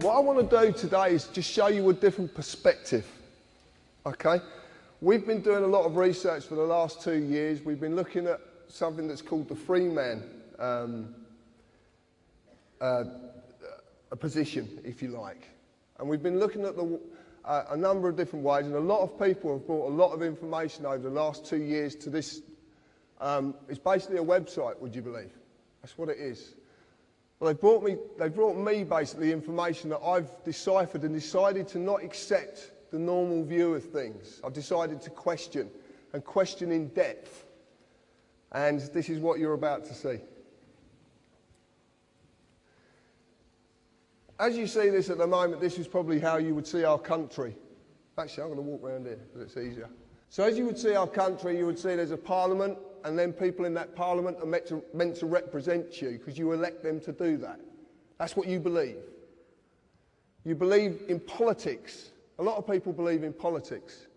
What I want to do today is just show you a different perspective, okay? We've been doing a lot of research for the last 2 years. We've been looking at something that's called the Freeman a position, if you like. And we've been looking at a number of different ways, and a lot of people have brought a lot of information over the last 2 years to this. It's basically a website, would you believe? That's what it is. Well, they brought me basically information that I've deciphered and decided to not accept the normal view of things. I've decided to question, and question in depth. And this is what you're about to see. As you see this at the moment, this is probably how you would see our country. Actually, I'm going to walk around here because it's easier. So as you would see our country, you would see there's a parliament, and then people in that parliament are meant to represent you because you elect them to do that. That's what you believe. You believe in politics. A lot of people believe in politics.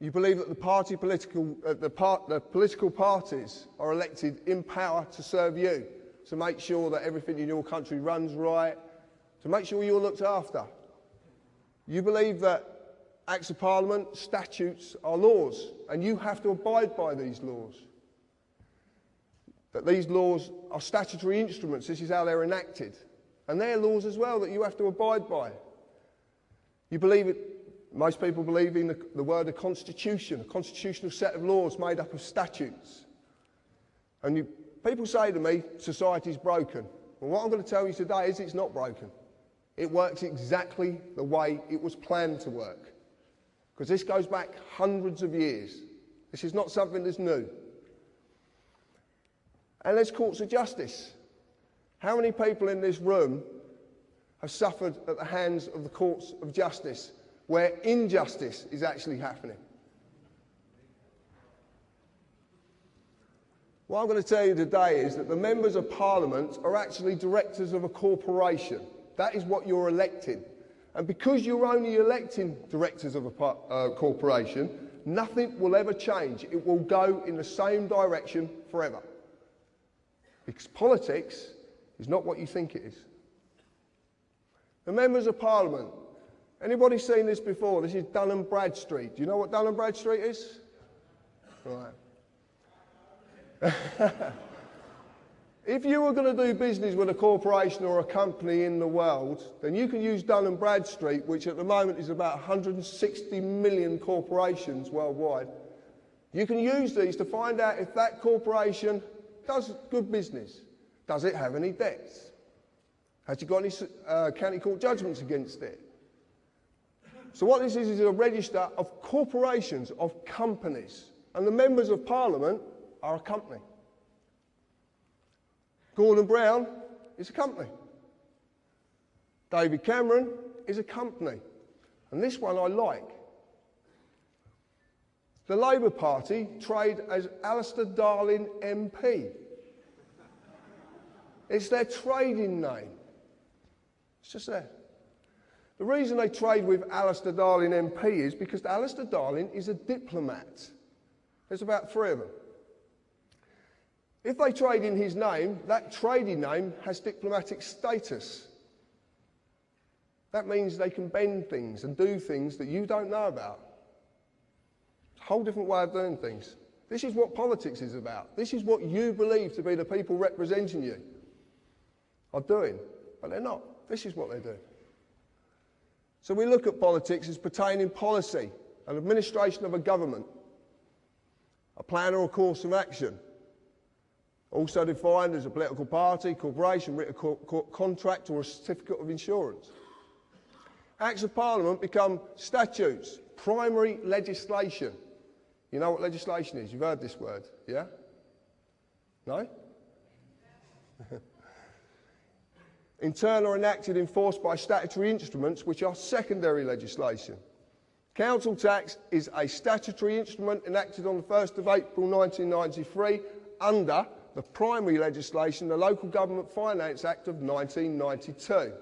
You believe that the political parties are elected in power to serve you, to make sure that everything in your country runs right, to make sure you're looked after. You believe that Acts of Parliament, statutes are laws, and you have to abide by these laws. That these laws are statutory instruments, this is how they're enacted. And they're laws as well that you have to abide by. You believe it, most people believe in the word of constitution, a constitutional set of laws made up of statutes. And people say to me, society's broken. Well, what I'm going to tell you today is it's not broken. It works exactly the way it was planned to work. Because this goes back hundreds of years. This is not something that's new. And there's courts of justice. How many people in this room have suffered at the hands of the courts of justice where injustice is actually happening? What I'm going to tell you today is that the members of Parliament are actually directors of a corporation. That is what you're elected. And because you're only electing directors of a corporation, nothing will ever change. It will go in the same direction forever. Because politics is not what you think it is. The members of Parliament. Anybody seen this before? This is Dun & Bradstreet. Do you know what Dun & Bradstreet is? Right. If you were going to do business with a corporation or a company in the world, then you can use Dun & Bradstreet, which at the moment is about 160 million corporations worldwide. You can use these to find out if that corporation does good business. Does it have any debts? Has it got any county court judgments against it? So what this is a register of corporations, of companies. And the members of Parliament are a company. Gordon Brown is a company. David Cameron is a company. And this one I like. The Labour Party trade as Alistair Darling MP. It's their trading name. It's just there. The reason they trade with Alistair Darling MP is because Alistair Darling is a diplomat. There's about 3 of them. If they trade in his name, that trading name has diplomatic status. That means they can bend things and do things that you don't know about. It's a whole different way of doing things. This is what politics is about. This is what you believe to be the people representing you are doing, but they're not. This is what they do. So we look at politics as pertaining policy, an administration of a government, a plan or a course of action, also defined as a political party, corporation, written contract or a certificate of insurance. Acts of Parliament become statutes, primary legislation. You know what legislation is? You've heard this word, yeah? No? Internal or enacted, enforced by statutory instruments which are secondary legislation. Council tax is a statutory instrument enacted on the 1st of April 1993 under the primary legislation, the Local Government Finance Act of 1992.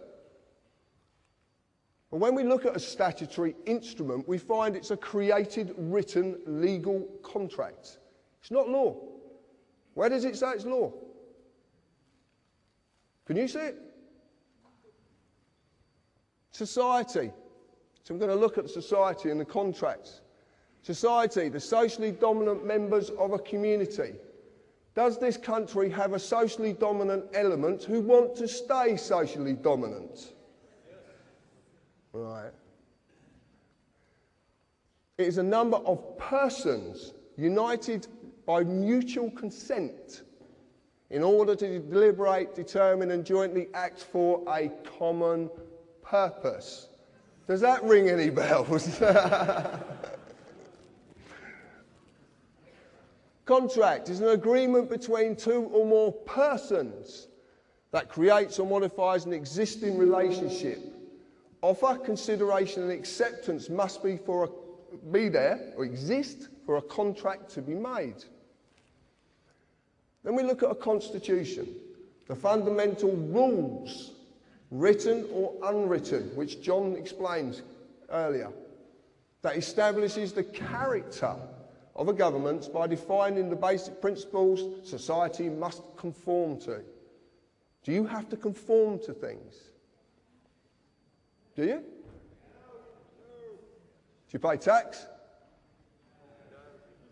But when we look at a statutory instrument, we find it's a created, written, legal contract. It's not law. Where does it say it's law? Can you see it? Society. So I'm going to look at society and the contracts. Society, the socially dominant members of a community. Does this country have a socially dominant element who want to stay socially dominant? Right. It is a number of persons united by mutual consent in order to deliberate, determine and jointly act for a common purpose. Does that ring any bells? Contract is an agreement between two or more persons that creates or modifies an existing relationship. Offer, consideration and acceptance must be there or exist for a contract to be made. Then we look at a constitution, the fundamental rules, written or unwritten, which John explained earlier, that establishes the character of a government by defining the basic principles society must conform to. Do you have to conform to things? Do you? Do you pay tax?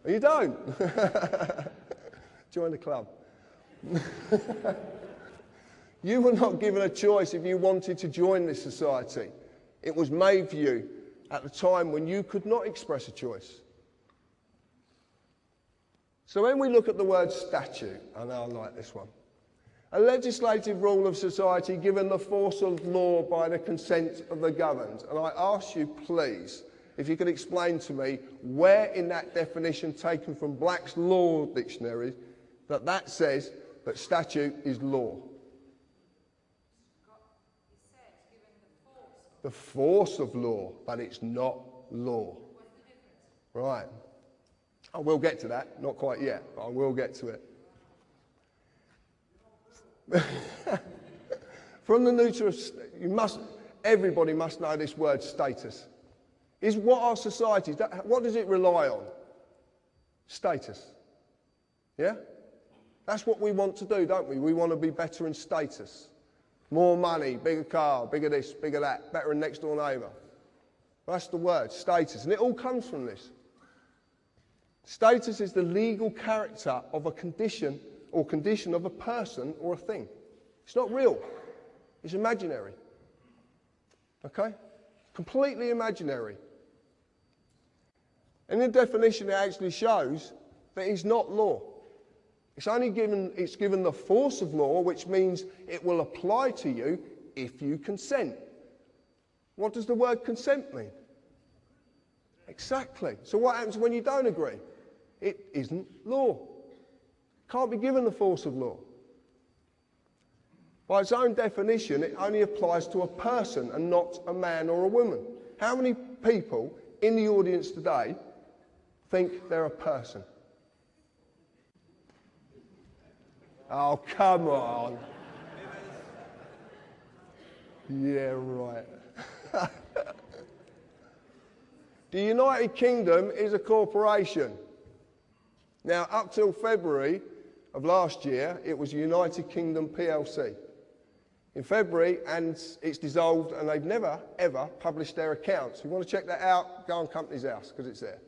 No. You don't? Join the club. You were not given a choice if you wanted to join this society. It was made for you at the time when you could not express a choice. So when we look at the word statute, I know I like this one, a legislative rule of society given the force of law by the consent of the governed. And I ask you, please, if you could explain to me where in that definition taken from Black's Law Dictionary that says that statute is law. The force of law, but it's not law. Right. I will get to that, not quite yet, but I will get to it. From the neuter, everybody must know this word status. Is what our society, what does it rely on? Status. Yeah? That's what we want to do, don't we? We want to be better in status. More money, bigger car, bigger this, bigger that, better than next door neighbour. That's the word, status. And it all comes from this. Status is the legal character of a condition or condition of a person or a thing. It's not real. It's imaginary. Okay? Completely imaginary. And in the definition it actually shows that it's not law. It's given the force of law, which means it will apply to you if you consent. What does the word consent mean? Exactly. So what happens when you don't agree? It isn't law. Can't be given the force of law. By its own definition, it only applies to a person and not a man or a woman. How many people in the audience today think they're a person? Oh, come on. Yeah, right. The United Kingdom is a corporation. Now, up till February of last year, it was United Kingdom PLC. In February, and it's dissolved, and they've never, ever published their accounts. If you want to check that out, go on Companies House, because it's there.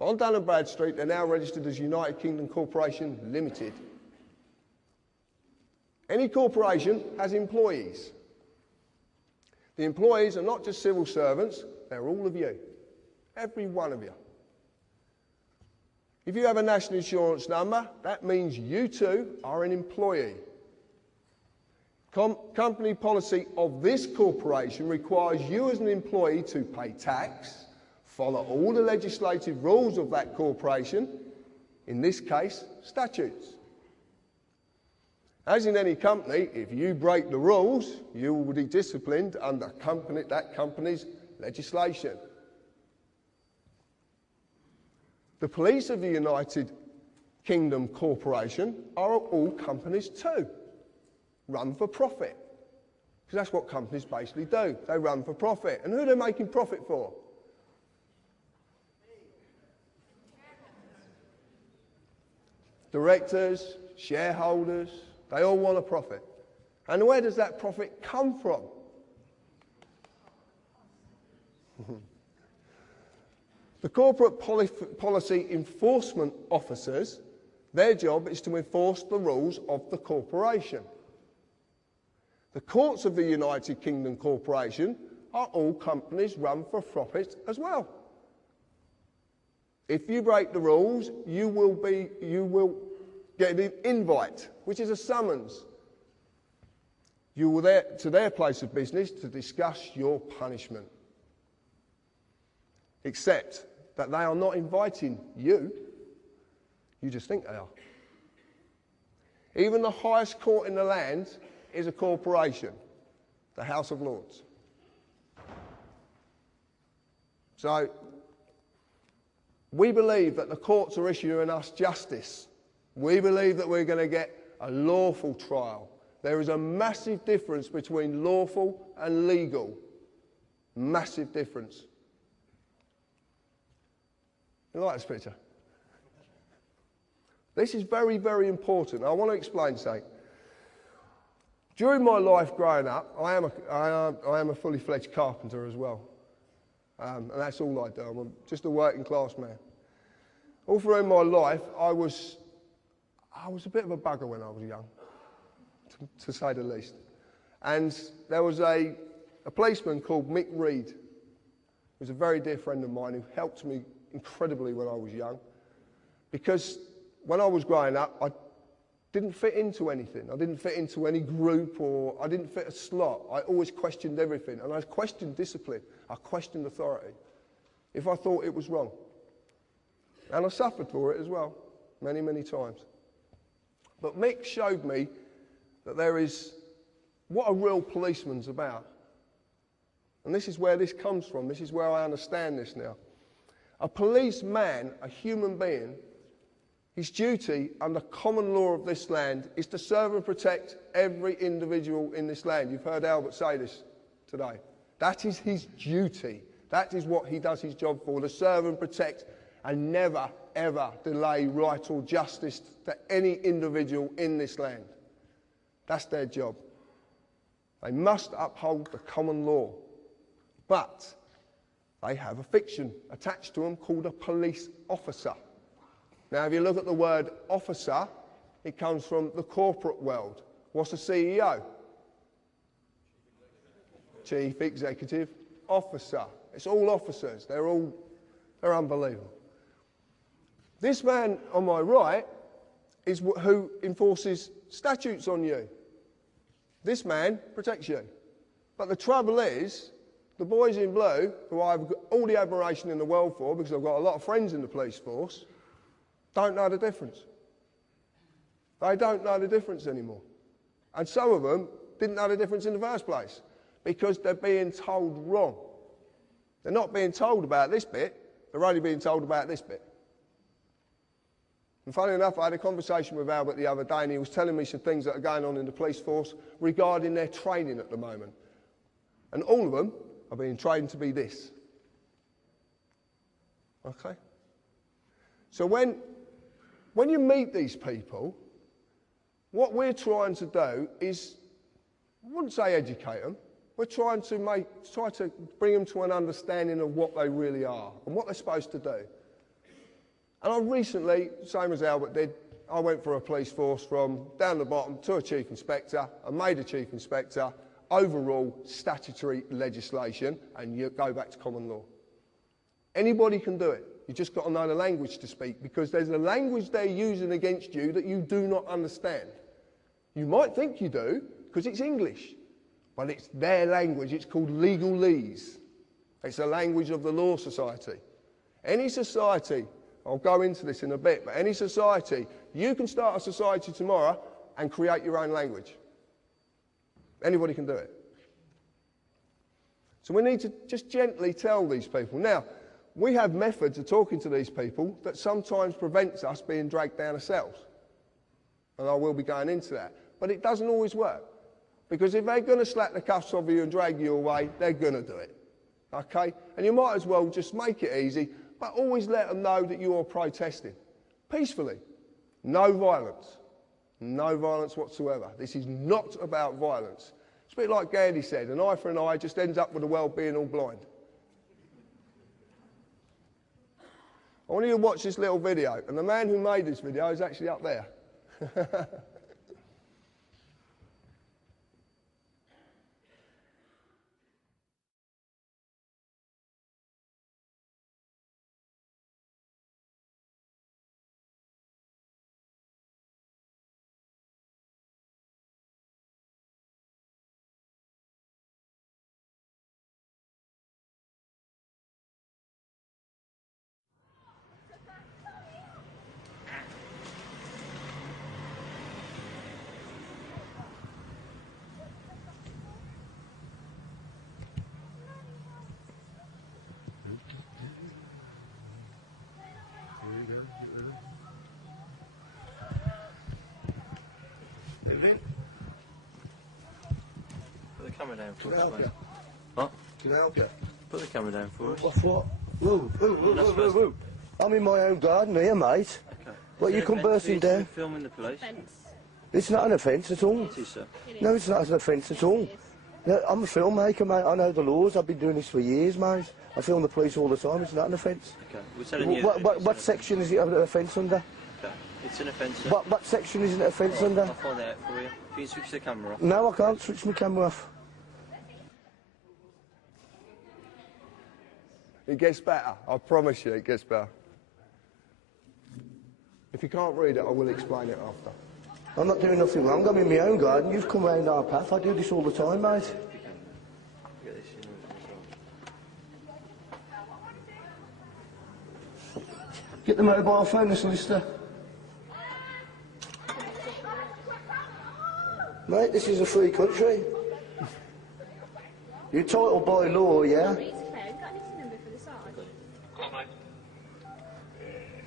But on Dun & Bradstreet, they're now registered as United Kingdom Corporation Limited. Any corporation has employees. The employees are not just civil servants, they're all of you. Every one of you. If you have a national insurance number, that means you too are an employee. Company policy of this corporation requires you as an employee to pay tax, follow all the legislative rules of that corporation, in this case, statutes. As in any company, if you break the rules, you will be disciplined under that company's legislation. The police of the United Kingdom Corporation are all companies too. Run for profit. Because that's what companies basically do. They run for profit. And who are they making profit for? Directors, shareholders, they all want a profit. And where does that profit come from? The corporate policy enforcement officers, their job is to enforce the rules of the corporation. The courts of the United Kingdom Corporation are all companies run for profit as well. If you break the rules, you will get an invite, which is a summons. You will there to their place of business to discuss your punishment. Except that they are not inviting you. You just think they are. Even the highest court in the land is a corporation, the House of Lords. So, we believe that the courts are issuing us justice. We believe that we're going to get a lawful trial. There is a massive difference between lawful and legal. Massive difference. You like this picture? This is very, very important. I want to explain something. During my life growing up, I am a fully fledged carpenter as well. And that's all I do. I'm just a working class man. All through my life, I was a bit of a bugger when I was young, to say the least. And there was a policeman called Mick Reed, who was a very dear friend of mine, who helped me incredibly when I was young. Because when I was growing up, I didn't fit into anything. I didn't fit into any group, or I didn't fit a slot. I always questioned everything. And I questioned discipline. I questioned authority, if I thought it was wrong. And I suffered for it as well, many, many times. But Mick showed me that there is what a real policeman's about. And this is where this comes from. This is where I understand this now. A policeman, a human being, his duty under common law of this land is to serve and protect every individual in this land. You've heard Albert say this today. That is his duty. That is what he does his job for, to serve and protect and never, ever delay right or justice to any individual in this land. That's their job. They must uphold the common law. But they have a fiction attached to them called a police officer. Now, if you look at the word officer, it comes from the corporate world. What's a CEO? Chief Executive Officer. It's all officers. They're unbelievable. This man on my right is who enforces statutes on you. This man protects you. But the trouble is, the boys in blue, who I've got all the admiration in the world for, because I've got a lot of friends in the police force, don't know the difference. They don't know the difference anymore. And some of them didn't know the difference in the first place, because they're being told wrong. They're not being told about this bit, they're only being told about this bit. And funny enough, I had a conversation with Albert the other day, and he was telling me some things that are going on in the police force regarding their training at the moment. And all of them are being trained to be this. Okay? So when you meet these people, what we're trying to do is, I wouldn't say educate them, we're trying to try to bring them to an understanding of what they really are and what they're supposed to do. And I recently, same as Albert did, I went for a police force from down the bottom to a chief inspector, and made a chief inspector, overall statutory legislation, and you go back to common law. Anybody can do it. You just got to know the language to speak, because there's a language they're using against you that you do not understand. You might think you do, because it's English, but it's their language. It's called legalese. It's the language of the Law Society. Any society, I'll go into this in a bit, but any society, you can start a society tomorrow and create your own language. Anybody can do it. So we need to just gently tell these people. Now, we have methods of talking to these people that sometimes prevents us being dragged down ourselves. And I will be going into that. But it doesn't always work. Because if they're going to slap the cuffs off you and drag you away, they're going to do it. Okay? And you might as well just make it easy, but always let them know that you are protesting. Peacefully. No violence. No violence whatsoever. This is not about violence. It's a bit like Gandhi said, an eye for an eye just ends up with the world being all blind. I want you to watch this little video, and the man who made this video is actually up there. Put the camera down for Can I us, help mate. you? What? Can I help you? Put the camera down for us. What's what? Whoa. I'm in my own garden here, mate. Okay. What, Is you there come an offence bursting for you down? filming the police? It's not an offence at all. It is, sir. No, it's not an offence at all. No, I'm a filmmaker, mate. I know the laws. I've been doing this for years, mate. I film the police all the time. It's not an offence. Okay. We're telling you. that it's What an section is it an offence under? Okay. It's an offence, sir. What section is it an offence under? I'll find out for you. If you can switch the camera off. No, I can't switch my camera off. It gets better. I promise you it gets better. If you can't read it, I will explain it after. I'm not doing nothing wrong. I'm in my own garden. You've come round our path. I do this all the time, mate. Get this in as well. Get the mobile phone, the solicitor. Mate, this is a free country. You're entitled by law, yeah?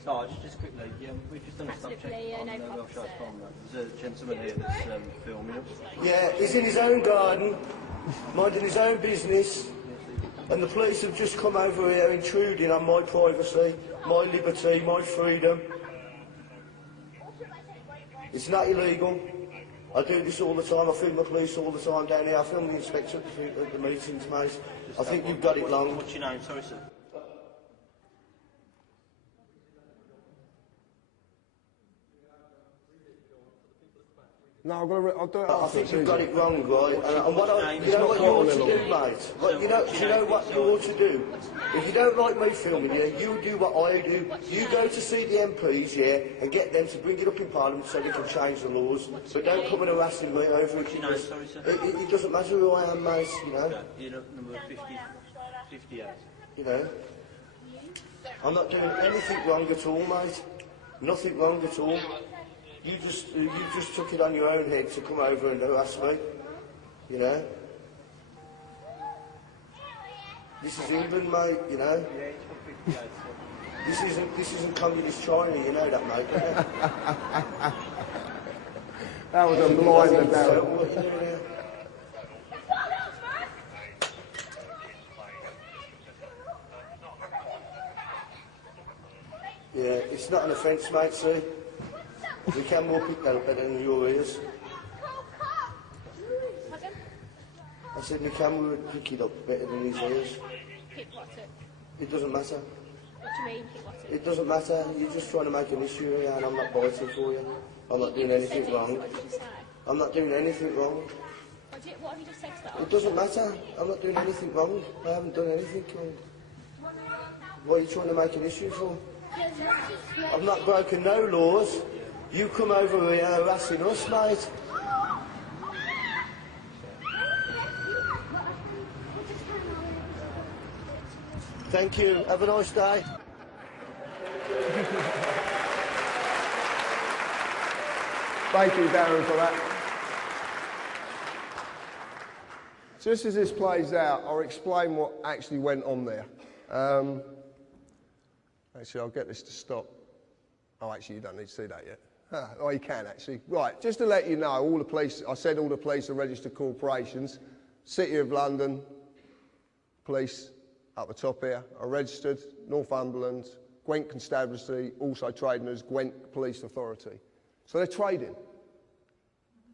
Sarge, just quickly, we've just done a stop check on Belshire Farm. There's a gentleman here that's filming us. Yeah, he's in his own garden, minding his own business, and the police have just come over here intruding on my privacy, my liberty, my freedom. It's not illegal. I do this all the time. I film the police all the time down here. I film the inspector at the meetings, mate. I think you've got it wrong. What's your name? Sorry, sir. No, I'll do it I after. think you've got it wrong, right? And you know what you ought to do, mate? You know what you ought to do? If you don't like me filming you, you do what I do. You go to see the MPs, yeah, and get them to bring it up in Parliament so they can change the laws. But don't come and harassing me over it. Sorry, sir. It doesn't matter who I am, mate, you know. You're number 58. You know. I'm not doing anything wrong at all, mate. Nothing wrong at all. You just took it on your own head to come over and harass me, you know. This is England, mate, you know. This isn't communist China, you know that, mate. That was a blinder down. So, what are you doing here? Yeah, it's not an offence, mate, see. We can walk it down better than your ears. I said my camera would pick it up better than his ears. Pick what up? It doesn't matter. What do you mean, pick what up? It doesn't matter. You're just trying to make an issue here and I'm not biting for you. I'm not doing anything wrong. What did you say? I'm not doing anything wrong. What have you just said to that? It doesn't matter. I'm not doing anything wrong. I haven't done anything wrong. What are you trying to make an issue for? I've not broken no laws. You come over here harassing us, mate. Thank you. Have a nice day. Thank you, Darren, for that. Just as this plays out, I'll explain what actually went on there. Actually, I'll get this to stop. Oh, actually, you don't need to see that yet. Oh, you can, actually. Right, just to let you know, all the police, I said all the police are registered corporations. City of London Police, up the top here, are registered. Northumberland, Gwent Constabulary, also trading as Gwent Police Authority. So they're trading,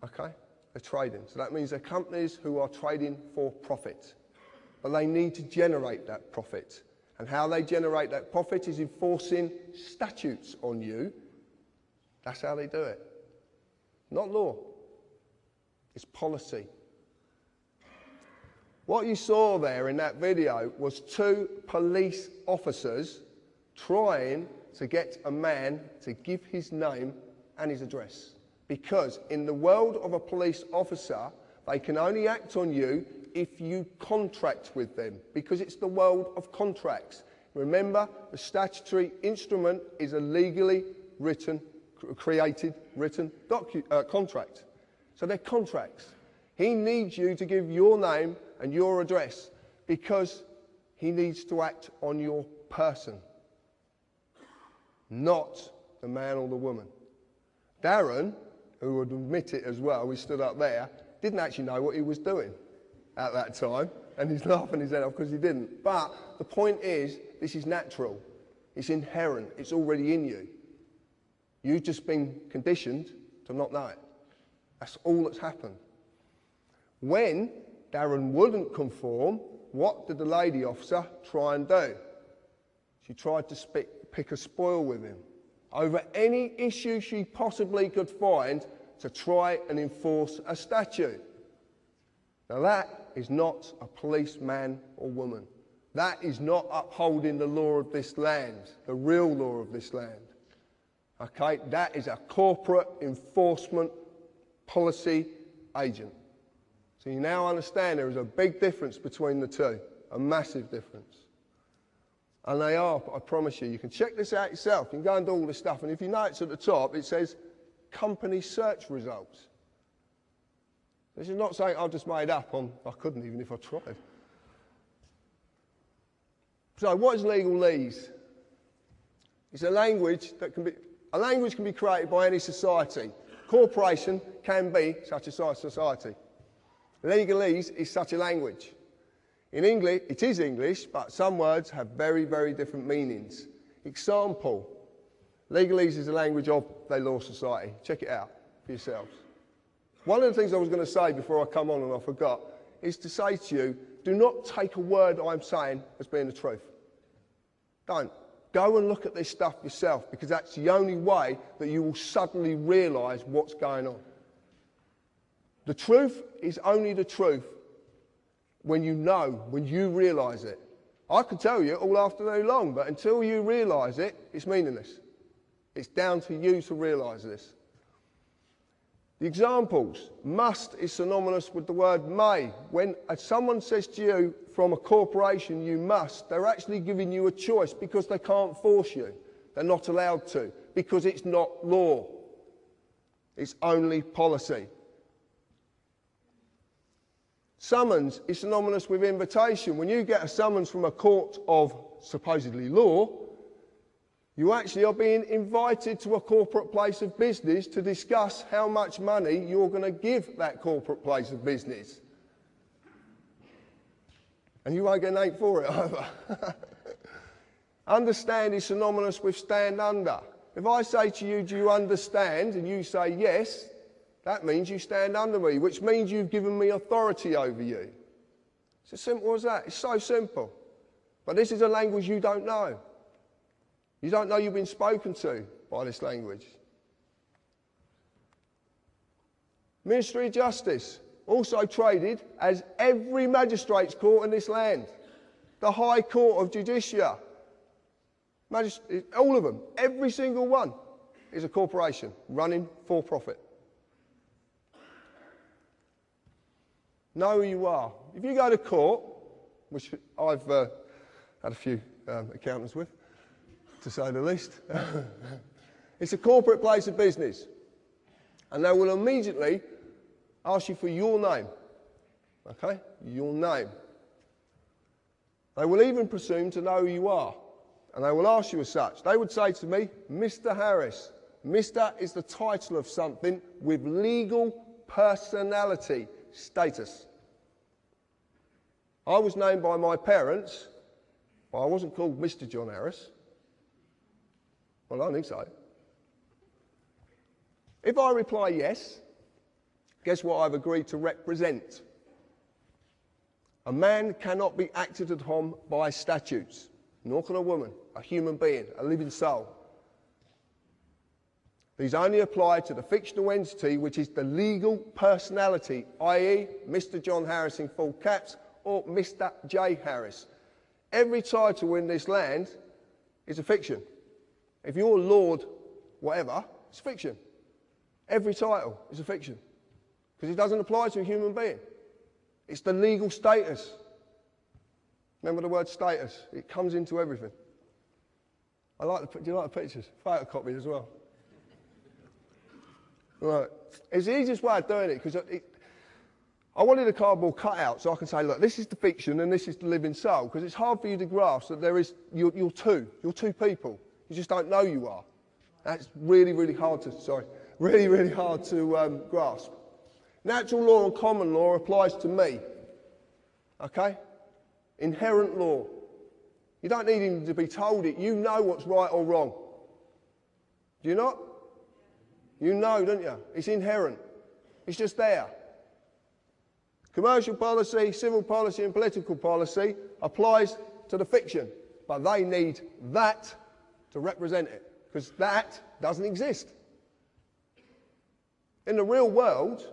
okay? They're trading. So that means they're companies who are trading for profit. But they need to generate that profit. And how they generate that profit is enforcing statutes on you. That's how they do it. Not law. It's policy. What you saw there in that video was 2 police officers trying to get a man to give his name and his address. Because in the world of a police officer, they can only act on you if you contract with them, because it's the world of contracts. Remember, the statutory instrument is a legally created written contract. So they're contracts. He needs you to give your name and your address because he needs to act on your person, not the man or the woman. Darren, who would admit it as well, he stood up there, didn't actually know what he was doing at that time, and he's laughing his head off because he didn't. But the point is, this is natural. It's inherent. It's already in you. You've just been conditioned to not know it. That's all that's happened. When Darren wouldn't conform, what did the lady officer try and do? She tried to pick a spoil with him over any issue she possibly could find to try and enforce a statute. Now that is not a policeman or woman. That is not upholding the law of this land, the real law of this land. Okay, that is a corporate enforcement policy agent. So you now understand there is a big difference between the two, a massive difference. And they are, I promise you, you can check this out yourself. You can go and do all this stuff, and if you notice at the top, it says company search results. This is not something I've just made up on, I couldn't even if I tried. So what is legalese? It's a language that can be created by any society. Corporation can be such a society. Legalese is such a language. In English, it is English, but some words have very, very different meanings. Example, legalese is a language of the law society. Check it out for yourselves. One of the things I was going to say before I come on and I forgot is to say to you, do not take a word I'm saying as being the truth. Don't. Go and look at this stuff yourself, because that's the only way that you will suddenly realise what's going on. The truth is only the truth when you know, when you realise it. I could tell you all afternoon long, but until you realise it, it's meaningless. It's down to you to realise this. The examples. Must is synonymous with the word may. When someone says to you from a corporation, you must, they're actually giving you a choice because they can't force you. They're not allowed to, because it's not law. It's only policy. Summons is synonymous with invitation. When you get a summons from a court of supposedly law, you actually are being invited to a corporate place of business to discuss how much money you're going to give that corporate place of business. And you won't get named for it either. Understand is synonymous with stand under. If I say to you, do you understand? And you say yes, that means you stand under me, which means you've given me authority over you. It's as simple as that. It's so simple. But this is a language you don't know. You don't know you've been spoken to by this language. Ministry of Justice, also traded as every magistrate's court in this land. The High Court of Judicia. All of them, every single one, is a corporation running for profit. Know who you are. If you go to court, which I've had a few accountants with, to say the least, it's a corporate place of business. And they will immediately ask you for your name. Okay? Your name. They will even presume to know who you are. And they will ask you as such. They would say to me, Mr. Harris. Mr. is the title of something with legal personality, status. I was named by my parents, but I wasn't called Mr. John Harris. Well, I don't think so. If I reply yes, guess what I've agreed to represent? A man cannot be acted upon by statutes. nor can a woman, a human being, a living soul. These only apply to the fictional entity which is the legal personality, i.e. Mr. John Harris in full caps or Mr. J. Harris. Every title in this land is a fiction. If you're Lord whatever, it's fiction. Every title is a fiction because it doesn't apply to a human being. It's the legal status. Remember the word status? It comes into everything. Do you like the pictures? Photocopied as well. Right. It's the easiest way of doing it because I wanted a cardboard cutout so I can say, look, this is the fiction and this is the living soul, because it's hard for you to grasp that you're two people. You just don't know you are. That's really, really hard to grasp. Natural law and common law applies to me. Okay? Inherent law. You don't need him to be told it. You know what's right or wrong. Do you not? You know, don't you? It's inherent. It's just there. Commercial policy, civil policy and political policy applies to the fiction, but they need that to represent it, because that doesn't exist. In the real world,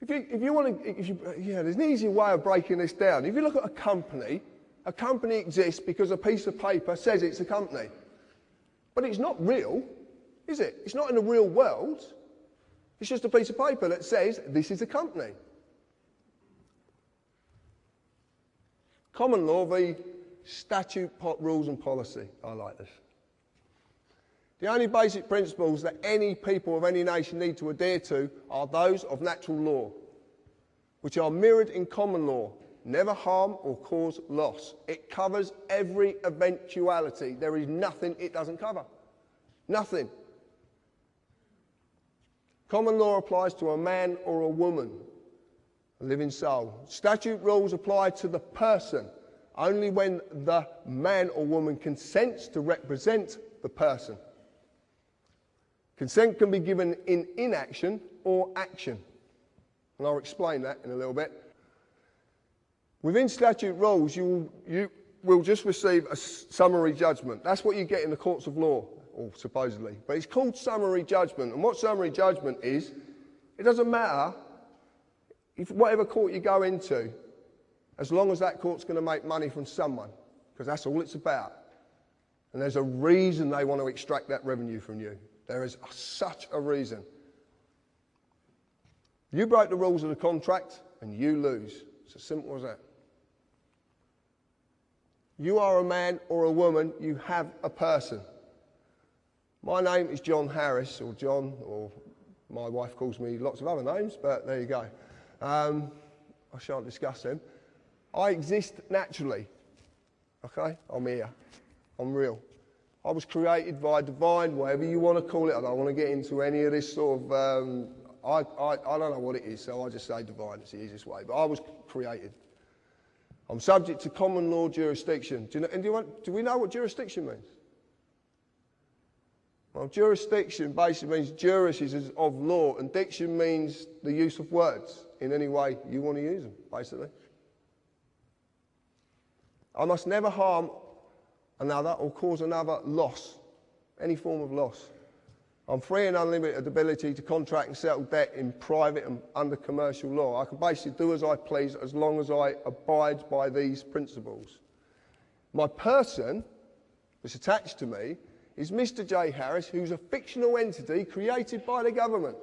there's an easy way of breaking this down. If you look at a company exists because a piece of paper says it's a company. But it's not real, is it? It's not in the real world. It's just a piece of paper that says this is a company. Common law v. statute, rules and policy. I like this. The only basic principles that any people of any nation need to adhere to are those of natural law, which are mirrored in common law. Never harm or cause loss. It covers every eventuality. There is nothing it doesn't cover. Nothing. Common law applies to a man or a woman, a living soul. Statute rules apply to the person only when the man or woman consents to represent the person. Consent can be given in inaction or action. And I'll explain that in a little bit. Within statute rules, you will just receive a summary judgment. That's what you get in the courts of law, or supposedly. But it's called summary judgment. And what summary judgment is, it doesn't matter if whatever court you go into, as long as that court's going to make money from someone, because that's all it's about. And there's a reason they want to extract that revenue from you. There is such a reason. You break the rules of the contract and you lose. It's as simple as that. You are a man or a woman, you have a person. My name is John Harris, or John, or my wife calls me lots of other names, but there you go. I shan't discuss them. I exist naturally. Okay? I'm here. I'm real. I was created by divine, whatever you want to call it. I don't want to get into any of this sort of, I don't know what it is, so I just say divine. It's the easiest way. But I was created. I'm subject to common law jurisdiction. Do we know what jurisdiction means? Well, jurisdiction basically means juris is of law, and diction means the use of words in any way you want to use them, basically. I must never harm another or cause another loss, any form of loss. I'm free and unlimited ability to contract and settle debt in private and under commercial law. I can basically do as I please as long as I abide by these principles. My person that's attached to me is Mr. J. Harris, who's a fictional entity created by the government.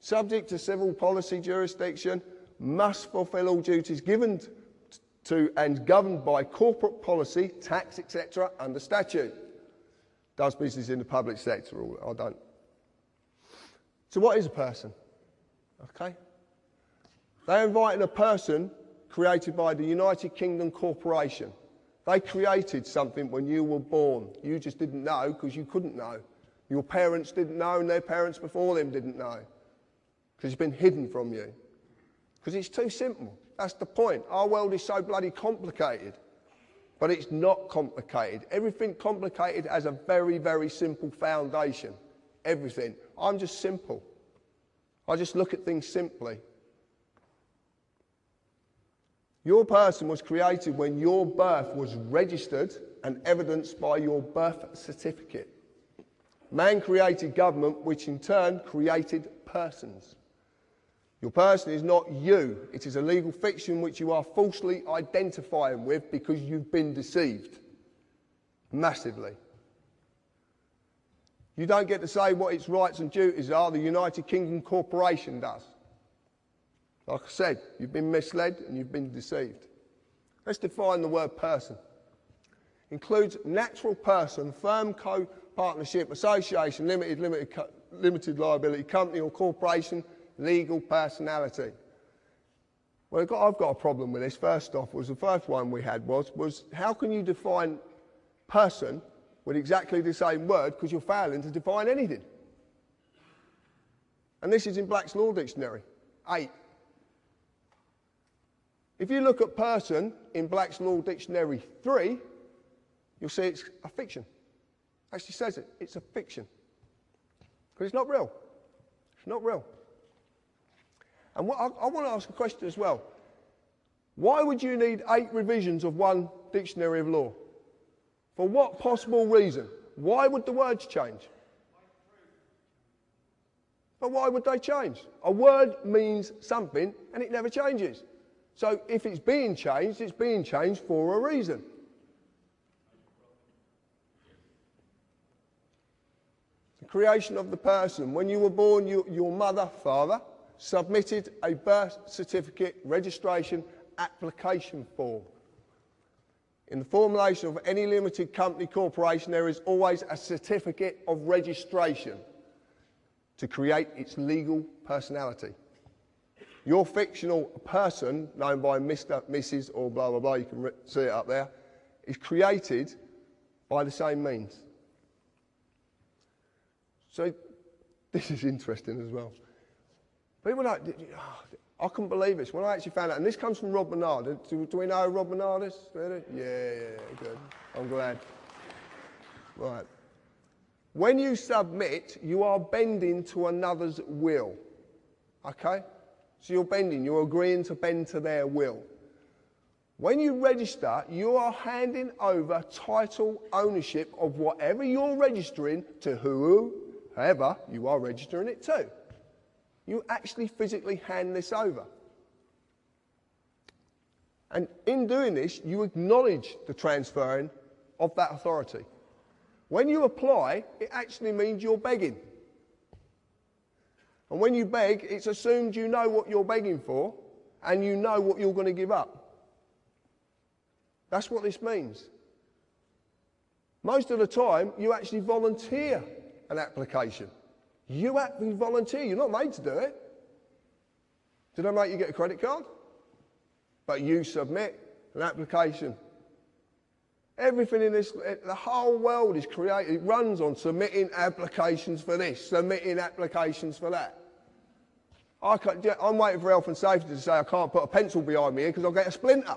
Subject to civil policy jurisdiction, must fulfil all duties given to and governed by corporate policy, tax, etc., under statute. Does business in the public sector, or I don't. So what is a person? Okay. They're inviting a person created by the United Kingdom Corporation. They created something when you were born. You just didn't know because you couldn't know. Your parents didn't know and their parents before them didn't know. Because it's been hidden from you. Because it's too simple. That's the point. Our world is so bloody complicated. But it's not complicated. Everything complicated has a very, very simple foundation. Everything. I'm just simple. I just look at things simply. Your person was created when your birth was registered and evidenced by your birth certificate. Man created government, which in turn created persons. Your person is not you. It is a legal fiction which you are falsely identifying with because you've been deceived. Massively. You don't get to say what its rights and duties are. The United Kingdom Corporation does. Like I said, you've been misled and you've been deceived. Let's define the word person. Includes natural person, firm, co-partnership, association, limited liability, company or corporation, legal personality. Well, I've got a problem with this. First off, the first one we had was how can you define person with exactly the same word because you're failing to define anything? And this is in Black's Law Dictionary, 8. If you look at person in Black's Law Dictionary 3, you'll see it's a fiction. Actually says it, it's a fiction. Because it's not real. It's not real. And I want to ask a question as well. Why would you need 8 revisions of one dictionary of law? For what possible reason? Why would the words change? But why would they change? A word means something and it never changes. So if it's being changed for a reason. The creation of the person. When you were born, your mother, father, submitted a birth certificate registration application form. In the formulation of any limited company corporation, there is always a certificate of registration to create its legal personality. Your fictional person, known by Mr., Mrs. or blah, blah, blah, you can see it up there, is created by the same means. So this is interesting as well. People like, I couldn't believe this. When I actually found out, and this comes from Rob Bernard. Do we know who Rob Bernard is? Yeah, good. I'm glad. Right. When you submit, you are bending to another's will. Okay? So you're bending, you're agreeing to bend to their will. When you register, you are handing over title ownership of whatever you're registering to whoever you are registering it to. You actually physically hand this over. And in doing this, you acknowledge the transferring of that authority. When you apply, it actually means you're begging. And when you beg, it's assumed you know what you're begging for and you know what you're going to give up. That's what this means. Most of the time, you actually volunteer an application. You actually volunteer. You're not made to do it. Did I make you get a credit card? But you submit an application. Everything in this, the whole world is created, it runs on submitting applications for this, submitting applications for that. I'm waiting for health and safety to say I can't put a pencil behind me here because I'll get a splinter.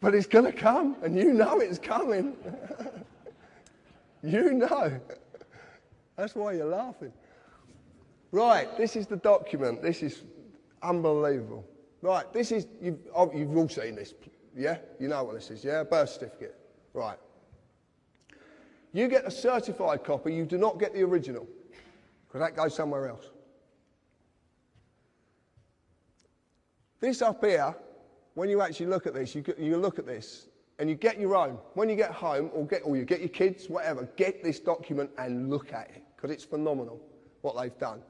But it's going to come, and you know it's coming. You know. That's why you're laughing. Right, this is the document. This is unbelievable. Right, this is, you've all seen this, yeah? You know what this is, yeah? Birth certificate. Right. You get a certified copy, you do not get the original, because that goes somewhere else. This up here, when you actually look at this, you look at this, and you get your own. When you get home, or you get your kids, whatever, get this document and look at it, because it's phenomenal what they've done.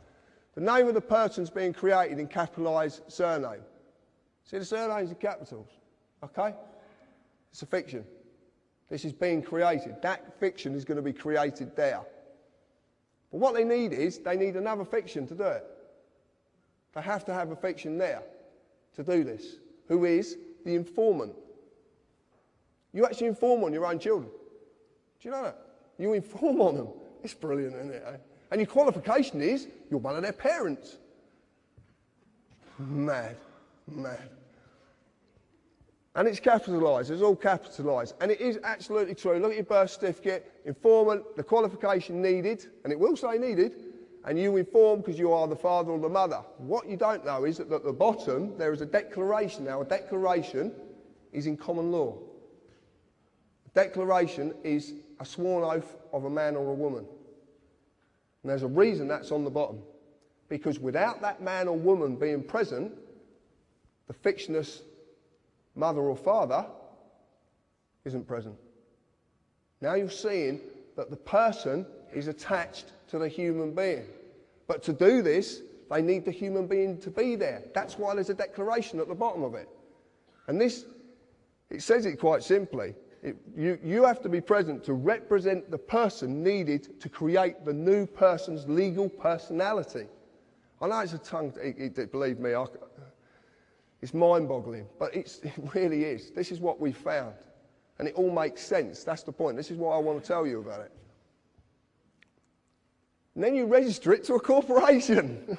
The name of the person's being created in capitalised surname. See the surnames in capitals, okay? It's a fiction. This is being created. That fiction is going to be created there. But what they need is, they need another fiction to do it. They have to have a fiction there to do this, who is the informant. You actually inform on your own children. Do you know that? You inform on them. It's brilliant, isn't it? Eh? And your qualification is, you're one of their parents. Mad. And it's capitalised, it's all capitalised. And it is absolutely true. Look at your birth certificate, informant, the qualification needed, and it will say needed, and you inform because you are the father or the mother. What you don't know is that at the bottom there is a declaration. Now, a declaration is in common law. A declaration is a sworn oath of a man or a woman. And there's a reason that's on the bottom. Because without that man or woman being present, the fictitious mother or father isn't present. Now you're seeing that the person is attached to the human being. But to do this, they need the human being to be there. That's why there's a declaration at the bottom of it. And this, it says it quite simply. You have to be present to represent the person needed to create the new person's legal personality. I know it's a tongue, believe me, it's mind-boggling, but it really is. This is what we found. And it all makes sense. That's the point. This is what I want to tell you about it. And then you register it to a corporation.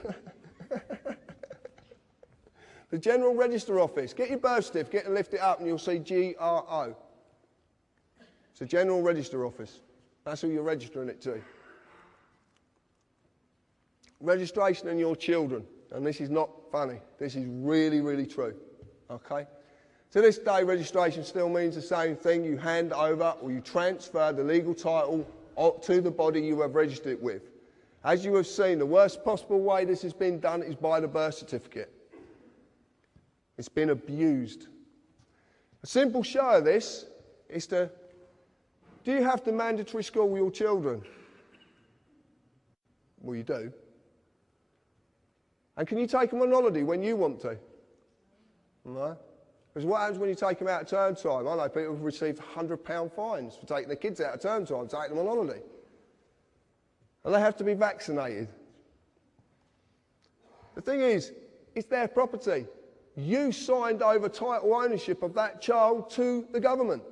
The General Register Office. Get your birth certificate and lift it up and you'll see GRO. It's the General Register Office. That's who you're registering it to. Registration and your children. And this is not funny. This is really, really true. Okay? To this day, registration still means the same thing. You hand over or you transfer the legal title to the body you have registered it with. As you have seen, the worst possible way this has been done is by the birth certificate. It's been abused. A simple show of this is do you have to mandatory school your children? Well, you do. And can you take them on holiday when you want to? No. Because what happens when you take them out at term time? I know people have received £100 fines for taking their kids out at term time, taking them on holiday. And they have to be vaccinated. The thing is, it's their property. You signed over title ownership of that child to the government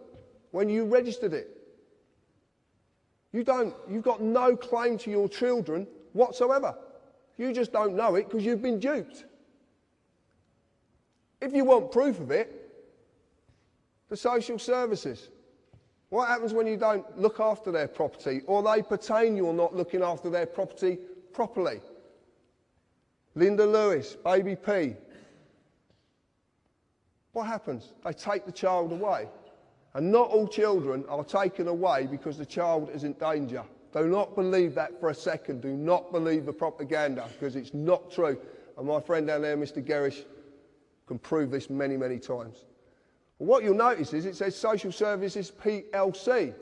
when you registered it. You've got no claim to your children whatsoever. You just don't know it because you've been duped. If you want proof of it, the social services. What happens when you don't look after their property or they pertain you're not looking after their property properly? Linda Lewis, Baby P. What happens? They take the child away. And not all children are taken away because the child is in danger. Do not believe that for a second. Do not believe the propaganda because it's not true. And my friend down there, Mr. Gerrish, can prove this many, many times. What you'll notice is it says Social Services PLC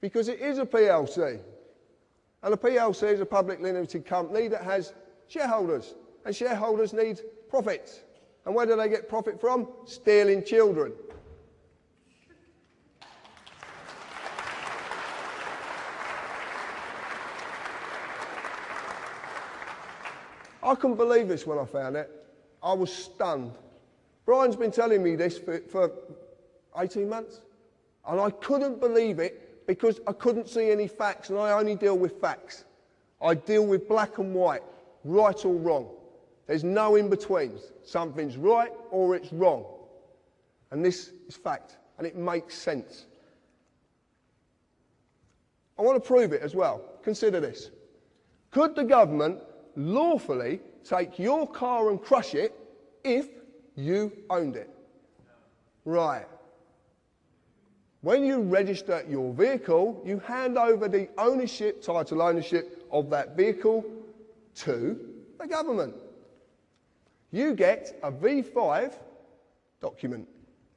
because it is a PLC. And a PLC is a publicly limited company that has shareholders. And shareholders need profits. And where do they get profit from? Stealing children. I couldn't believe this when I found it. I was stunned. Brian's been telling me this for 18 months. And I couldn't believe it because I couldn't see any facts, and I only deal with facts. I deal with black and white, right or wrong. There's no in-betweens. Something's right or it's wrong. And this is fact, and it makes sense. I want to prove it as well. Consider this. Could the government lawfully take your car and crush it if you owned it? Right. When you register your vehicle, you hand over the ownership, title ownership of that vehicle to the government. You get a V5 document,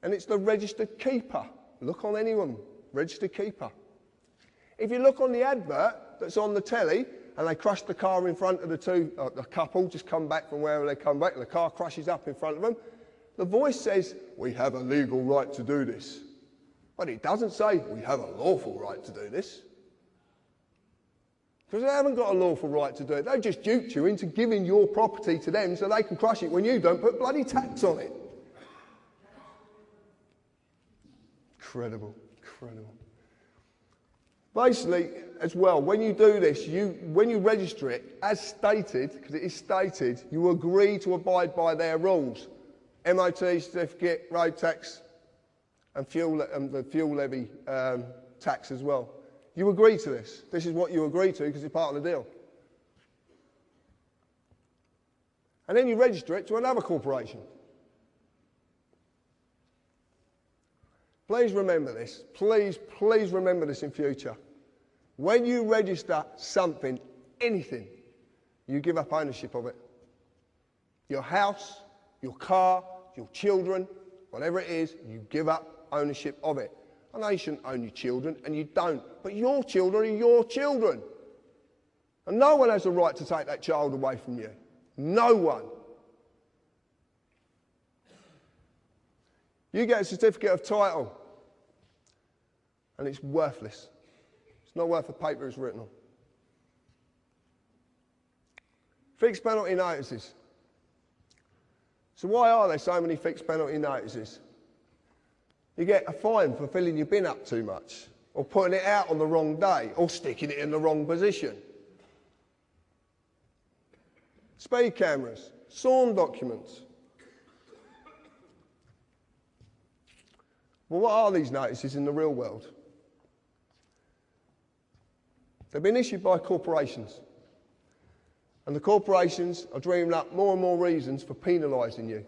and it's the registered keeper. Look on anyone, registered keeper. If you look on the advert that's on the telly, and they crush the car in front of the couple, just come back from wherever they come back, and the car crashes up in front of them, the voice says, we have a legal right to do this. But it doesn't say, we have a lawful right to do this. Because they haven't got a lawful right to do it. They've just duped you into giving your property to them so they can crush it when you don't put bloody tax on it. Incredible, incredible. Basically, as well, when you do this, when you register it, as stated, because it is stated, you agree to abide by their rules. MOT certificate, road tax, and the fuel levy tax as well. You agree to this. This is what you agree to because it's part of the deal. And then you register it to another corporation. Please remember this. Please remember this in future. When you register something, anything, you give up ownership of it. Your house, your car, your children, whatever it is, you give up ownership of it. I know you shouldn't own your children, and you don't, but your children are your children. And no one has the right to take that child away from you. No one. You get a certificate of title, and it's worthless. It's not worth the paper it's written on. Fixed penalty notices. So why are there so many fixed penalty notices? You get a fine for filling your bin up too much, or putting it out on the wrong day, or sticking it in the wrong position. Speed cameras, sworn documents. Well, what are these notices in the real world? They've been issued by corporations. And the corporations are dreaming up more and more reasons for penalising you.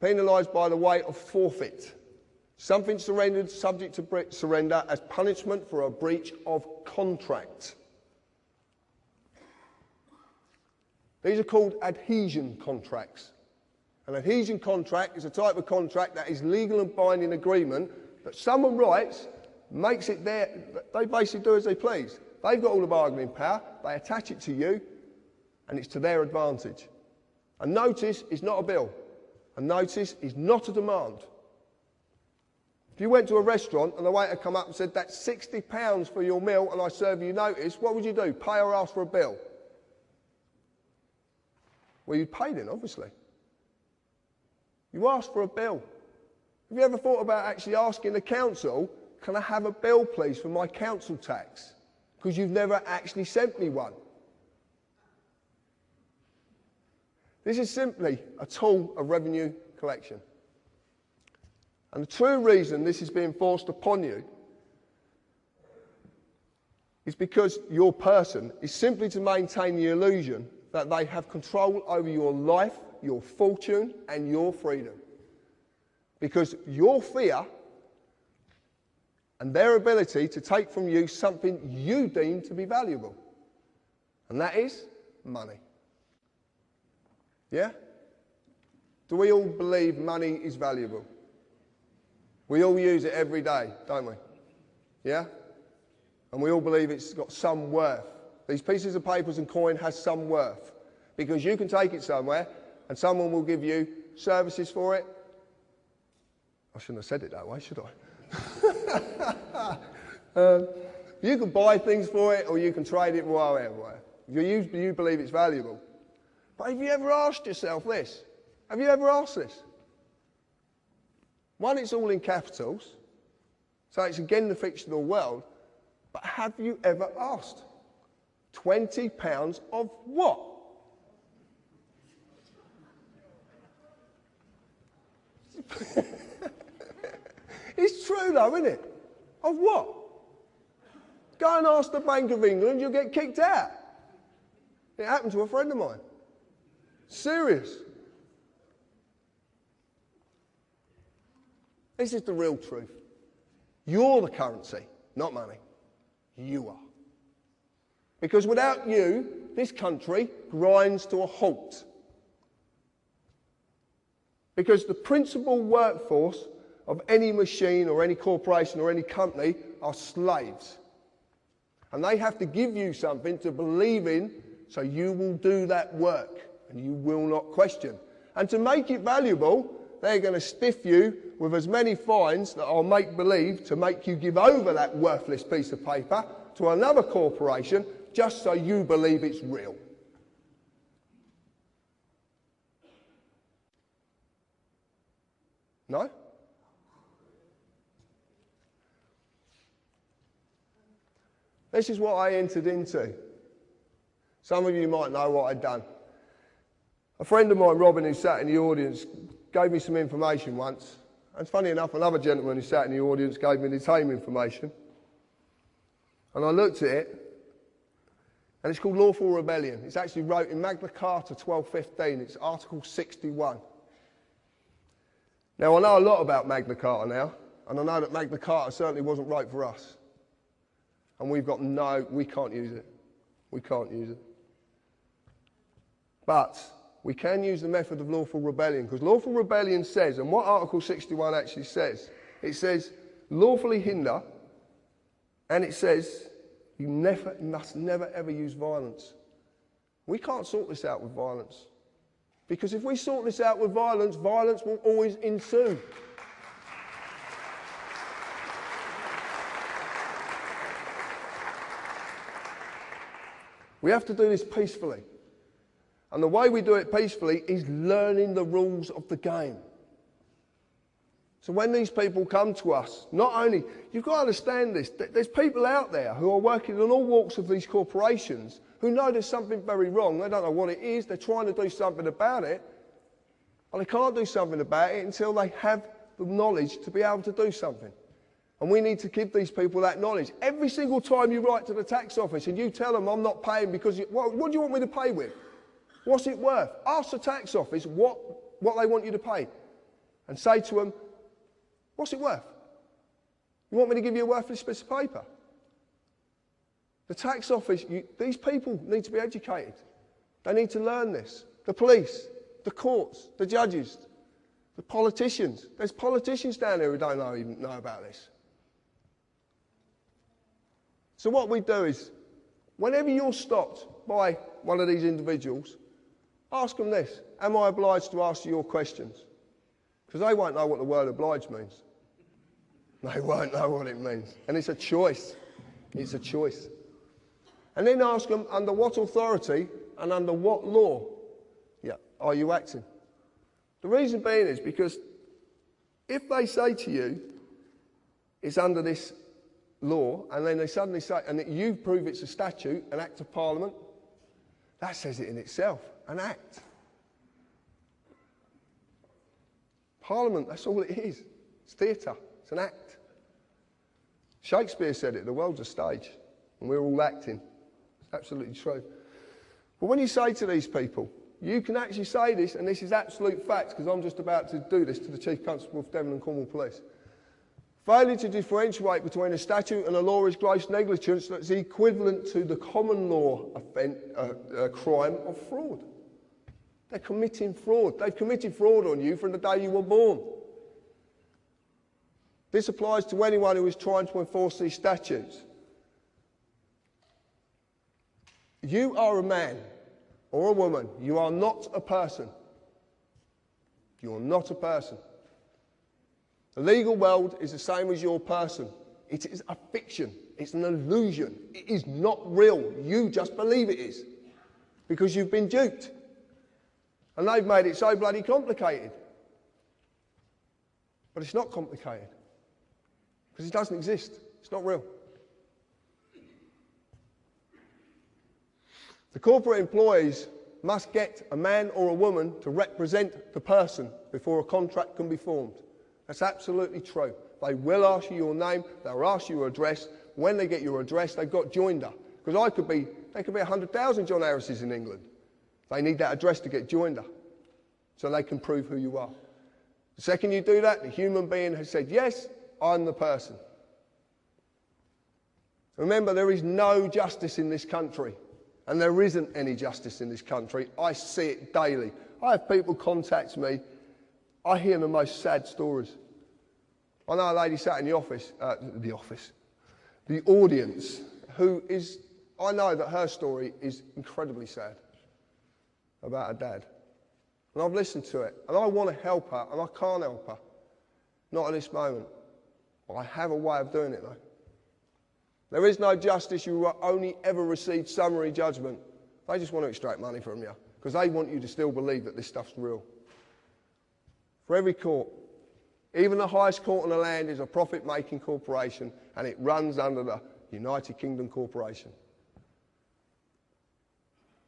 Penalised by the way of forfeit. Something surrendered subject to surrender as punishment for a breach of contract. These are called adhesion contracts. An adhesion contract is a type of contract that is legal and binding agreement that someone writes, makes it their, they basically do as they please. They've got all the bargaining power, they attach it to you, and it's to their advantage. A notice is not a bill. A notice is not a demand. If you went to a restaurant and the waiter come up and said, that's £60 for your meal and I serve you notice, what would you do? Pay or ask for a bill? Well, you'd pay then, obviously. You ask for a bill. Have you ever thought about actually asking the council, can I have a bill, please, for my council tax? Because you've never actually sent me one. This is simply a tool of revenue collection. And the true reason this is being forced upon you is because your person is simply to maintain the illusion that they have control over your life, your fortune, and your freedom. Because your fear and their ability to take from you something you deem to be valuable. And that is money. Yeah? Do we all believe money is valuable? We all use it every day, don't we? Yeah? And we all believe it's got some worth. These pieces of papers and coin has some worth. Because you can take it somewhere and someone will give you services for it. I shouldn't have said it that way, should I? You can buy things for it or you can trade it whatever. You believe it's valuable. But have you ever asked yourself this? Have you ever asked this? One, it's all in capitals, so it's again the fictional world, but have you ever asked? £20 of what? It's true though, isn't it? Of what? Go and ask the Bank of England, you'll get kicked out. It happened to a friend of mine. Serious. This is the real truth. You're the currency, not money. You are. Because without you, this country grinds to a halt. Because the principal workforce of any machine or any corporation or any company are slaves. And they have to give you something to believe in so you will do that work and you will not question. And to make it valuable, they're going to stiff you with as many fines that I'll make believe to make you give over that worthless piece of paper to another corporation just so you believe it's real. No? This is what I entered into. Some of you might know what I'd done. A friend of mine, Robin, who sat in the audience, gave me some information once. And funny enough, another gentleman who sat in the audience gave me the same information. And I looked at it, And it's called lawful rebellion. It's actually wrote in Magna Carta 1215. It's Article 61. Now, I know a lot about Magna Carta now, and I know that Magna Carta certainly wasn't right for us. And we can't use it. We can't use it. But we can use the method of lawful rebellion, because lawful rebellion says, and what Article 61 actually says, it says lawfully hinder, and it says you must never ever use violence. We can't sort this out with violence. Because if we sort this out with violence, violence will always ensue. We have to do this peacefully. And the way we do it peacefully is learning the rules of the game. So when these people come to us, not only, you've got to understand this, there's people out there who are working in all walks of these corporations who know there's something very wrong. They don't know what it is. They're trying to do something about it. And they can't do something about it until they have the knowledge to be able to do something. And we need to give these people that knowledge. Every single time you write to the tax office and you tell them, I'm not paying because, what do you want me to pay with? What's it worth? Ask the tax office what they want you to pay. And say to them, what's it worth? You want me to give you a worthless piece of paper? The tax office, these people need to be educated. They need to learn this. The police, the courts, the judges, the politicians. There's politicians down there who don't even know about this. So what we do is, whenever you're stopped by one of these individuals, ask them this: am I obliged to ask you your questions? Because they won't know what the word obliged means. They won't know what it means. And it's a choice. It's a choice. And then ask them, under what authority and under what law are you acting? The reason being is because if they say to you, it's under this law, and then they suddenly say, and you prove it's a statute, an act of parliament, that says it in itself, an act. Parliament, that's all it is. It's theatre, it's an act. Shakespeare said it, the world's a stage, and we're all acting. It's absolutely true. But when you say to these people, you can actually say this, and this is absolute fact, because I'm just about to do this to the Chief Constable of Devon and Cornwall Police. Failure to differentiate between a statute and a law is gross negligence that's equivalent to the common law crime of fraud. They're committing fraud. They've committed fraud on you from the day you were born. This applies to anyone who is trying to enforce these statutes. You are a man or a woman. You are not a person. You are not a person. The legal world is the same as your person. It is a fiction. It's an illusion. It is not real. You just believe it is because you've been duped. And they've made it so bloody complicated. But it's not complicated because it doesn't exist. It's not real. The corporate employees must get a man or a woman to represent the person before a contract can be formed. That's absolutely true. They will ask you your name, they'll ask you your address. When they get your address, they've got joinder. Because there could be 100,000 John Harrises in England. They need that address to get joinder, so they can prove who you are. The second you do that, the human being has said, yes, I'm the person. Remember, there is no justice in this country. And there isn't any justice in this country. I see it daily. I have people contact me. I hear the most sad stories. I know a lady sat in the audience, who is, I know that her story is incredibly sad about her dad. And I've listened to it, and I want to help her, and I can't help her. Not at this moment. I have a way of doing it, though. There is no justice. You will only ever receive summary judgment. They just want to extract money from you because they want you to still believe that this stuff's real. For every court, even the highest court in the land is a profit-making corporation, and it runs under the United Kingdom Corporation.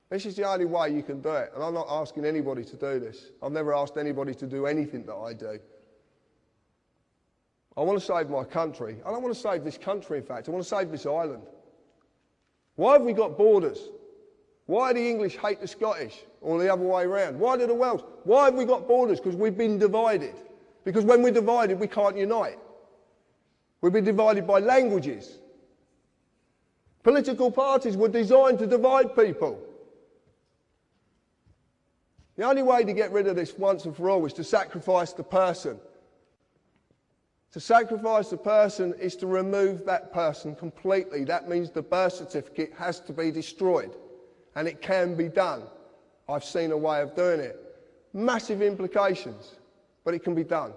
This is the only way you can do it, and I'm not asking anybody to do this. I've never asked anybody to do anything that I do. I want to save my country. I don't want to save this country, in fact. I want to save this island. Why have we got borders? Why do the English hate the Scottish, or the other way around? Why do the Welsh? Why have we got borders? Because we've been divided. Because when we're divided, we can't unite. We've been divided by languages. Political parties were designed to divide people. The only way to get rid of this once and for all is to sacrifice the person. To sacrifice the person is to remove that person completely. That means the birth certificate has to be destroyed. And it can be done. I've seen a way of doing it. Massive implications, but it can be done.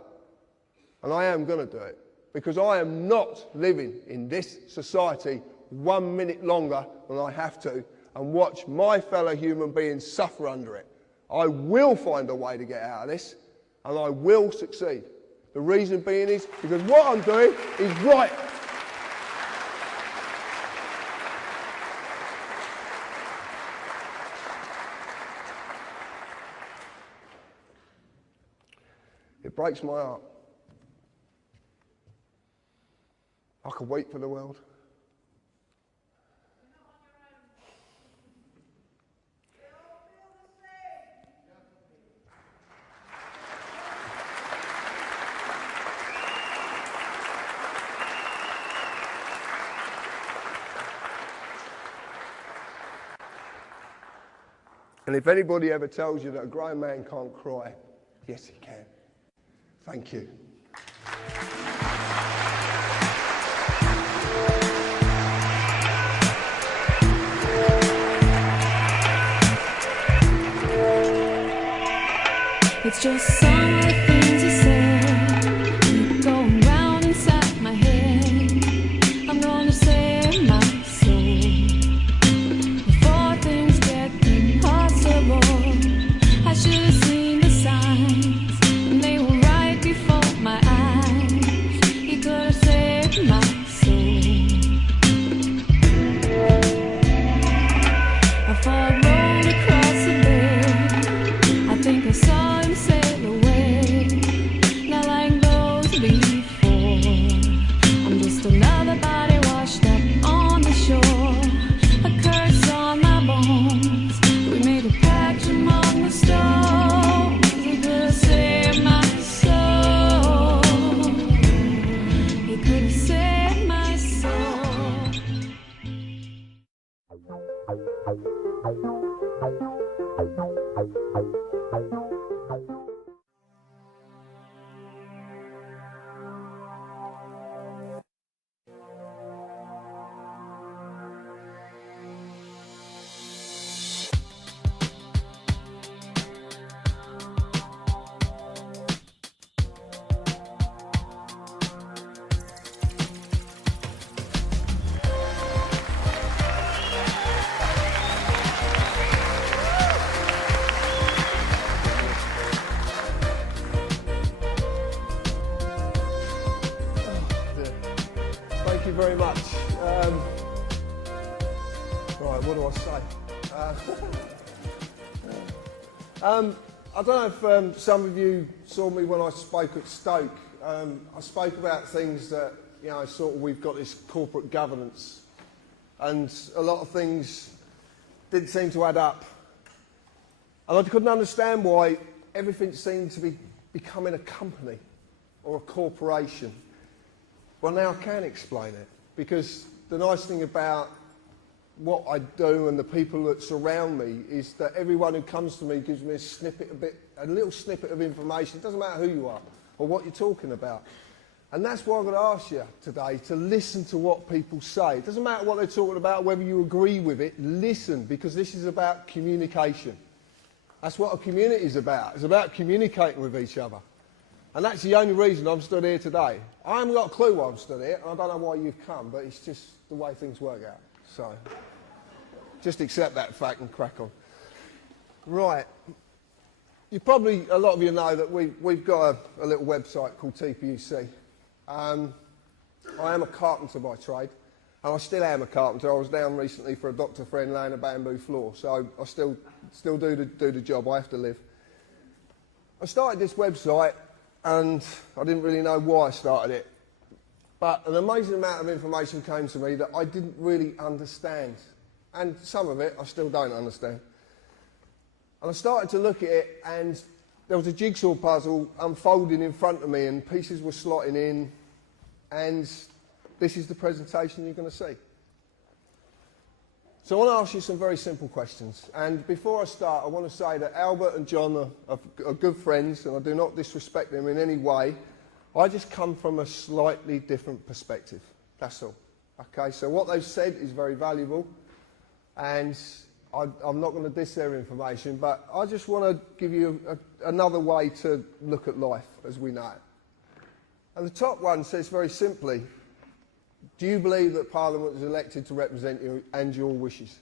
And I am going to do it. Because I am not living in this society 1 minute longer than I have to and watch my fellow human beings suffer under it. I will find a way to get out of this, and I will succeed. The reason being is because what I'm doing is right. It breaks my heart. I could wait for the world. And if anybody ever tells you that a grown man can't cry, yes, he can. Thank you. It's just some of the things you said, keep going round inside my head. I'm gonna save my soul before things get impossible. I should have seen the signs, and they were right before my eyes. You could have saved my soul. I fall rolled across the bed. I think I saw him sail away, not like those before. I'm just another body washed up on the shore, a curse on my bones. We made a pact among the stones. He could have saved my soul. He could have saved my soul. Thank you very much. Right, what do I say? I don't know if some of you saw me when I spoke at Stoke. I spoke about things that, you know, sort of we've got this corporate governance, and a lot of things didn't seem to add up. And I couldn't understand why everything seemed to be becoming a company or a corporation. Well, now I can explain it, because the nice thing about what I do and the people that surround me is that everyone who comes to me gives me a little snippet of information. It doesn't matter who you are or what you're talking about. And that's why I'm going to ask you today to listen to what people say. It doesn't matter what they're talking about, whether you agree with it, listen, because this is about communication. That's what a community is about. It's about communicating with each other. And that's the only reason I'm stood here today. I haven't got a clue why I'm stood here, and I don't know why you've come, but it's just the way things work out. So, just accept that fact and crack on. Right. You probably, a lot of you know that we've got a little website called TPUC. I am a carpenter by trade, and I still am a carpenter. I was down recently for a doctor friend laying a bamboo floor, so I still do the job. I have to live. I started this website, and I didn't really know why I started it. But an amazing amount of information came to me that I didn't really understand. and some of it I still don't understand. And I started to look at it, and there was a jigsaw puzzle unfolding in front of me, and pieces were slotting in, and this is the presentation you're going to see. So I want to ask you some very simple questions. And before I start, I want to say that Albert and John are good friends, and I do not disrespect them in any way. I just come from a slightly different perspective. That's all. Okay, so what they've said is very valuable, and I'm not going to diss their information, but I just want to give you another way to look at life as we know it. And the top one says very simply, do you believe that Parliament is elected to represent you and your wishes?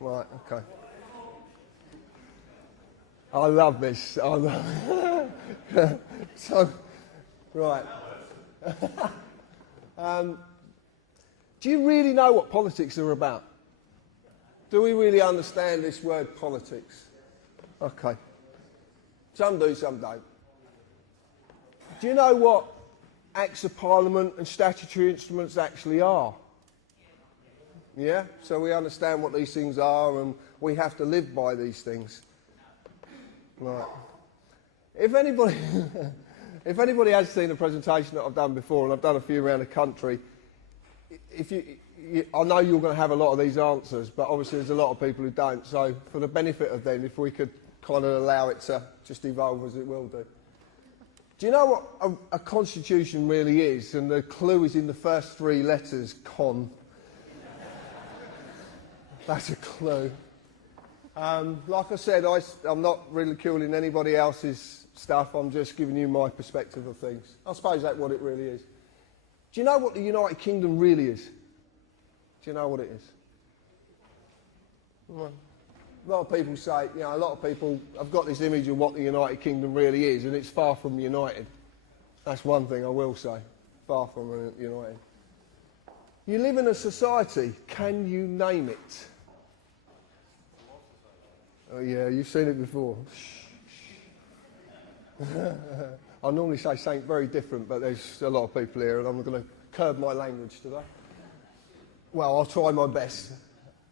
Right, okay. I love this. I love it. So, right. Do you really know what politics are about? Do we really understand this word politics? Okay. Some do, some don't. Do you know what Acts of Parliament and statutory instruments actually are? Yeah? So we understand what these things are, and we have to live by these things. Right. If anybody has seen a presentation that I've done before, and I've done a few around the country, I know you're going to have a lot of these answers, but obviously there's a lot of people who don't. So for the benefit of them, if we could kind of allow it to just evolve as it will do. Do you know what a constitution really is? And the clue is in the first three letters, con. That's a clue. Like I said, I'm not ridiculing anybody else's stuff. I'm just giving you my perspective of things. I suppose that's what it really is. Do you know what the United Kingdom really is? Do you know what it is? Well, a lot of people say, you know, a lot of people have got this image of what the United Kingdom really is, and it's far from united. That's one thing I will say. Far from united. You live in a society. Can you name it? Oh yeah, you've seen it before. I normally say something very different, but there's a lot of people here, and I'm going to curb my language today. Well, I'll try my best.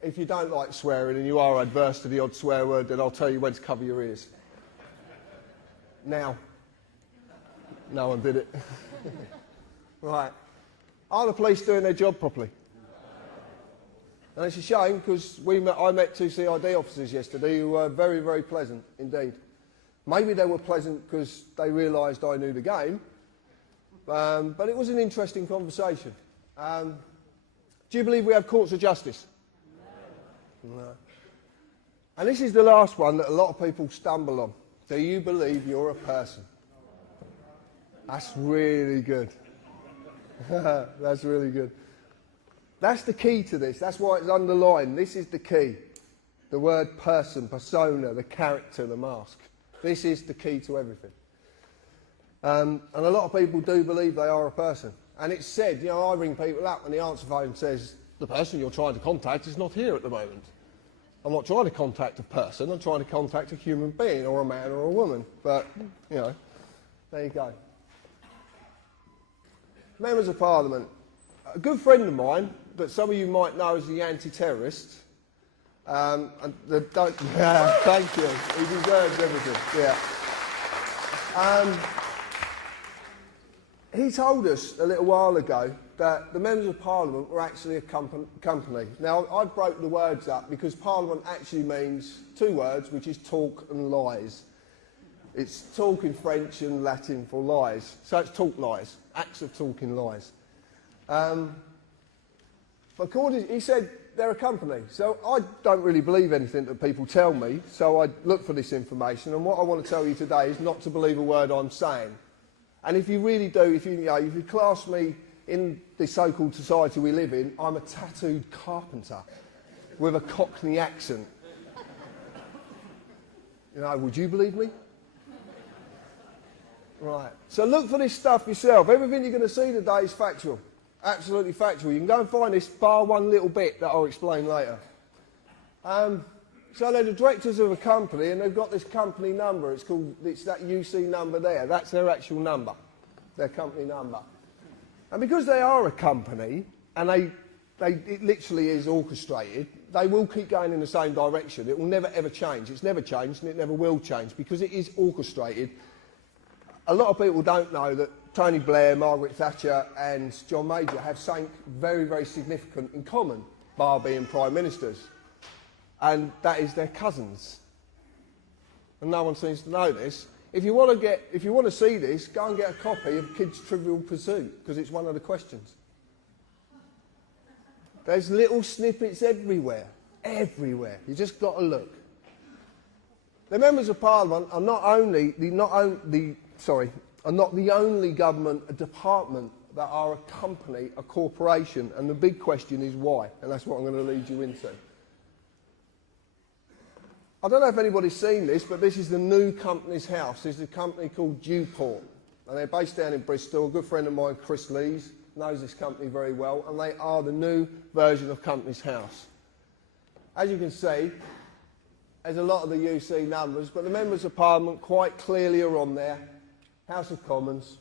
If you don't like swearing and you are adverse to the odd swear word, then I'll tell you when to cover your ears. Now. No one did it. Right. Are the police doing their job properly? And it's a shame, because I met two CID officers yesterday who were very, very pleasant indeed. Maybe they were pleasant because they realised I knew the game, but it was an interesting conversation. Do you believe we have courts of justice? No. And this is the last one that a lot of people stumble on. Do you believe you're a person? That's really good. That's really good. That's the key to this. That's why it's underlined. This is the key. The word person, persona, the character, the mask. This is the key to everything. And a lot of people do believe they are a person. And it's said, you know, I ring people up and the answer phone says, the person you're trying to contact is not here at the moment. I'm not trying to contact a person, I'm trying to contact a human being, or a man or a woman. But, you know, there you go. Members of Parliament. A good friend of mine, that some of you might know as the anti-terrorist, thank you, he deserves everything, yeah. He told us a little while ago that the members of Parliament were actually a company. Now, I broke the words up because Parliament actually means two words, which is talk and lies. It's talk in French and Latin for lies. So it's talk lies, acts of talking lies. But he said they're a company. So I don't really believe anything that people tell me, so I look for this information. And what I want to tell you today is not to believe a word I'm saying. And if you really do, if you class me in the so-called society we live in, I'm a tattooed carpenter with a Cockney accent. You know, would you believe me? Right. So look for this stuff yourself. Everything you're going to see today is factual. Absolutely factual. You can go and find this, bar one little bit that I'll explain later. So they're the directors of a company, and they've got this company number. It's that UC number there. That's their actual number, their company number. And because they are a company, and they it literally is orchestrated. They will keep going in the same direction. It will never ever change. It's never changed and it never will change because it is orchestrated. A lot of people don't know that Tony Blair, Margaret Thatcher and John Major have something very, very significant in common, bar being Prime Ministers. And that is their cousins. And no one seems to know this. If you want to see this, go and get a copy of Kids' Trivial Pursuit, because it's one of the questions. There's little snippets everywhere. Everywhere. You just got to look. The members of Parliament are not the only government department that are a company, a corporation, and the big question is why, and that's what I'm going to lead you into. I don't know if anybody's seen this, but this is the new Companies House. There's a company called Dewport, and they're based down in Bristol. A good friend of mine, Chris Lees, knows this company very well, and they are the new version of Companies House. As you can see, there's a lot of the UC numbers, but the members of Parliament quite clearly are on there. House of Commons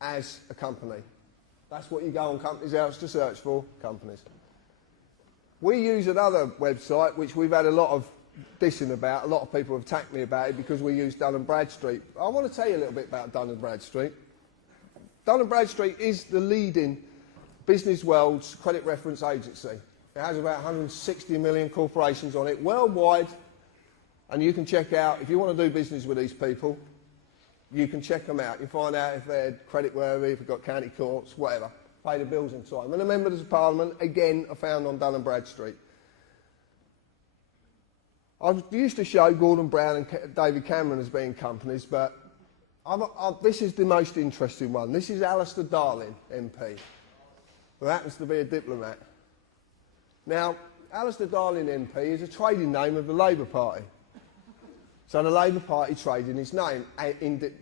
as a company. That's what you go on Companies House to search for, companies. We use another website which we've had a lot of dissing about. A lot of people have attacked me about it because we use Dun & Bradstreet. I want to tell you a little bit about Dun & Bradstreet. Dun & Bradstreet is the leading business world's credit reference agency. It has about 160 million corporations on it worldwide, and you can check out, if you want to do business with these people, you can check them out. You find out if they're creditworthy, if they've got county courts, whatever. Pay the bills in time. And the members of Parliament, again, are found on Dun & Bradstreet. I used to show Gordon Brown and David Cameron as being companies, but this is the most interesting one. This is Alistair Darling, MP, who happens to be a diplomat. Now, Alistair Darling MP is a trading name of the Labour Party. So the Labour Party trade in its name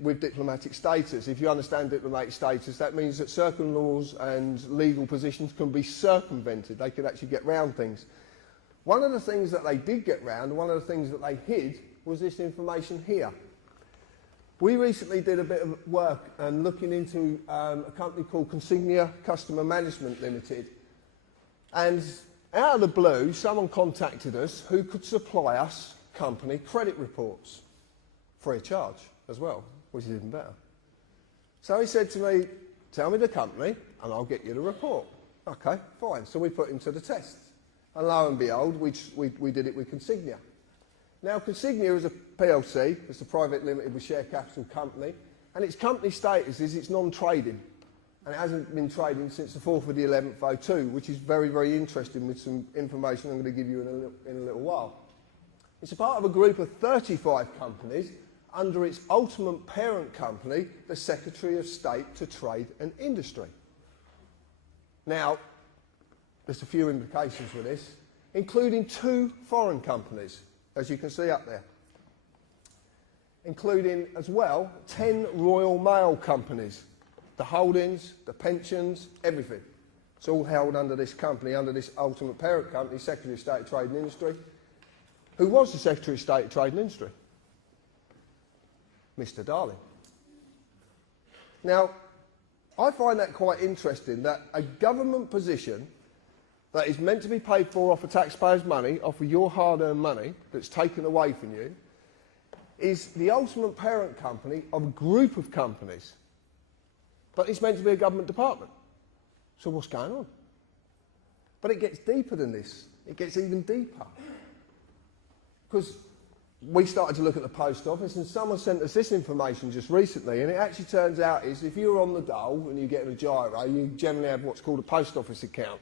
with diplomatic status. If you understand diplomatic status, that means that certain laws and legal positions can be circumvented. They could actually get round things. One of the things that they did get round, one of the things that they hid, was this information here. We recently did a bit of work and looking into a company called Consignia Customer Management Limited. And out of the blue, someone contacted us who could supply us company credit reports free of charge as well, which is even better. So he said to me, tell me the company and I'll get you the report. Okay, fine. So we put him to the test. And lo and behold, we did it with Consignia. Now, Consignia is a PLC, it's a private limited with share capital company, and its company status is it's non-trading. And it hasn't been trading since the 4th of the 11th, 2002, which is very, very interesting with some information I'm going to give you in a little while. It's a part of a group of 35 companies under its ultimate parent company, the Secretary of State to Trade and Industry. Now, there's a few implications with this, including 2 foreign companies, as you can see up there, including as well 10 Royal Mail companies, the holdings, the pensions, everything. It's all held under this company, under this ultimate parent company, Secretary of State of Trade and Industry. Who was the Secretary of State of Trade and Industry? Mr. Darling. Now, I find that quite interesting, that a government position that is meant to be paid for off of taxpayers' money, off of your hard-earned money that's taken away from you, is the ultimate parent company of a group of companies. But it's meant to be a government department. So what's going on? But it gets deeper than this. It gets even deeper. Because we started to look at the post office and someone sent us this information just recently, and it actually turns out is if you're on the dole and you get a gyro, you generally have what's called a post office account.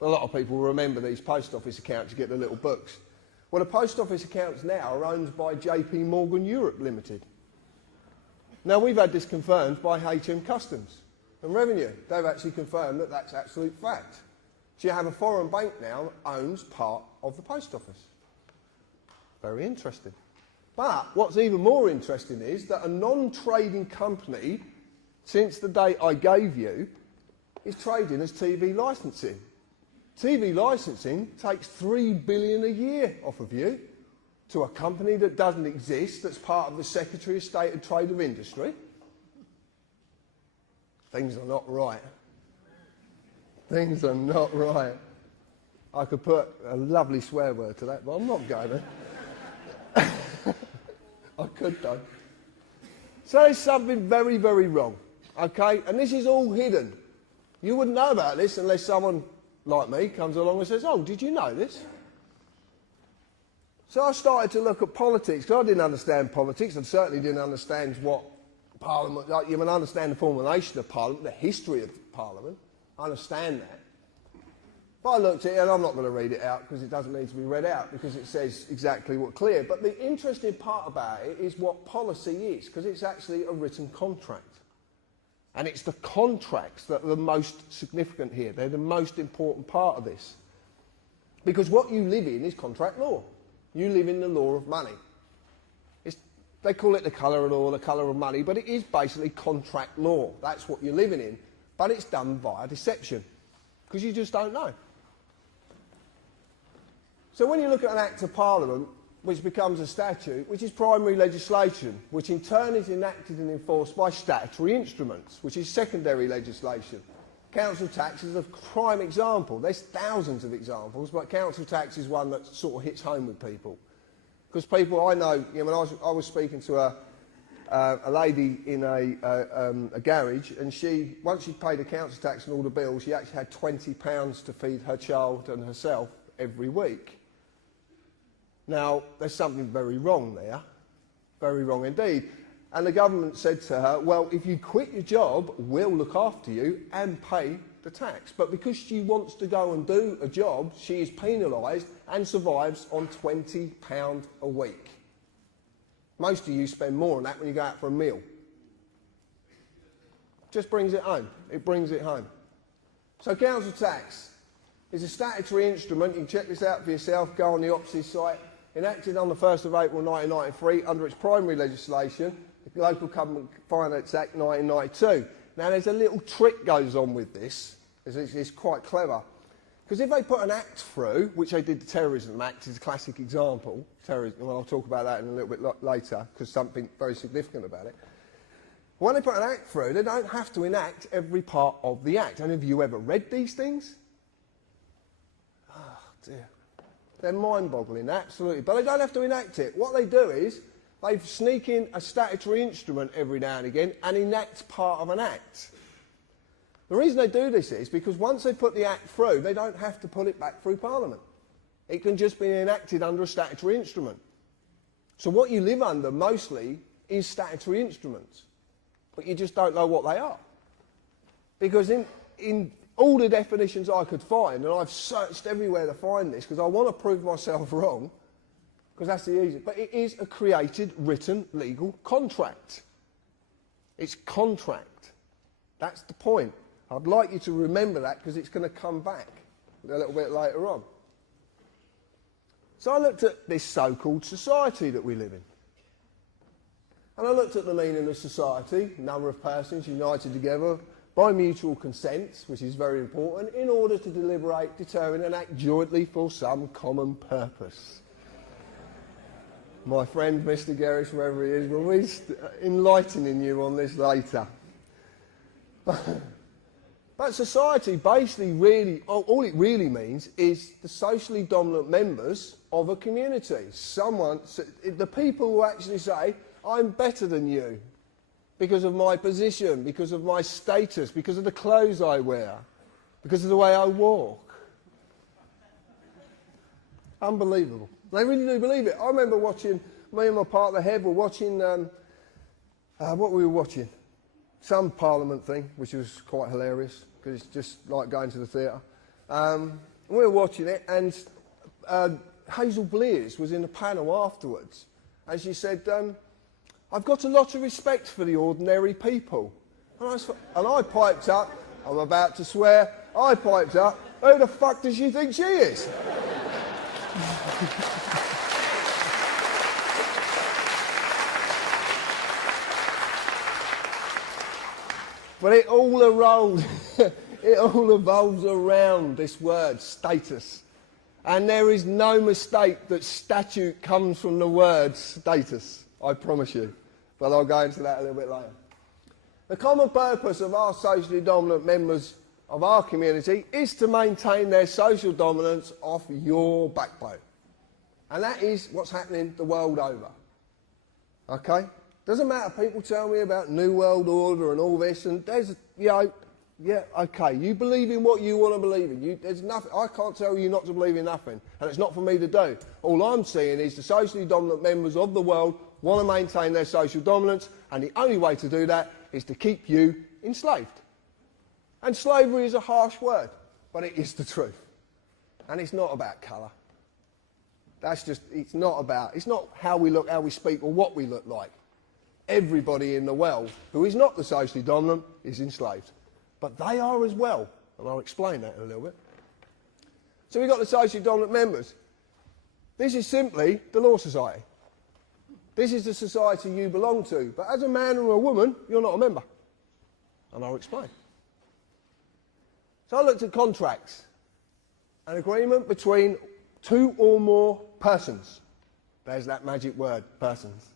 A lot of people remember these post office accounts, you get the little books. Well, the post office accounts now are owned by JP Morgan Europe Limited. Now, we've had this confirmed by HM Customs and Revenue. They've actually confirmed that that's absolute fact. So you have a foreign bank now that owns part of the post office. Very interesting. But what's even more interesting is that a non-trading company, since the date I gave you, is trading as TV licensing. TV licensing takes $3 billion a year off of you to a company that doesn't exist, that's part of the Secretary of State of Trade and Industry. Things are not right. Things are not right. I could put a lovely swear word to that, but I'm not going to. I could though. So there's something very, very wrong, okay? And this is all hidden. You wouldn't know about this unless someone like me comes along and says, oh, did you know this? So I started to look at politics, because I didn't understand politics, and certainly didn't understand what Parliament, like, you can understand the formulation of Parliament, the history of Parliament, I understand that. But I looked at it, and I'm not going to read it out because it doesn't need to be read out, because it says exactly what's clear. But the interesting part about it is what policy is, because it's actually a written contract. And it's the contracts that are the most significant here. They're the most important part of this. Because what you live in is contract law. You live in the law of money. They call it the colour of law, the colour of money, but it is basically contract law. That's what you're living in. But it's done via deception, because you just don't know. So when you look at an Act of Parliament, which becomes a statute, which is primary legislation, which in turn is enacted and enforced by statutory instruments, which is secondary legislation. Council tax is a prime example. There's thousands of examples, but council tax is one that sort of hits home with people. Because people I know, you know, when I was speaking to a lady in a garage, and once she'd paid the council tax and all the bills, she actually had £20 to feed her child and herself every week. Now, there's something very wrong there, very wrong indeed. And the government said to her, well, if you quit your job, we'll look after you and pay the tax. But because she wants to go and do a job, she is penalised and survives on £20 a week. Most of you spend more on that when you go out for a meal. Just brings it home. It brings it home. So council tax is a statutory instrument. You can check this out for yourself. Go on the OPSIS site. Enacted on the 1st of April 1993 under its primary legislation, the Local Government Finance Act 1992. Now there's a little trick goes on with this. It's quite clever. Because if they put an act through, which they did the Terrorism Act, is a classic example. Terrorism, well, I'll talk about that in a little bit later, because something very significant about it. When they put an act through, they don't have to enact every part of the act. And have you ever read these things? Oh, dear. They're mind-boggling, absolutely. But they don't have to enact it. What they do is they sneak in a statutory instrument every now and again and enact part of an act. The reason they do this is because once they put the act through, they don't have to put it back through Parliament. It can just be enacted under a statutory instrument. So what you live under mostly is statutory instruments, but you just don't know what they are. Because in all the definitions I could find, and I've searched everywhere to find this because I want to prove myself wrong, because that's the easiest, but it is a created, written, legal contract. It's contract. That's the point. I'd like you to remember that because it's going to come back a little bit later on. So I looked at this so-called society that we live in. And I looked at the meaning of society, number of persons united together by mutual consent, which is very important, in order to deliberate, determine and act jointly for some common purpose. My friend Mr. Gerrish, wherever he is, will be enlightening you on this later. But society basically really, all it really means is the socially dominant members of a community. The people who actually say, I'm better than you because of my position, because of my status, because of the clothes I wear, because of the way I walk. Unbelievable. They really do believe it. I remember watching, me and my partner Hev were watching, what were we watching? Some Parliament thing, which was quite hilarious, because it's just like going to the theatre. We were watching it, and Hazel Blears was in the panel afterwards, and she said, I've got a lot of respect for the ordinary people. And I piped up, I'm about to swear, I piped up, who the fuck does she think she is? But it all evolves around this word, status. And there is no mistake that statute comes from the word status, I promise you. But I'll go into that a little bit later. The common purpose of our socially dominant members of our community is to maintain their social dominance off your backbone. And that is what's happening the world over. Okay? Doesn't matter, people tell me about New World Order and all this, and there's, you know, yeah, okay, you believe in what you want to believe in. There's nothing, I can't tell you not to believe in nothing, and it's not for me to do. All I'm saying is the socially dominant members of the world want to maintain their social dominance, and the only way to do that is to keep you enslaved. And slavery is a harsh word, but it is the truth. And it's not about colour. That's just, it's not how we look, how we speak, or what we look like. Everybody in the world who is not the socially dominant is enslaved. But they are as well, and I'll explain that in a little bit. So we've got the socially dominant members. This is simply the Law Society. This is the society you belong to, but as a man or a woman, you're not a member. And I'll explain. So I looked at contracts. An agreement between two or more persons. There's that magic word, persons.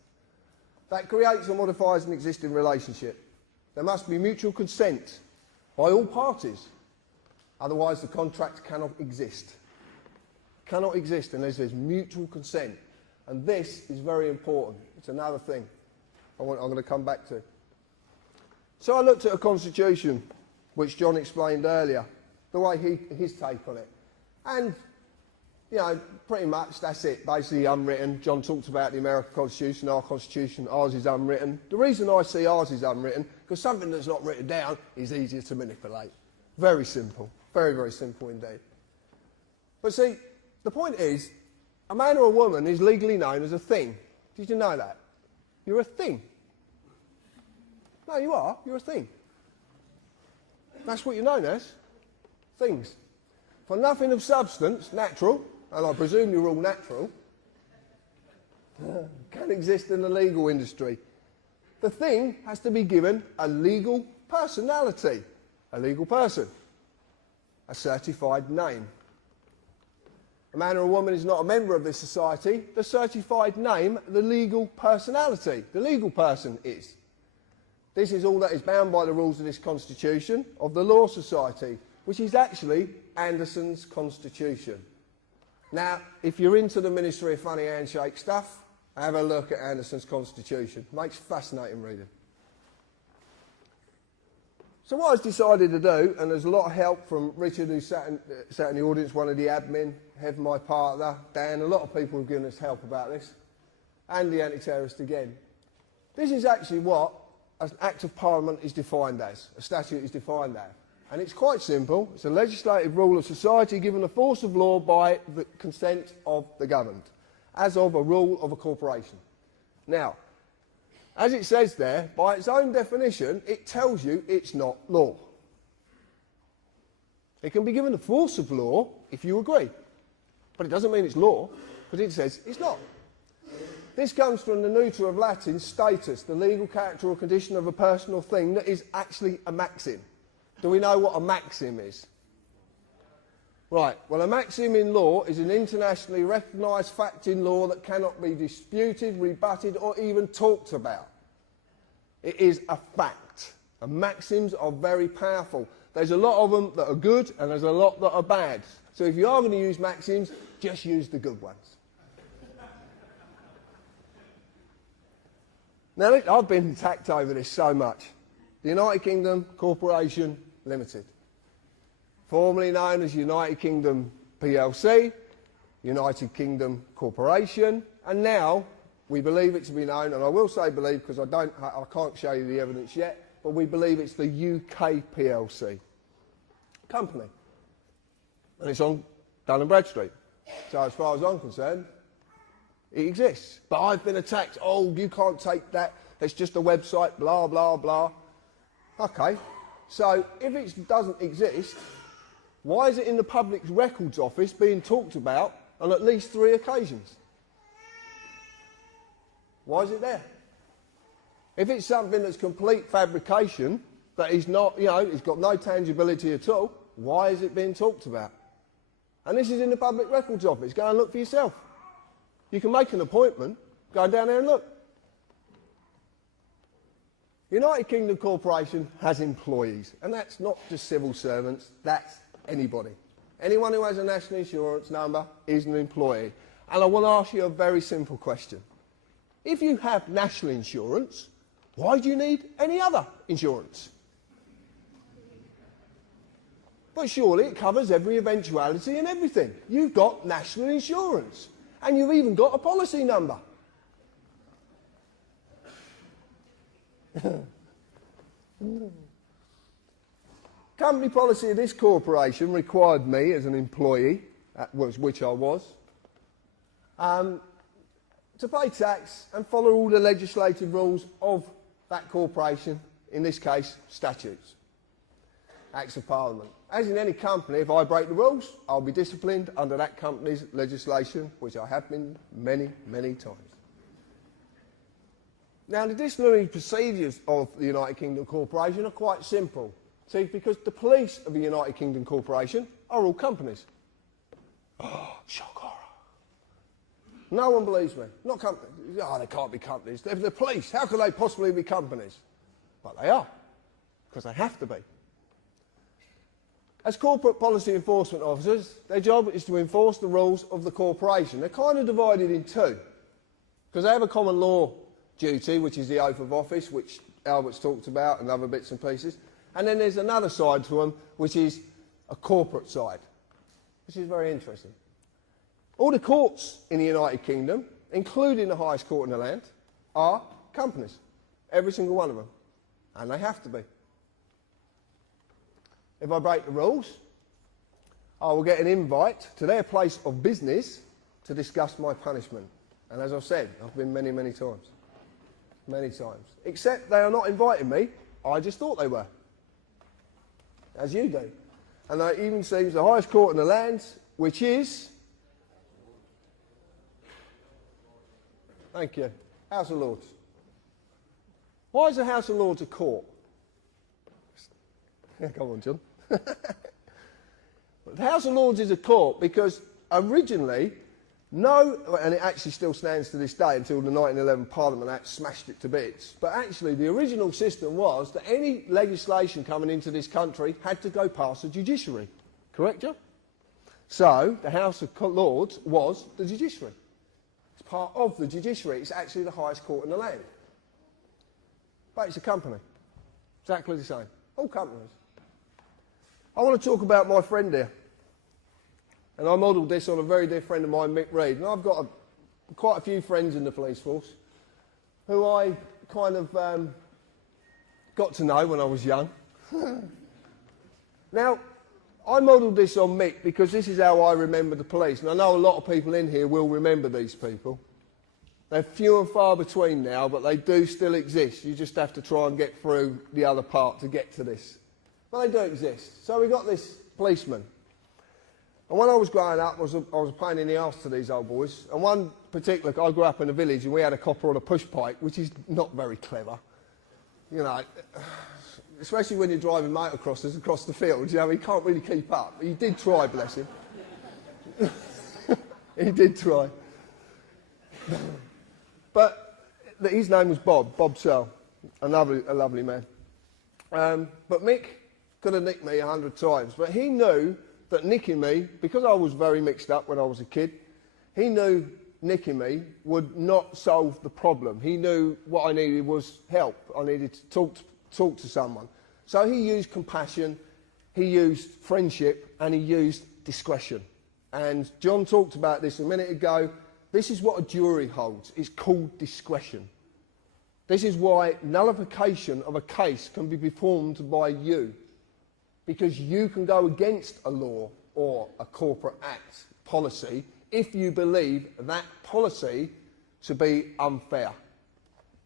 That creates or modifies an existing relationship. There must be mutual consent by all parties. Otherwise, the contract cannot exist. Cannot exist unless there's mutual consent. And this is very important. It's another thing I'm going to come back to. So I looked at a constitution, which John explained earlier, the way his take on it. And, you know, pretty much that's it, basically unwritten. John talked about the American Constitution, our Constitution, ours is unwritten. The reason I see ours is unwritten, because something that's not written down is easier to manipulate. Very simple. Very, very simple indeed. But see, the point is, a man or a woman is legally known as a thing. Did you know that? You're a thing. No, you are. You're a thing. That's what you're known as. Things. For nothing of substance, natural, and I presume you're all natural, can exist in the legal industry. The thing has to be given a legal personality. A legal person. A certified name. A man or a woman is not a member of this society. The certified name, the legal personality. The legal person is. This is all that is bound by the rules of this constitution of the Law Society, which is actually Anderson's constitution. Now, if you're into the Ministry of Funny Handshake stuff, have a look at Anderson's constitution. Makes fascinating reading. So what I've decided to do, and there's a lot of help from Richard, who sat in the audience, one of the admin, Hev, my partner, Dan, a lot of people have given us help about this, and the anti-terrorist again. This is actually what an Act of Parliament is defined as, a statute is defined as. And it's quite simple. It's a legislative rule of society given the force of law by the consent of the governed, as of a rule of a corporation. Now, as it says there, by its own definition, it tells you it's not law. It can be given the force of law if you agree. But it doesn't mean it's law, because it says it's not. This comes from the neuter of Latin status, the legal character or condition of a person or thing that is actually a maxim. Do we know what a maxim is? Right, well, a maxim in law is an internationally recognised fact in law that cannot be disputed, rebutted, or even talked about. It is a fact. And maxims are very powerful. There's a lot of them that are good, and there's a lot that are bad. So if you are going to use maxims, just use the good ones. Now, I've been attacked over this so much. The United Kingdom Corporation Limited. Formerly known as United Kingdom PLC, United Kingdom Corporation, and now we believe it to be known, and I will say believe because I can't show you the evidence yet, but we believe it's the UK PLC company. And it's on Dun & Bradstreet. So as far as I'm concerned, it exists. But I've been attacked, oh, you can't take that, it's just a website, blah, blah, blah. Okay, so if it doesn't exist, why is it in the Public Records Office being talked about on at least 3 occasions? Why is it there? If it's something that's complete fabrication, that is not, you know, it's got no tangibility at all, why is it being talked about? And this is in the Public Records Office. Go and look for yourself. You can make an appointment, go down there and look. United Kingdom Corporation has employees, and that's not just civil servants, that's anybody. Anyone who has a national insurance number is an employee. And I want to ask you a very simple question. If you have national insurance, why do you need any other insurance? But surely it covers every eventuality and everything. You've got national insurance, and you've even got a policy number. Company policy of this corporation required me as an employee, which I was, to pay tax and follow all the legislative rules of that corporation, in this case statutes, acts of parliament. As in any company, if I break the rules, I'll be disciplined under that company's legislation, which I have been many, many times. Now, the disciplinary procedures of the United Kingdom Corporation are quite simple. See, because the police of the United Kingdom Corporation are all companies. Oh, shock horror. No one believes me. Not companies. Oh, they can't be companies. They're the police. How could they possibly be companies? But they are, because they have to be. As corporate policy enforcement officers, their job is to enforce the rules of the corporation. They're kind of divided in two, because they have a common law duty, which is the oath of office, which Albert's talked about, and other bits and pieces. And then there's another side to them, which is a corporate side, which is very interesting. All the courts in the United Kingdom, including the highest court in the land, are companies. Every single one of them. And they have to be. If I break the rules, I will get an invite to their place of business to discuss my punishment. And as I've said, I've been many, many times. Many times. Except they are not inviting me. I just thought they were. As you do. And that even seems the highest court in the land, which is... Thank you. House of Lords. Why is the House of Lords a court? Yeah, come on, John. The House of Lords is a court because originally, and it actually still stands to this day until the 1911 Parliament Act smashed it to bits, but actually the original system was that any legislation coming into this country had to go past the judiciary. Correct, John? So, the House of Lords was the judiciary. It's part of the judiciary. It's actually the highest court in the land. But it's a company. Exactly the same. All companies. I want to talk about my friend here. And I modelled this on a very dear friend of mine, Mick Reed. And I've got quite a few friends in the police force who I kind of got to know when I was young. Now, I modelled this on Mick because this is how I remember the police. And I know a lot of people in here will remember these people. They're few and far between now, but they do still exist. You just have to try and get through the other part to get to this. But they do exist. So we got this policeman. And when I was growing up, I was a pain in the arse to these old boys. And one particular, I grew up in a village and we had a copper on a push bike, which is not very clever. You know, especially when you're driving motocrossers across the field, you know, he can't really keep up. He did try, bless him. He did try. But his name was Bob Searle, a lovely man. But Mick could have nicked me 100 times, but he knew that nicking me, because I was very mixed up when I was a kid, he knew nicking me would not solve the problem. He knew what I needed was help. I needed to talk to someone. So he used compassion, he used friendship, and he used discretion. And John talked about this a minute ago. This is what a jury holds. It's called discretion. This is why nullification of a case can be performed by you. Because you can go against a law or a corporate act policy if you believe that policy to be unfair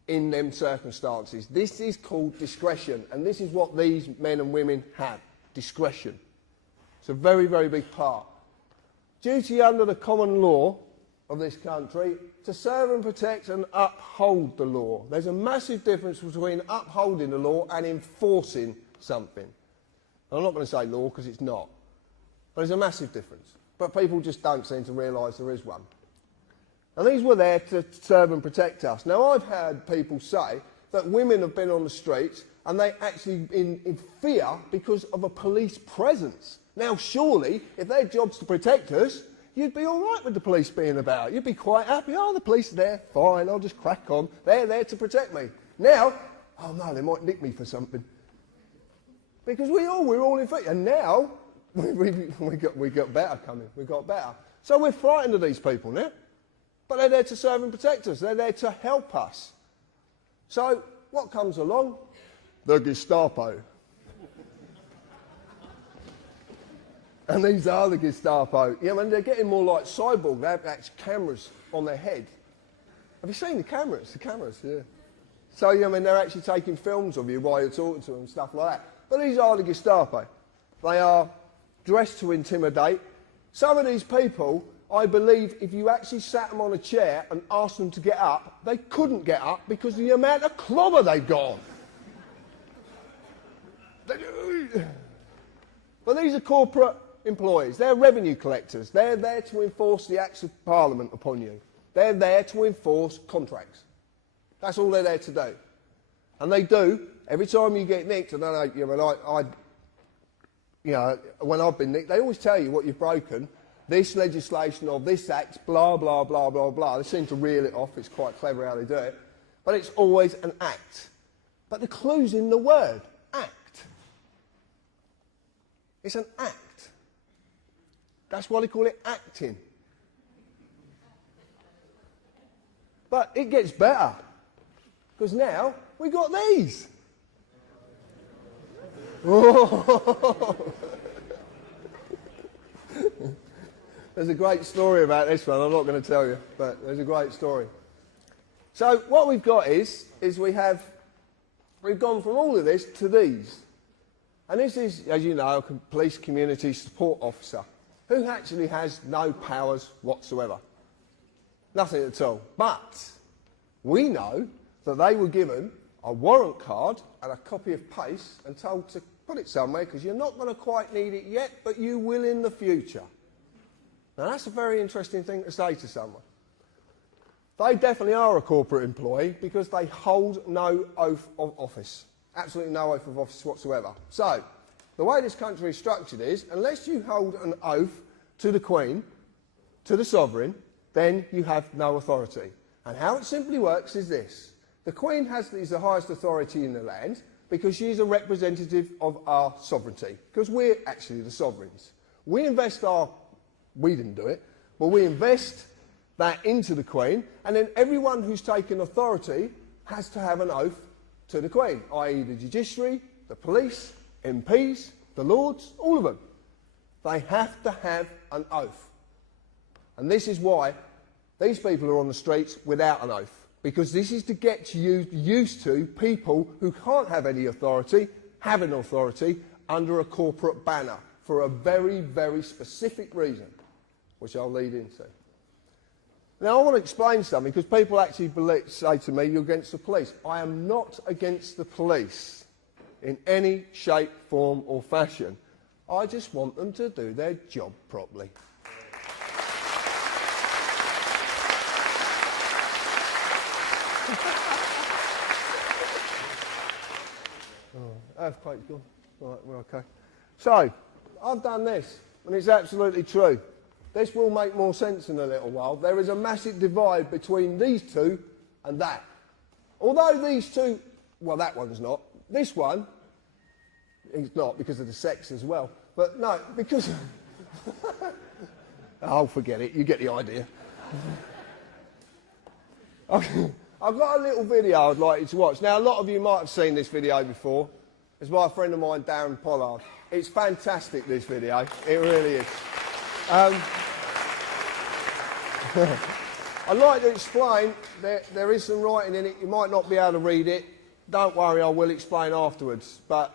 in them circumstances. This is called discretion, and this is what these men and women have, discretion. It's a very, very big part. Duty under the common law of this country to serve and protect and uphold the law. There's a massive difference between upholding the law and enforcing something. I'm not going to say law because it's not. But there's a massive difference. But people just don't seem to realise there is one. And these were there to serve and protect us. Now, I've heard people say, that women have been on the streets and they actually in fear because of a police presence. Now, surely, if their job's to protect us, you'd be all right with the police being about. You'd be quite happy. Oh, the police are there. Fine, I'll just crack on. They're there to protect me. Now, oh no, they might nick me for something. Because we're all in fear. And now, we got better coming. We got better. So we're frightened of these people now. But they're there to serve and protect us. They're there to help us. So, what comes along? The Gestapo. And these are the Gestapo. Yeah, man, they're getting more like cyborg. They have actual cameras on their head. Have you seen the cameras? The cameras, yeah. So, yeah, I mean, they're actually taking films of you while you're talking to them and stuff like that. But these are the Gestapo. They are dressed to intimidate. Some of these people, I believe, if you actually sat them on a chair and asked them to get up, they couldn't get up because of the amount of clobber they've got on. But these are corporate employees. They're revenue collectors. They're there to enforce the acts of Parliament upon you. They're there to enforce contracts. That's all they're there to do. And they do. Every time you get nicked, and I know, when I've been nicked, they always tell you what you've broken. This legislation or this act, blah, blah, blah, blah, blah. They seem to reel it off. It's quite clever how they do it. But it's always an act. But the clue's in the word, act. It's an act. That's why they call it acting. But it gets better. Because now we've got these. There's a great story about this one. I'm not going to tell you, but there's a great story. So what we've got is we've gone from all of this to these. And this is, as you know, a police community support officer who actually has no powers whatsoever. Nothing at all. But we know that they were given a warrant card and a copy of PACE and told to put it somewhere because you're not going to quite need it yet, but you will in the future. Now that's a very interesting thing to say to someone. They definitely are a corporate employee because they hold no oath of office. Absolutely no oath of office whatsoever. So, the way this country is structured is, unless you hold an oath to the Queen, to the Sovereign, then you have no authority. And how it simply works is this. The Queen is the highest authority in the land because she's a representative of our sovereignty, because we're actually the sovereigns. We didn't do it, but we invest that into the Queen, and then everyone who's taken authority has to have an oath to the Queen, i.e. the judiciary, the police, MPs, the Lords, all of them. They have to have an oath. And this is why these people are on the streets without an oath, because this is to get you used to people who can't have any authority, have an authority under a corporate banner for a very, very specific reason, which I'll lead into. Now, I want to explain something, because people actually say to me, you're against the police. I am not against the police in any shape, form or fashion. I just want them to do their job properly. Earthquake's gone. Right, we're okay. So, I've done this, and it's absolutely true. This will make more sense in a little while. There is a massive divide between these two and that. Although these two, well, that one's not. This one, it's not because of the sex as well. But no, because... oh, forget it. You get the idea. I've got a little video I'd like you to watch. Now, a lot of you might have seen this video before. It's by a friend of mine, Darren Pollard. It's fantastic, this video. It really is. I'd like to explain that there is some writing in it. You might not be able to read it. Don't worry, I will explain afterwards. But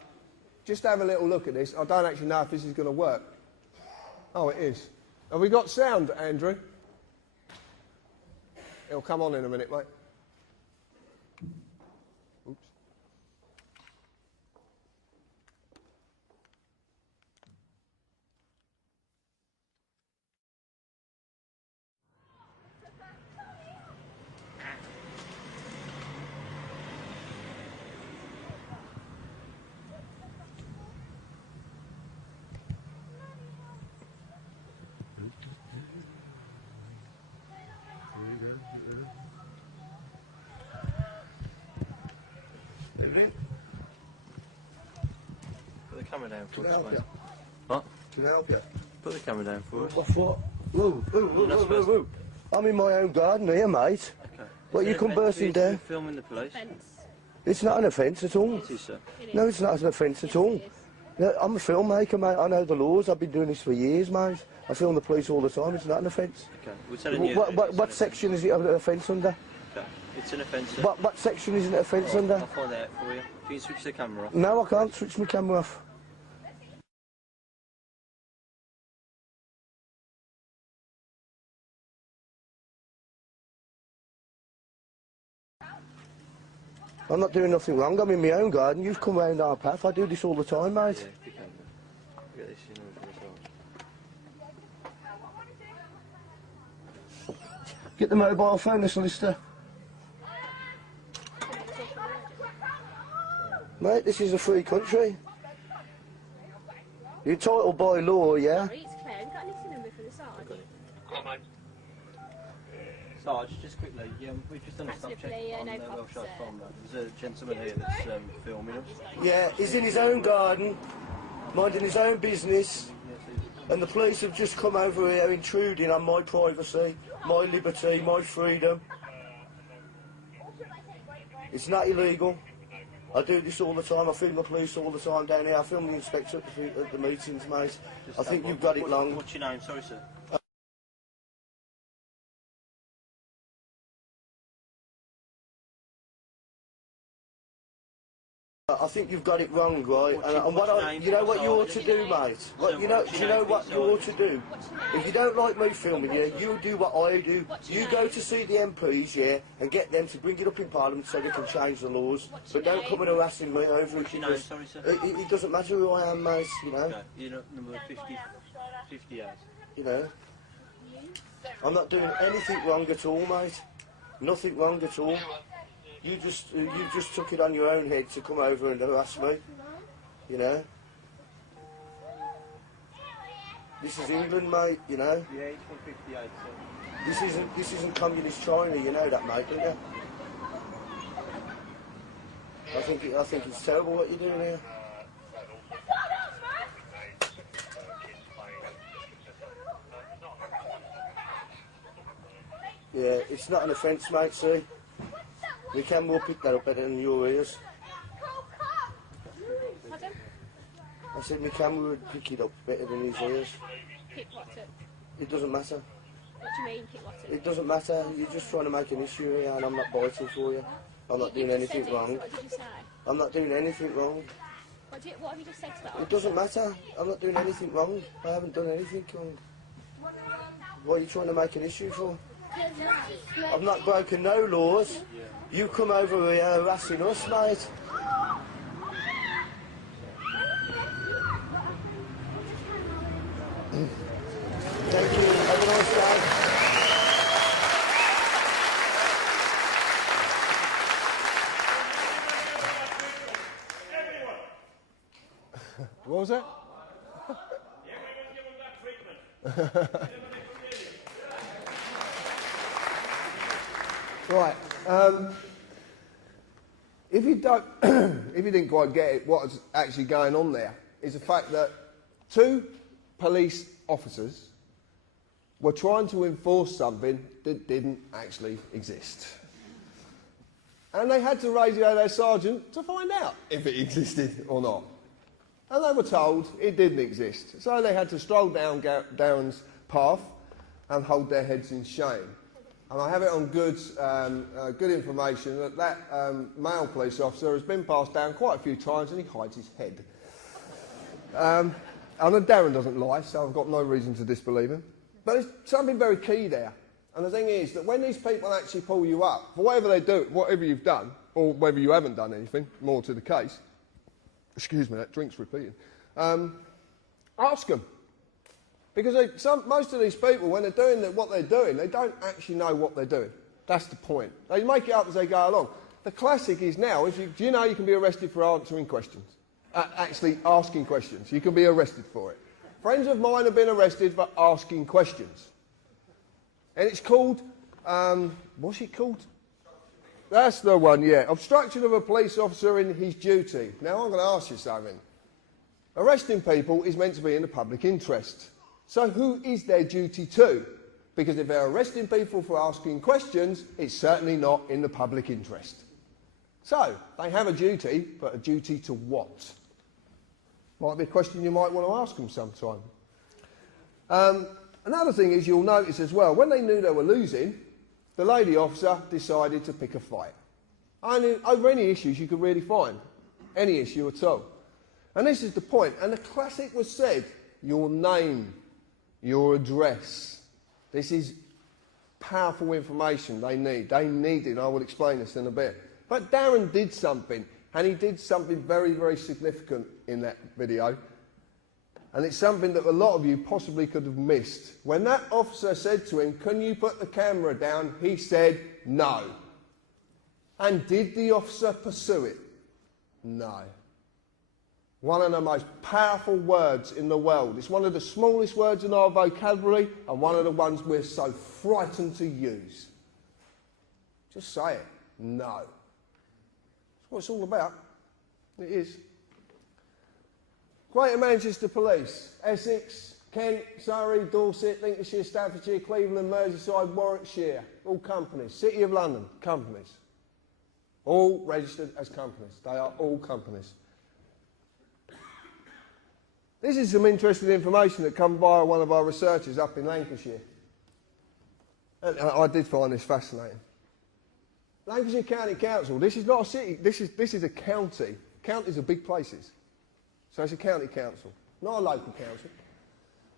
just have a little look at this. I don't actually know if this is going to work. Oh, it is. Have we got sound, Andrew? It'll come on in a minute, mate. Oops. camera down for Can I us, help mate. you? What? Can I help you? Put the camera down for us. What for? Whoa. I'm in my own garden here, mate. Okay. What, Is you there come an offence bursting for you down? filming the police? Offence. It's not an offence at all. It is, sir. No, it's not an offence at all. No, I'm a filmmaker, mate. I know the laws. I've been doing this for years, mate. I film the police all the time. It's not an offence. Okay. We're telling you. that it's What an offence. section is it an offence under? Okay. It's an offence, sir. What section is it an offence under? I'll find out for you. If you can switch the camera off. No, I can't switch my camera off. I'm not doing nothing wrong. I'm in my own garden. You've come round our path. I do this all the time, mate. Yeah, if you can. Get this in order as well. Get the mobile phone, the solicitor. Mate, this is a free country. You're entitled by law, yeah? Sorry, it's Claire. Have you got a listing number for the sergeant? Sarge, just quickly, we've just done a stop check Absolutely, on no Welsh problem, House sir. Farm. There's a gentleman here that's filming us. Yeah, he's in his own garden, minding his own business, and the police have just come over here intruding on my privacy, my liberty, my freedom. It's not illegal. I do this all the time. I film the police all the time down here. I film the inspector at the meetings, mate. I think you've got it long. What's your name? Sorry, sir. I think you've got it wrong, right? And what you know what you ought to do, mate? Do you know what you ought to do? If you don't like me filming you, you do what I do. You go to see the MPs, yeah, and get them to bring it up in Parliament so they can change the laws. But don't come and harassing me over it. What's your name? Sorry, sir. It doesn't matter who I am, mate, you know. Okay. You're not number 58. You know. I'm not doing anything wrong at all, mate. Nothing wrong at all. You just took it on your own head to come over and harass me, you know. This is England, mate, you know. Yeah, it's from 58, sir. This isn't communist China, you know that, mate, don't you? I think it's terrible what you're doing here. Yeah, it's not an offence, mate, see? The camera will pick that up better than your ears. Pardon? I said my camera would pick it up better than his ears. Pick what up? It doesn't matter. What do you mean, pick what up? It doesn't matter. You're just trying to make an issue here and I'm not biting for you. I'm not doing anything wrong. What did you say? I'm not doing anything wrong. What have you just said to that? It doesn't matter. I'm not doing anything wrong. I haven't done anything wrong. What are you trying to make an issue for? I've not broken no laws. You come over here harassing us, mate. Thank you. Have a nice day. What was that? Right. If you don't, if you didn't quite get it, what's actually going on there is the fact that two police officers were trying to enforce something that didn't actually exist. And they had to radio their sergeant to find out if it existed or not. And they were told it didn't exist. So they had to stroll down Darren's path and hold their heads in shame. And I have it on good information that male police officer has been passed down quite a few times and he hides his head. I know Darren doesn't lie, so I've got no reason to disbelieve him. But there's something very key there. And the thing is that when these people actually pull you up, for whatever they do, whatever you've done, or whether you haven't done anything, more to the case, excuse me, that drink's repeating, ask them. Because most of these people, when they're doing what they're doing, they don't actually know what they're doing. That's the point. They make it up as they go along. The classic is now, do you know you can be arrested for answering questions? Actually asking questions. You can be arrested for it. Friends of mine have been arrested for asking questions. And it's called, what's it called? That's the one, yeah. Obstruction of a police officer in his duty. Now I'm going to ask you something. Arresting people is meant to be in the public interest. So who is their duty to? Because if they're arresting people for asking questions, it's certainly not in the public interest. So, they have a duty, but a duty to what? Might be a question you might want to ask them sometime. Another thing is you'll notice as well, when they knew they were losing, the lady officer decided to pick a fight. Over any issues you could really find. Any issue at all. And this is the point. And the classic was said, your name, your address. This is powerful information they need. They need it, and I will explain this in a bit. But Darren did something, and he did something very, very significant in that video. And it's something that a lot of you possibly could have missed. When that officer said to him, "Can you put the camera down?" he said, "No." And did the officer pursue it? No. One of the most powerful words in the world. It's one of the smallest words in our vocabulary and one of the ones we're so frightened to use. Just say it. No. That's what it's all about. It is. Greater Manchester Police, Essex, Kent, Surrey, Dorset, Lincolnshire, Staffordshire, Cleveland, Merseyside, Warwickshire, all companies. City of London, companies. All registered as companies. They are all companies. This is some interesting information that come via one of our researchers up in Lancashire. And I did find this fascinating. Lancashire County Council, this is not a city, this is a county. Counties are big places. So it's a county council, not a local council.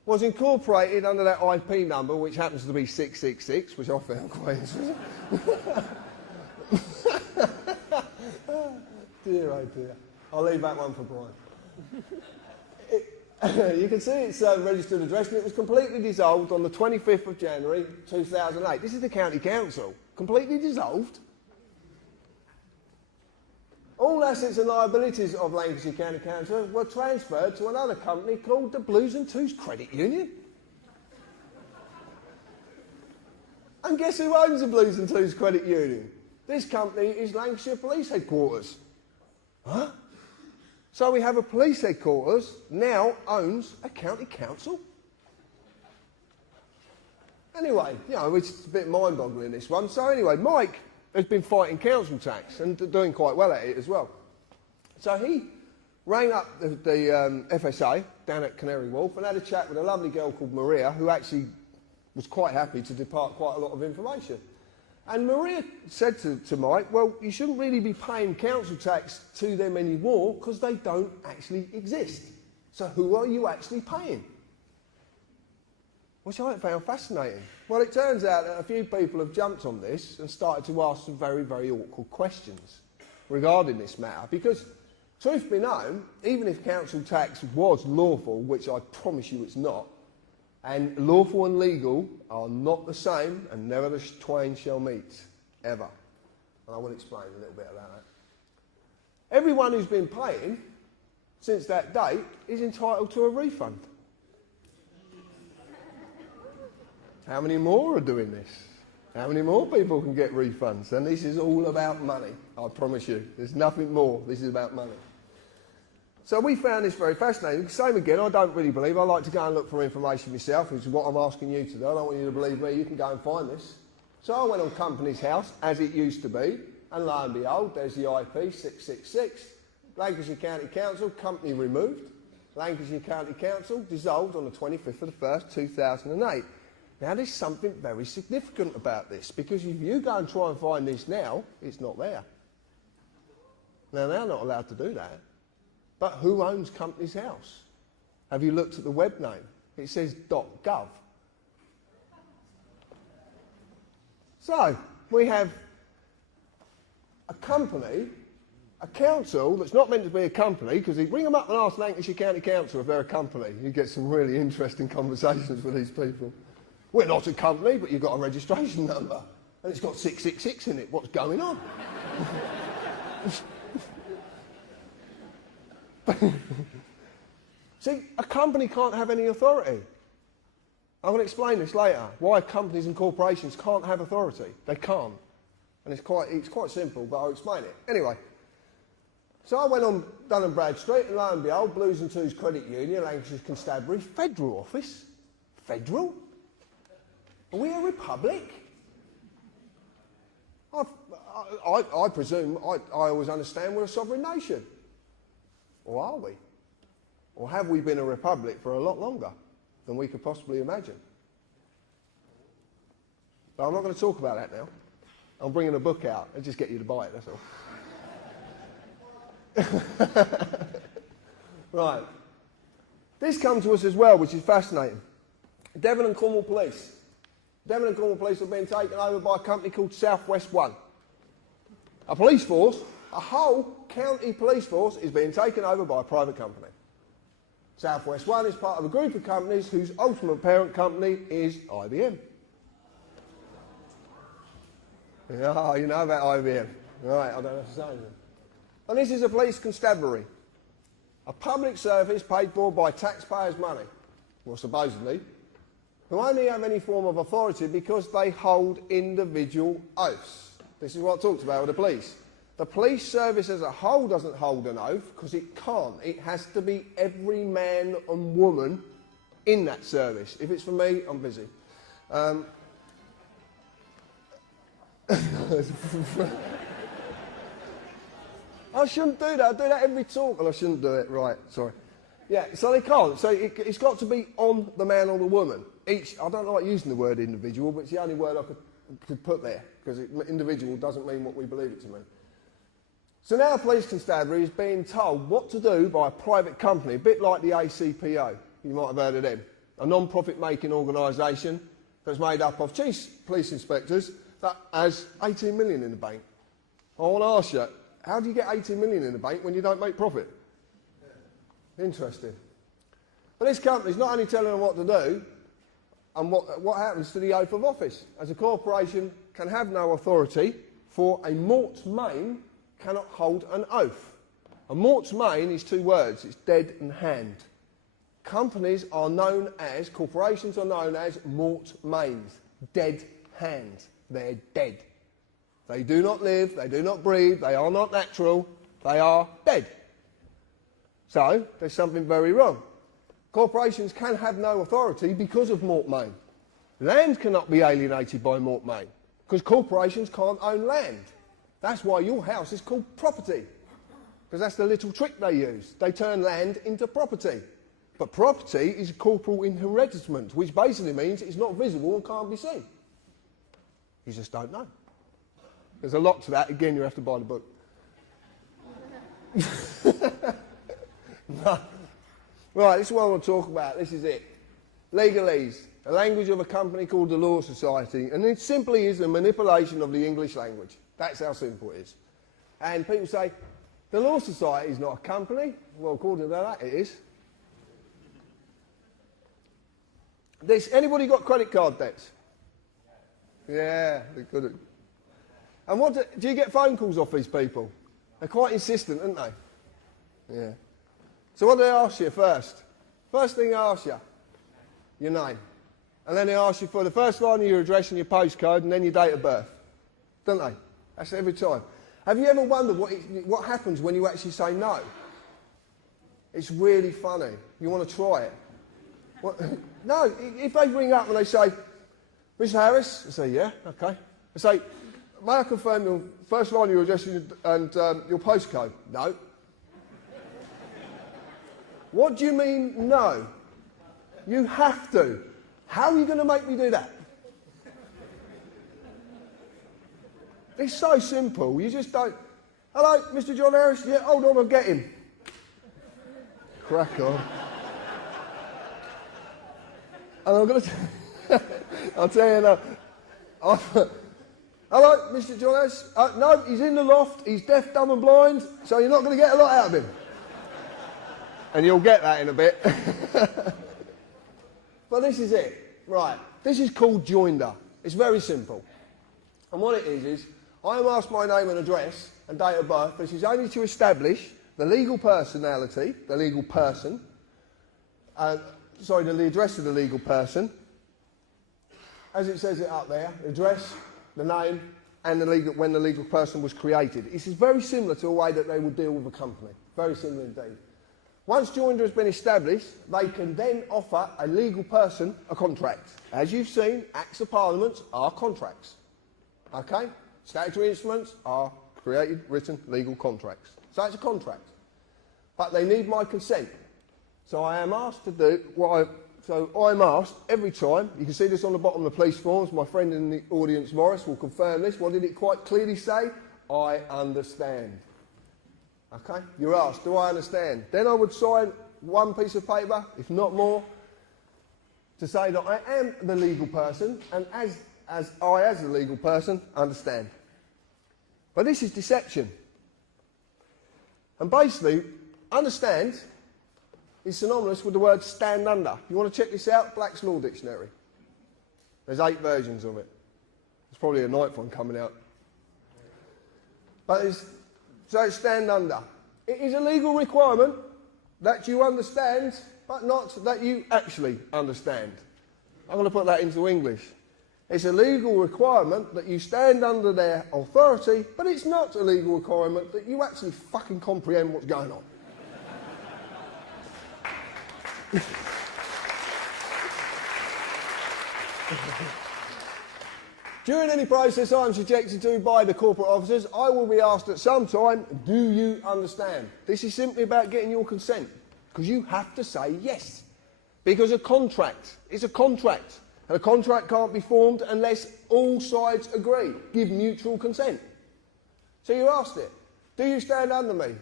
Was incorporated under that IP number, which happens to be 666, which I found quite interesting. Dear, oh dear. I'll leave that one for Brian. You can see its registered address, and it was completely dissolved on the 25th of January 2008. This is the county council. Completely dissolved. All assets and liabilities of Lancashire County Council were transferred to another company called the Blues and Twos Credit Union. And guess who owns the Blues and Twos Credit Union? This company is Lancashire Police Headquarters. Huh? So we have a police headquarters now owns a county council? Anyway, you know, it's a bit mind-boggling, this one. So anyway, Mike has been fighting council tax and doing quite well at it as well. So he rang up the FSA down at Canary Wharf and had a chat with a lovely girl called Maria, who actually was quite happy to depart quite a lot of information. And Maria said to Mike, well, you shouldn't really be paying council tax to them anymore because they don't actually exist. So who are you actually paying? Which I found fascinating. Well, it turns out that a few people have jumped on this and started to ask some very, very awkward questions regarding this matter. Because, truth be known, even if council tax was lawful, which I promise you it's not, and lawful and legal are not the same, and never the twain shall meet, ever. And I will explain a little bit about that. Everyone who's been paying since that date is entitled to a refund. How many more are doing this? How many more people can get refunds? And this is all about money, I promise you. There's nothing more. This is about money. So we found this very fascinating. Same again, I don't really believe. I like to go and look for information myself, which is what I'm asking you to do. I don't want you to believe me. You can go and find this. So I went on Companies House, as it used to be, and lo and behold, there's the IP 666. Lancashire County Council, company removed. Lancashire County Council dissolved on the 25th of the 1st, 2008. Now, there's something very significant about this, because if you go and try and find this now, it's not there. Now, they're not allowed to do that. But who owns Companies House? Have you looked at the web name? It says .gov. So, we have a company, a council that's not meant to be a company, because you bring them up and ask Lancashire County Council if they're a company. You get some really interesting conversations with these people. We're not a company, but you've got a registration number. And it's got 666 in it. What's going on? See, a company can't have any authority. I'm going to explain this later, why companies and corporations can't have authority. They can't. And it's quite simple, but I'll explain it. Anyway, So I went on Dun & Bradstreet, and lo and behold, Blues and Twos Credit Union, Lancashire Constabulary, Federal Office. Federal? Are we a republic? I presume, I always understand we're a sovereign nation. Or are we? Or have we been a republic for a lot longer than we could possibly imagine? But I'm not going to talk about that now. I'm bringing a book out and just get you to buy it, that's all. Right. This comes to us as well, which is fascinating. Devon and Cornwall Police. Devon and Cornwall Police have been taken over by a company called South West One. A police force, a whole county police force, is being taken over by a private company. South West One is part of a group of companies whose ultimate parent company is IBM. Oh, you know about IBM. Right, I don't have to say anything. And this is a police constabulary. A public service paid for by taxpayers' money, well, supposedly, who only have any form of authority because they hold individual oaths. This is what I talked about with the police. The police service as a whole doesn't hold an oath because it can't. It has to be every man and woman in that service. If it's for me, I'm busy. I shouldn't do that. I do that every talk, and I shouldn't do it. Right, sorry. Yeah, so they can't. So it's got to be on the man or the woman. I don't like using the word individual, but it's the only word I could put there, because individual doesn't mean what we believe it to mean. So now the police constabulary is being told what to do by a private company, a bit like the ACPO. You might have heard of them. A non-profit making organisation that's made up of chief police inspectors that has 18 million in the bank. I want to ask you, how do you get 18 million in the bank when you don't make profit? Interesting. But this company's not only telling them what to do, and what happens to the oath of office. As a corporation can have no authority, for a mort's main cannot hold an oath. A mort's main is two words, it's dead and hand. Corporations are known as mort mains, dead hands. They're dead. They do not live, they do not breathe, they are not natural, they are dead. So, there's something very wrong. Corporations can have no authority because of mort main. Land cannot be alienated by mort main, because corporations can't own land. That's why your house is called property, because that's the little trick they use. They turn land into property. But property is corporal inheritance, which basically means it's not visible and can't be seen. You just don't know. There's a lot to that. Again, you have to buy the book. No. Right, this is what I want to talk about. This is it. Legalese, a language of a company called the Law Society, and it simply is a manipulation of the English language. That's how simple it is. And people say, the Law Society is not a company. Well, according to that, it is. Anybody got credit card debts? Yeah, they couldn't. And do you get phone calls off these people? They're quite insistent, aren't they? Yeah. So what do they ask you first? First thing they ask you, your name. And then they ask you for the first line of your address and your postcode and then your date of birth. Don't they? That's every time. Have you ever wondered what happens when you actually say no? It's really funny. You want to try it. No, if they ring up and they say, Mr. Harris, I say, yeah, okay. I say, may I confirm your first line of your address and your postcode? No. What do you mean, no? You have to. How are you going to make me do that? It's so simple. You just don't. Hello, Mr. John Harris? Yeah, hold on, I'll get him. Crack on. And I'm going to... I'll tell you now. Hello, Mr. John Harris? No, he's in the loft. He's deaf, dumb and blind, so you're not going to get a lot out of him. And you'll get that in a bit. But this is it. Right. This is called joinder. It's very simple. And what it is I am asked my name and address and date of birth. This is only to establish the legal personality, the legal person, the address of the legal person, as it says it up there, the address, the name, and when the legal person was created. This is very similar to the way that they would deal with a company. Very similar indeed. Once joinder has been established, they can then offer a legal person a contract. As you've seen, Acts of Parliament are contracts. Okay? Statutory instruments are created, written, legal contracts. So it's a contract. But they need my consent. So I am asked to do so I'm asked every time, you can see this on the bottom of the police forms, my friend in the audience, Morris, will confirm this. What did it quite clearly say? I understand. Okay? You're asked, do I understand? Then I would sign one piece of paper, if not more, to say that I am the legal person, and as the legal person, understand. But this is deception. And basically, understand is synonymous with the word stand under. You want to check this out? Black's Law Dictionary. There's 8 versions of it. There's probably a 9th one coming out. But it's stand under. It is a legal requirement that you understand, but not that you actually understand. I'm going to put that into English. It's a legal requirement that you stand under their authority, but it's not a legal requirement that you actually fucking comprehend what's going on. During any process I am subjected to by the corporate officers, I will be asked at some time, do you understand? This is simply about getting your consent, because you have to say yes. Because a contract is a contract, and a contract can't be formed unless all sides agree, give mutual consent. So you asked it, do you stand under me?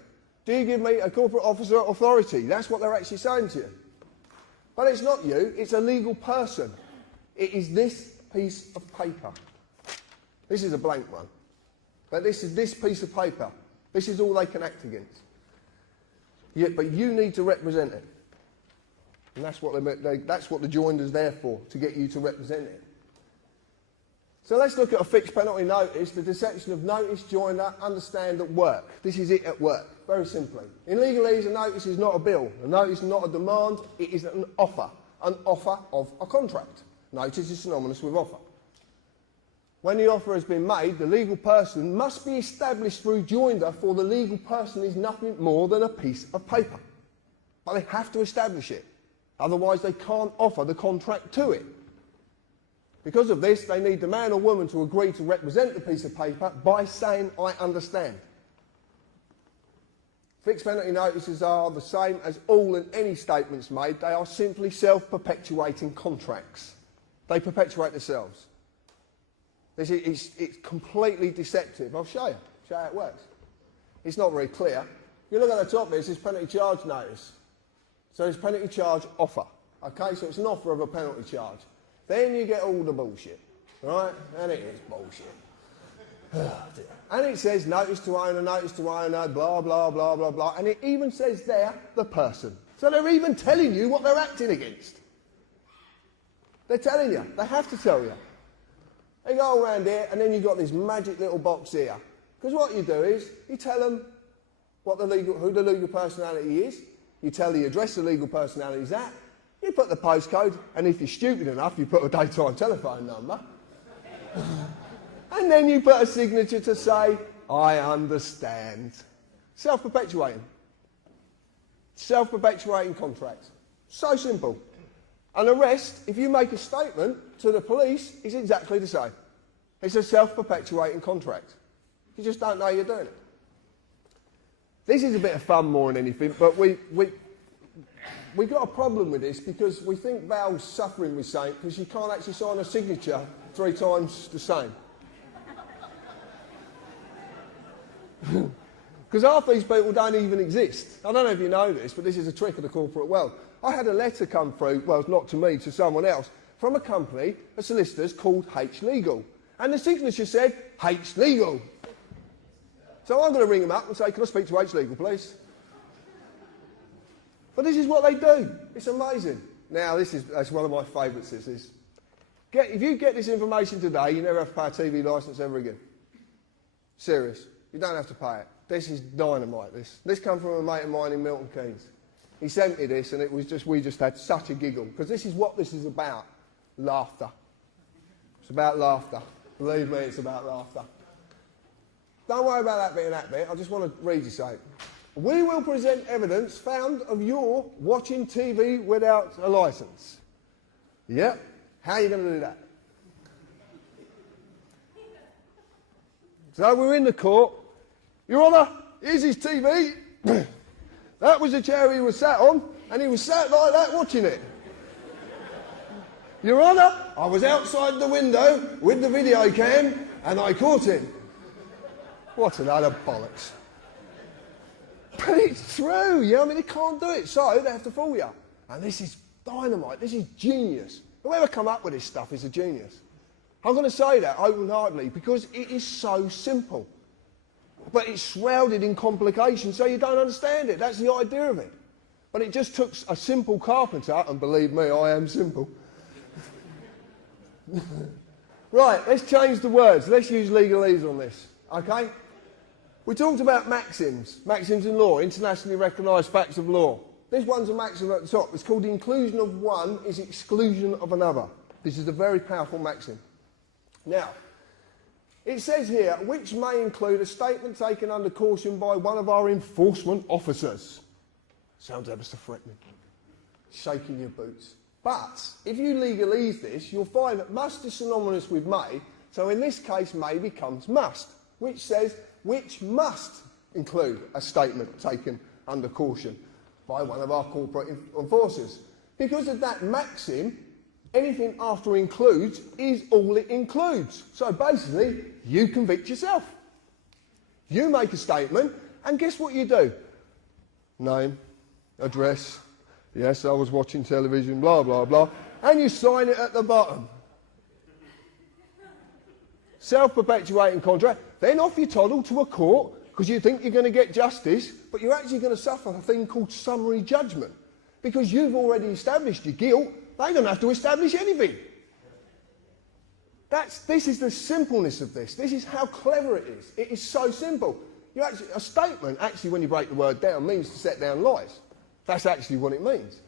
Do you give me a corporate officer authority? That's what they're actually saying to you. But it's not you, it's a legal person. It is this piece of paper. This is a blank one. But this is this piece of paper. This is all they can act against. Yeah, but you need to represent it. And that's what the joinder's there for, to get you to represent it. So let's look at a fixed penalty notice, the deception of notice, joinder, understand at work. This is it at work, very simply. In legalese, a notice is not a bill. A notice is not a demand, it is an offer of a contract. Notice is synonymous with offer. When the offer has been made, the legal person must be established through joinder, for the legal person is nothing more than a piece of paper. But they have to establish it. Otherwise, they can't offer the contract to it. Because of this, they need the man or woman to agree to represent the piece of paper by saying, I understand. Fixed penalty notices are the same as all and any statements made. They are simply self-perpetuating contracts. They perpetuate themselves. It's completely deceptive. I'll show you how it works. It's not very clear. If you look at the top there, it says penalty charge notice. So it's penalty charge offer. Okay, so it's an offer of a penalty charge. Then you get all the bullshit, right? And it is bullshit. And it says notice to owner, blah, blah, blah, blah, blah. And it even says there, the person. So they're even telling you what they're acting against. They're telling you. They have to tell you. They go around here, and then you've got this magic little box here. Because what you do is, you tell them who the legal personality is. You tell the address the legal personality is at. You put the postcode, and if you're stupid enough, you put a daytime telephone number. And then you put a signature to say, I understand. Self-perpetuating. Self-perpetuating contract. So simple. An arrest, if you make a statement to the police, is exactly the same. It's a self-perpetuating contract. You just don't know you're doing it. This is a bit of fun more than anything, but we got a problem with this because we think Val's suffering with something because you can't actually sign a signature 3 times the same. Because half these people don't even exist. I don't know if you know this, but this is a trick of the corporate world. I had a letter come through, well, it's not to me, to someone else, from a company, a solicitor's called H Legal. And the signature said, H Legal. So I'm going to ring them up and say, can I speak to H Legal, please? But this is what they do. It's amazing. Now, that's one of my favourites, this is. If you get this information today, you never have to pay a TV licence ever again. Serious. You don't have to pay it. This is dynamite, this. This comes from a mate of mine in Milton Keynes. He sent me this, and we just had such a giggle. Because this is what this is about. Laughter. It's about laughter. Believe me, it's about laughter. Don't worry about that bit and that bit. I just want to read you something. We will present evidence found of your watching TV without a licence. Yep. How are you going to do that? So we're in the court. Your Honour, here's his TV. That was the chair he was sat on, and he was sat like that watching it. Your Honour, I was outside the window with the video cam, and I caught him. What an utter bollocks. But it's true, yeah? I mean, they can't do it, so they have to fool you. And this is dynamite, this is genius. Whoever come up with this stuff is a genius. I'm going to say that open-heartedly because it is so simple. But it's shrouded in complications, so you don't understand it. That's the idea of it. But it just took a simple carpenter, and believe me, I am simple. Right, let's change the words. Let's use legalese on this, okay? We talked about maxims in law, internationally recognised facts of law. This one's a maxim at the top. It's called the inclusion of one is exclusion of another. This is a very powerful maxim. Now, it says here, which may include a statement taken under caution by one of our enforcement officers. Sounds ever so threatening. Shaking your boots. But if you legalise this, you'll find that must is synonymous with may, so in this case may becomes must, which says which must include a statement taken under caution by one of our corporate enforcers. Because of that maxim, anything after includes is all it includes. So basically, you convict yourself. You make a statement, and guess what you do? Name, address, yes, I was watching television, blah, blah, blah, and you sign it at the bottom. Self-perpetuating contract, then off you toddle to a court because you think you're going to get justice, but you're actually going to suffer a thing called summary judgment because you've already established your guilt. They don't have to establish anything. This is the simpleness of this. This is how clever it is. It is so simple. A statement, actually, when you break the word down, means to set down lies. That's actually what it means.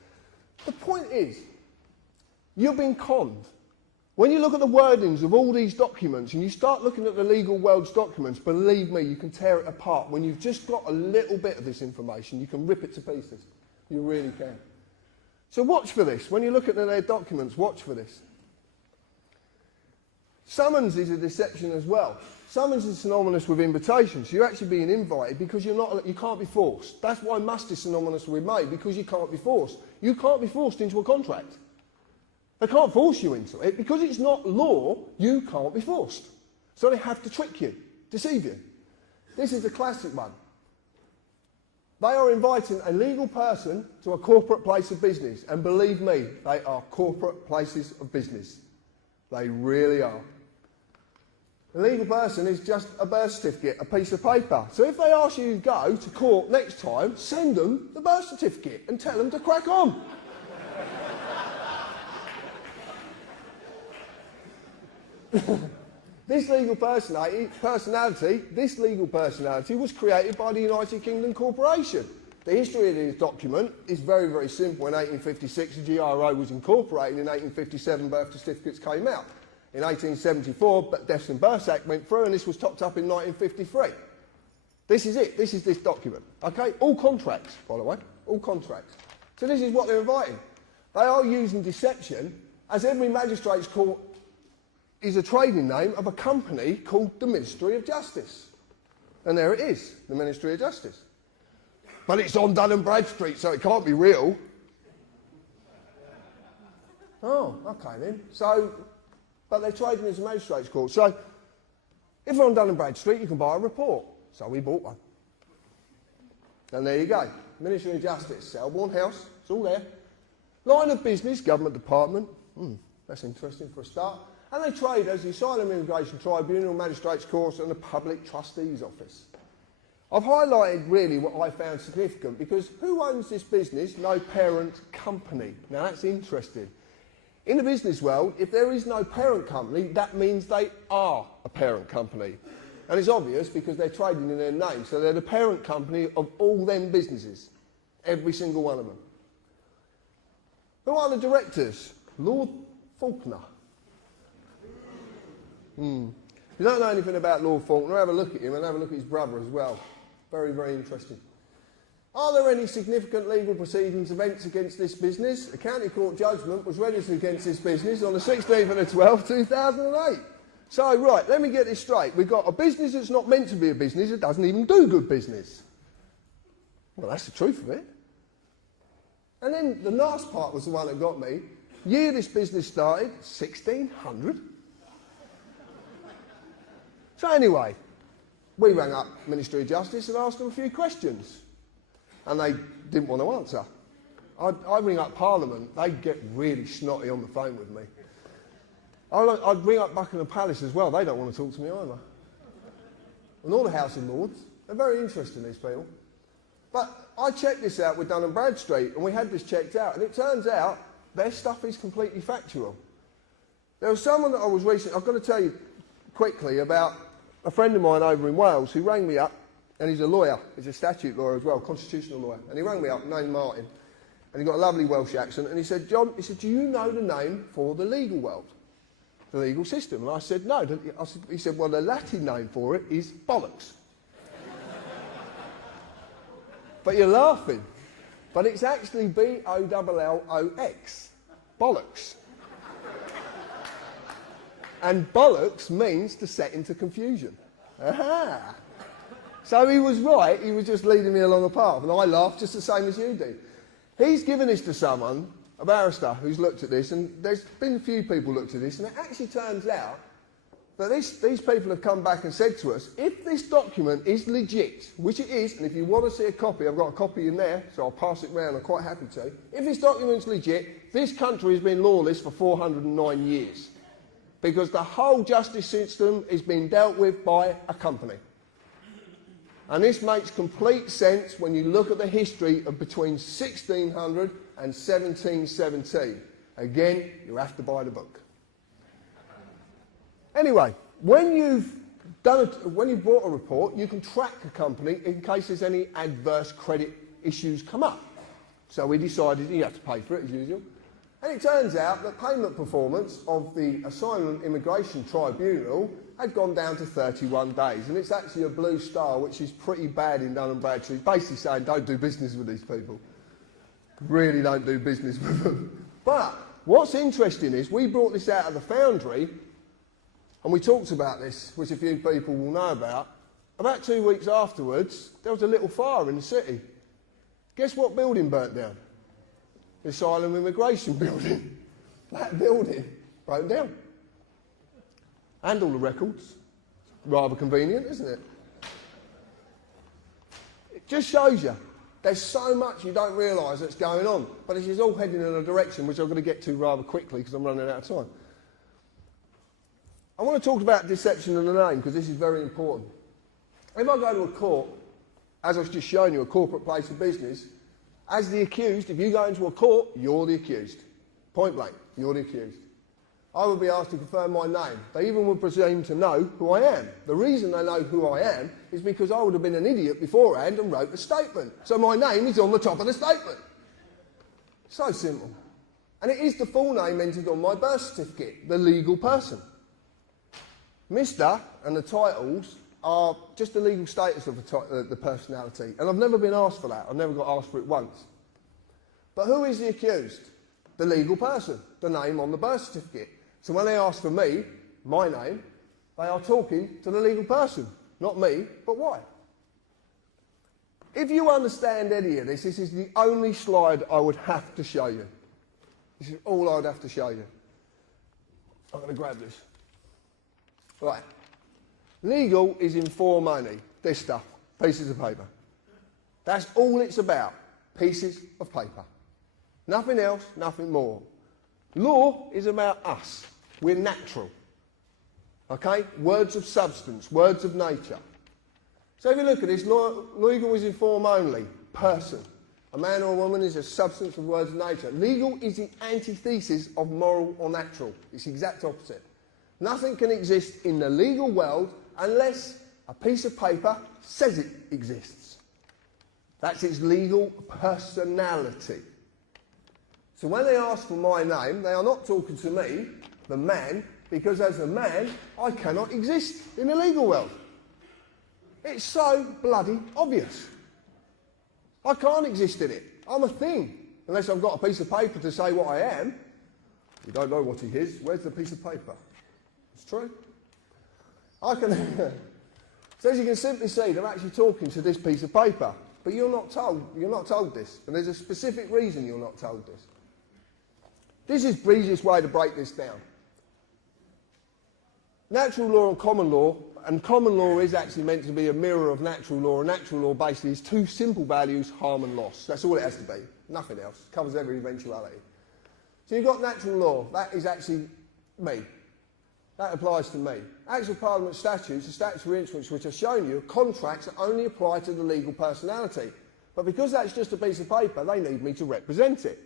The point is, you've been conned. When you look at the wordings of all these documents and you start looking at the legal world's documents, believe me, you can tear it apart. When you've just got a little bit of this information, you can rip it to pieces. You really can. So watch for this. When you look at their documents, watch for this. Summons is a deception as well. Summons is synonymous with invitation. So you're actually being invited because you can't be forced. That's why must is synonymous with may, because you can't be forced. You can't be forced into a contract. They can't force you into it. Because it's not law, you can't be forced. So they have to trick you, deceive you. This is a classic one. They are inviting a legal person to a corporate place of business. And believe me, they are corporate places of business. They really are. A legal person is just a birth certificate, a piece of paper. So if they ask you to go to court next time, send them the birth certificate and tell them to crack on. This legal personality was created by the United Kingdom Corporation. The history of this document is very, very simple. In 1856, the GRO was incorporated. In 1857, birth certificates came out. In 1874, Deaths and Births Act went through, and this was topped up in 1953. This is it. This is this document. Okay? All contracts, by the way. All contracts. So this is what they're inviting. They are using deception, as every magistrate's court is a trading name of a company called the Ministry of Justice. And there it is, the Ministry of Justice. But it's on Dun & Bradstreet, so it can't be real. Oh, okay then. So, but they're trading as a magistrate's court. So, if we're on Dun & Bradstreet, you can buy a report. So we bought one. And there you go. Ministry of Justice, Selborne House, it's all there. Line of business, government department. That's interesting for a start. And they trade as the Asylum Immigration Tribunal, Magistrates' Courts and the Public Trustee's Office. I've highlighted really what I found significant because who owns this business? No parent company. Now that's interesting. In the business world, if there is no parent company, that means they are a parent company. And it's obvious because they're trading in their name. So they're the parent company of all them businesses. Every single one of them. Who are the directors? Lord Faulkner. If you don't know anything about Lord Faulkner, have a look at him and have a look at his brother as well. Very, very interesting. Are there any significant legal proceedings, events against this business? A county court judgment was registered against this business on the 16th of the 12th, 2008. So, right, let me get this straight. We've got a business that's not meant to be a business, it doesn't even do good business. Well, that's the truth of it. And then the last part was the one that got me. Year this business started, 1600. So anyway, we rang up Ministry of Justice and asked them a few questions. And they didn't want to answer. I ring up Parliament, they'd get really snotty on the phone with me. I'd ring up Buckingham Palace as well, they don't want to talk to me either. And all the House of Lords, they're very interesting, these people. But I checked this out with Dun & Bradstreet, and we had this checked out, and it turns out their stuff is completely factual. There was someone that I was recently, I've got to tell you quickly about a friend of mine over in Wales who rang me up, and he's a lawyer, he's a statute lawyer as well, constitutional lawyer, and he rang me up, named Martin, and he got a lovely Welsh accent, and he said, John, he said, do you know the name for the legal world, the legal system? And I said, no. He said, well, the Latin name for it is bollocks. But you're laughing. But it's actually B-O-L-L-O-X. Bollocks. And bollocks means to set into confusion. Aha! So he was right, he was just leading me along a path, and I laughed just the same as you did. He's given this to someone, a barrister, who's looked at this, and there's been a few people looked at this, and it actually turns out that these people have come back and said to us, if this document is legit, which it is, and if you want to see a copy, I've got a copy in there, so I'll pass it round, I'm quite happy to. If this document's legit, this country has been lawless for 409 years. Because the whole justice system is being dealt with by a company. And this makes complete sense when you look at the history of between 1600 and 1717. Again, you have to buy the book. Anyway, when you've brought a report, you can track a company in case there's any adverse credit issues come up. So we decided you have to pay for it as usual. And it turns out that payment performance of the Asylum Immigration Tribunal had gone down to 31 days. And it's actually a blue star, which is pretty bad in Dun & Bradstreet, basically saying don't do business with these people. Really don't do business with them. But what's interesting is we brought this out of the Foundry, and we talked about this, which a few people will know about. About 2 weeks afterwards, there was a little fire in the city. Guess what building burnt down? The Asylum Immigration Building. That building broke down. And all the records. Rather convenient, isn't it? It just shows you there's so much you don't realise that's going on. But this is all heading in a direction which I'm going to get to rather quickly because I'm running out of time. I want to talk about deception of the name because this is very important. If I go to a court, as I've just shown you, a corporate place of business, as the accused, if you go into a court, you're the accused. Point blank, you're the accused. I would be asked to confirm my name. They even would presume to know who I am. The reason they know who I am is because I would have been an idiot beforehand and wrote a statement. So my name is on the top of the statement. So simple. And it is the full name entered on my birth certificate, the legal person. Mr. and the titles are just the legal status of the personality. And I've never been asked for that. I've never got asked for it once. But who is the accused? The legal person, the name on the birth certificate. So when they ask for me, my name, they are talking to the legal person. Not me, but why? If you understand any of this, this is the only slide I would have to show you. This is all I would have to show you. I'm going to grab this. Right. Legal is in for money. This stuff. Pieces of paper. That's all it's about. Pieces of paper. Nothing else, nothing more. Law is about us. We're natural. Okay? Words of substance, words of nature. So if you look at this, legal is in form only. Person. A man or a woman is a substance of words of nature. Legal is the antithesis of moral or natural. It's the exact opposite. Nothing can exist in the legal world unless a piece of paper says it exists. That's its legal personality. So when they ask for my name, they are not talking to me, the man, because as a man, I cannot exist in the legal world. It's so bloody obvious. I can't exist in it. I'm a thing. Unless I've got a piece of paper to say what I am. You don't know what he is. Where's the piece of paper? It's true. I can... So as you can simply see, they're actually talking to this piece of paper. But you're not told this. And there's a specific reason you're not told this. This is the easiest way to break this down. Natural law and common law is actually meant to be a mirror of natural law, and natural law basically is two simple values, harm and loss. That's all it has to be, nothing else. It covers every eventuality. So you've got natural law, that is actually me. That applies to me. Acts of Parliament statutes, the statutory instruments which I've shown you, are contracts that only apply to the legal personality. But because that's just a piece of paper, they need me to represent it.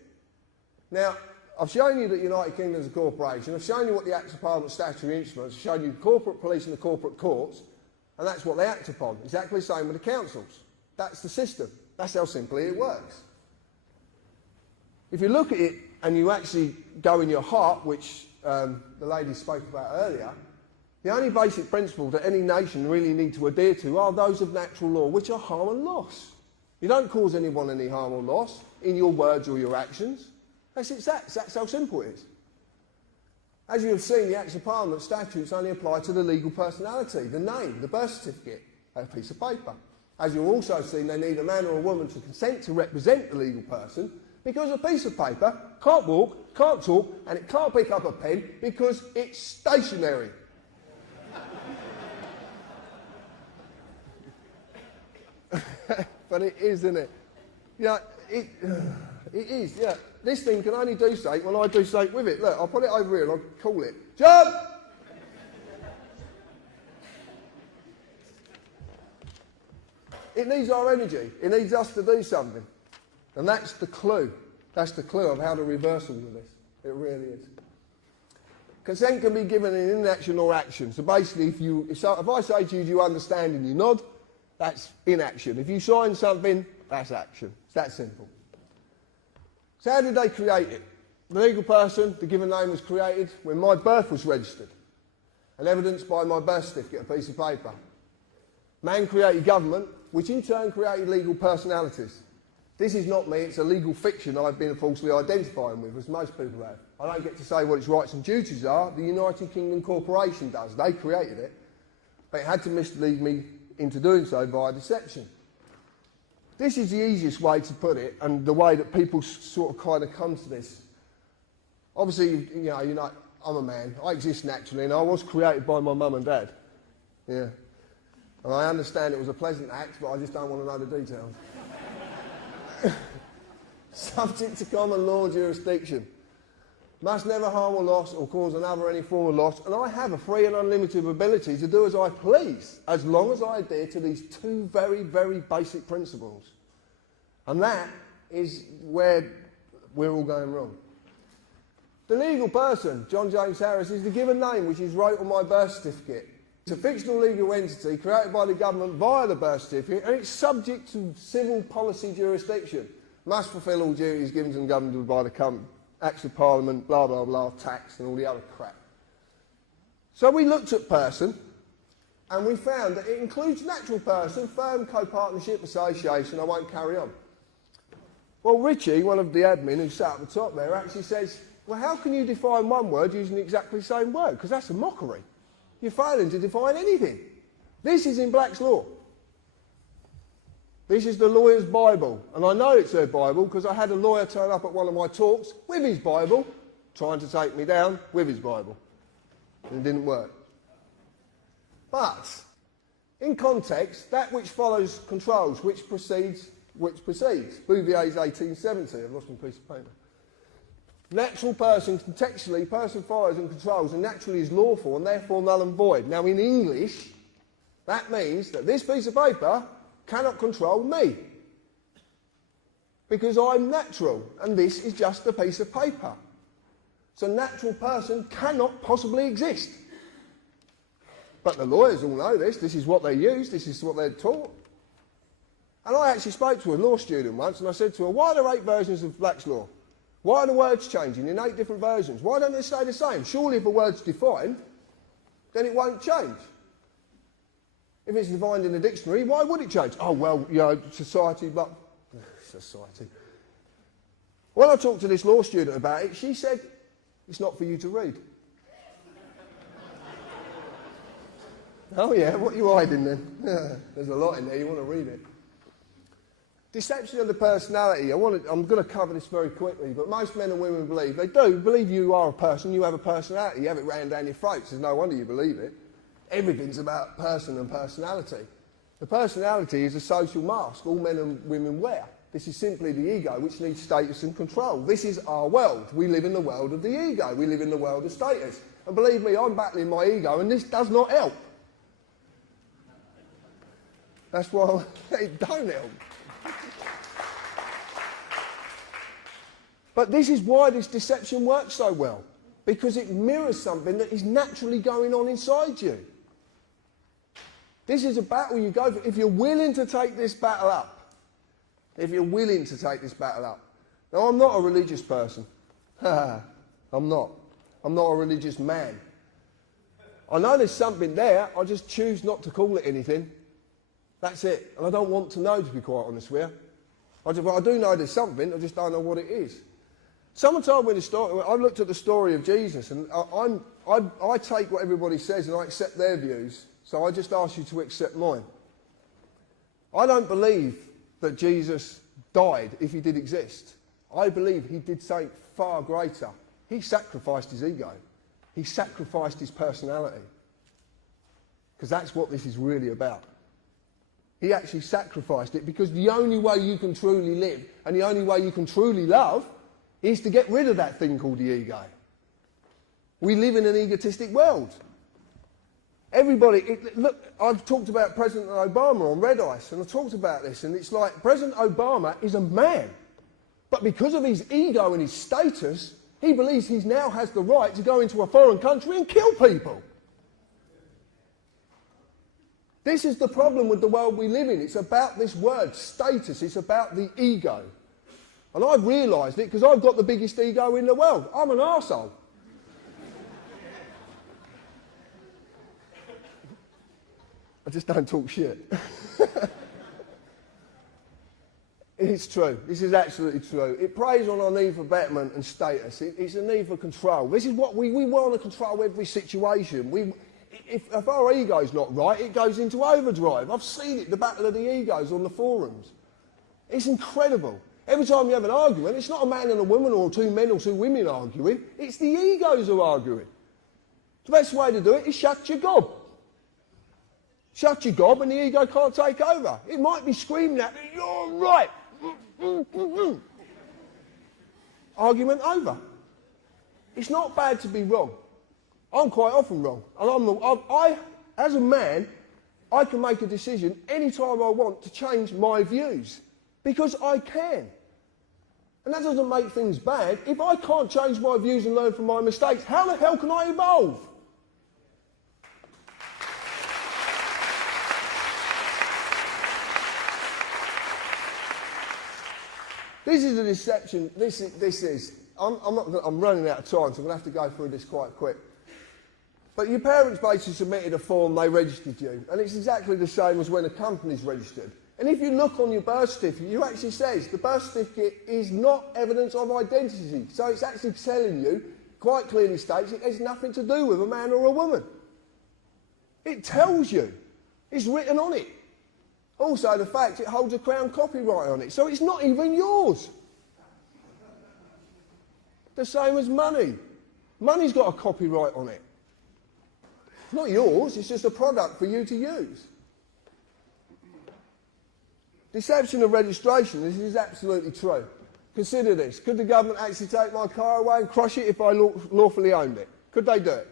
Now, I've shown you that United Kingdom is a corporation. I've shown you what the Acts of Parliament statutory instruments. I've shown you the corporate police and the corporate courts, and that's what they act upon. Exactly the same with the councils. That's the system. That's how simply it works. If you look at it and you actually go in your heart, which the lady spoke about earlier, the only basic principle that any nation really need to adhere to are those of natural law, which are harm and loss. You don't cause anyone any harm or loss in your words or your actions. That's how simple it is. As you have seen, the Acts of Parliament statutes only apply to the legal personality, the name, the birth certificate, a piece of paper. As you've also seen, they need a man or a woman to consent to represent the legal person, because a piece of paper can't walk, can't talk, and it can't pick up a pen because it's stationary. But it is, isn't it? Yeah, it is, yeah. This thing can only do something when I do something with it. Look, I'll put it over here and I'll call it. Jump! It needs our energy. It needs us to do something. And that's the clue. That's the clue of how to reverse all of this. It really is. Consent can be given in inaction or action. So basically, if I say to you, do you understand, and you nod, that's inaction. If you sign something, that's action. It's that simple. So how did they create it? The legal person, the given name was created when my birth was registered and evidenced by my birth certificate, a piece of paper. Man created government, which in turn created legal personalities. This is not me, it's a legal fiction I've been falsely identifying with, as most people have. I don't get to say what its rights and duties are, the United Kingdom Corporation does. They created it, but it had to mislead me into doing so via deception. This is the easiest way to put it, and the way that people sort of kind of come to this. Obviously, you know, I'm a man. I exist naturally, and I was created by my mum and dad. Yeah. And I understand it was a pleasant act, but I just don't want to know the details. Subject to common law jurisdiction. Must never harm or loss or cause another any form of loss, and I have a free and unlimited ability to do as I please, as long as I adhere to these two very, very basic principles. And that is where we're all going wrong. The legal person, John James Harris, is the given name which is wrote on my birth certificate. It's a fictional legal entity created by the government via the birth certificate, and it's subject to civil policy jurisdiction. Must fulfil all duties given to the government by the Acts of Parliament, blah, blah, blah, tax and all the other crap. So we looked at person, and we found that it includes natural person, firm, co-partnership, association. I won't carry on. Well, Richie, one of the admin who sat at the top there, actually says, well, how can you define one word using exactly the same word? Because that's a mockery. You're failing to define anything. This is in Black's Law. This is the lawyer's Bible. And I know it's her Bible because I had a lawyer turn up at one of my talks with his Bible, trying to take me down with his Bible. And it didn't work. But, in context, that which follows controls, which precedes. Bouvier's 1870. I've lost my piece of paper. Natural person, contextually, person follows and controls, and naturally is lawful and therefore null and void. Now, in English, that means that this piece of paper cannot control me. Because I'm natural, and this is just a piece of paper. So natural person cannot possibly exist. But the lawyers all know this. This is what they use. This is what they're taught. And I actually spoke to a law student once, and I said to her, why are there 8 versions of Black's Law? Why are the words changing in 8 different versions? Why don't they stay the same? Surely if a word's defined, then it won't change. If it's defined in a dictionary, why would it change? Oh, well, you know, society, but... Society. When I talked to this law student about it, she said, it's not for you to read. Oh, yeah, what are you hiding then? There's a lot in there, you want to read it. Deception of the personality. I'm going to cover this very quickly, but most men and women believe, they do believe you are a person, you have a personality, you have it rammed down your throats. There's no wonder you believe it. Everything's about person and personality. The personality is a social mask all men and women wear. This is simply the ego, which needs status and control. This is our world. We live in the world of the ego. We live in the world of status. And believe me, I'm battling my ego, and this does not help. That's why it don't help. But this is why this deception works so well, because it mirrors something that is naturally going on inside you. This is a battle you go for. If you're willing to take this battle up, if you're willing to take this battle up. Now, I'm not a religious person. I'm not. I'm not a religious man. I know there's something there, I just choose not to call it anything. That's it. And I don't want to know, to be quite honest with you. I do know there's something, I just don't know what it is. Someone told me the story. I looked at the story of Jesus, and I take what everybody says and I accept their views, so I just ask you to accept mine. I don't believe that Jesus died if he did exist. I believe he did something far greater. He sacrificed his ego. He sacrificed his personality. Because that's what this is really about. He actually sacrificed it, because the only way you can truly live and the only way you can truly love is to get rid of that thing called the ego. We live in an egotistic world. Everybody, look, I've talked about President Obama on Red Ice, and I talked about this, and it's like President Obama is a man, but because of his ego and his status, he believes he now has the right to go into a foreign country and kill people. This is the problem with the world we live in. It's about this word, status. It's about the ego. And I've realised it because I've got the biggest ego in the world. I'm an arsehole. I just don't talk shit. It's true. This is absolutely true. It preys on our need for betterment and status. It's a need for control. This is what we want to control every situation. If our ego's not right, it goes into overdrive. I've seen it, the battle of the egos on the forums. It's incredible. Every time you have an argument, it's not a man and a woman or 2 men or 2 women arguing. It's the egos who are arguing. The best way to do it is shut your gob. Shut your gob and the ego can't take over. It might be screaming at me, you're right. Argument over. It's not bad to be wrong. I'm quite often wrong. And as a man, I can make a decision any time I want to change my views. Because I can. And that doesn't make things bad. If I can't change my views and learn from my mistakes, how the hell can I evolve? This is a deception. I'm running out of time, so I'm going to have to go through this quite quick. But your parents basically submitted a form, they registered you. And it's exactly the same as when a company's registered. And if you look on your birth certificate, it actually says the birth certificate is not evidence of identity. So it's actually telling you, quite clearly states, it has nothing to do with a man or a woman. It tells you. It's written on it. Also, the fact it holds a Crown copyright on it. So it's not even yours. The same as money. Money's got a copyright on it. It's not yours, it's just a product for you to use. Deception of registration, this is absolutely true. Consider this. Could the government actually take my car away and crush it if I lawfully owned it? Could they do it?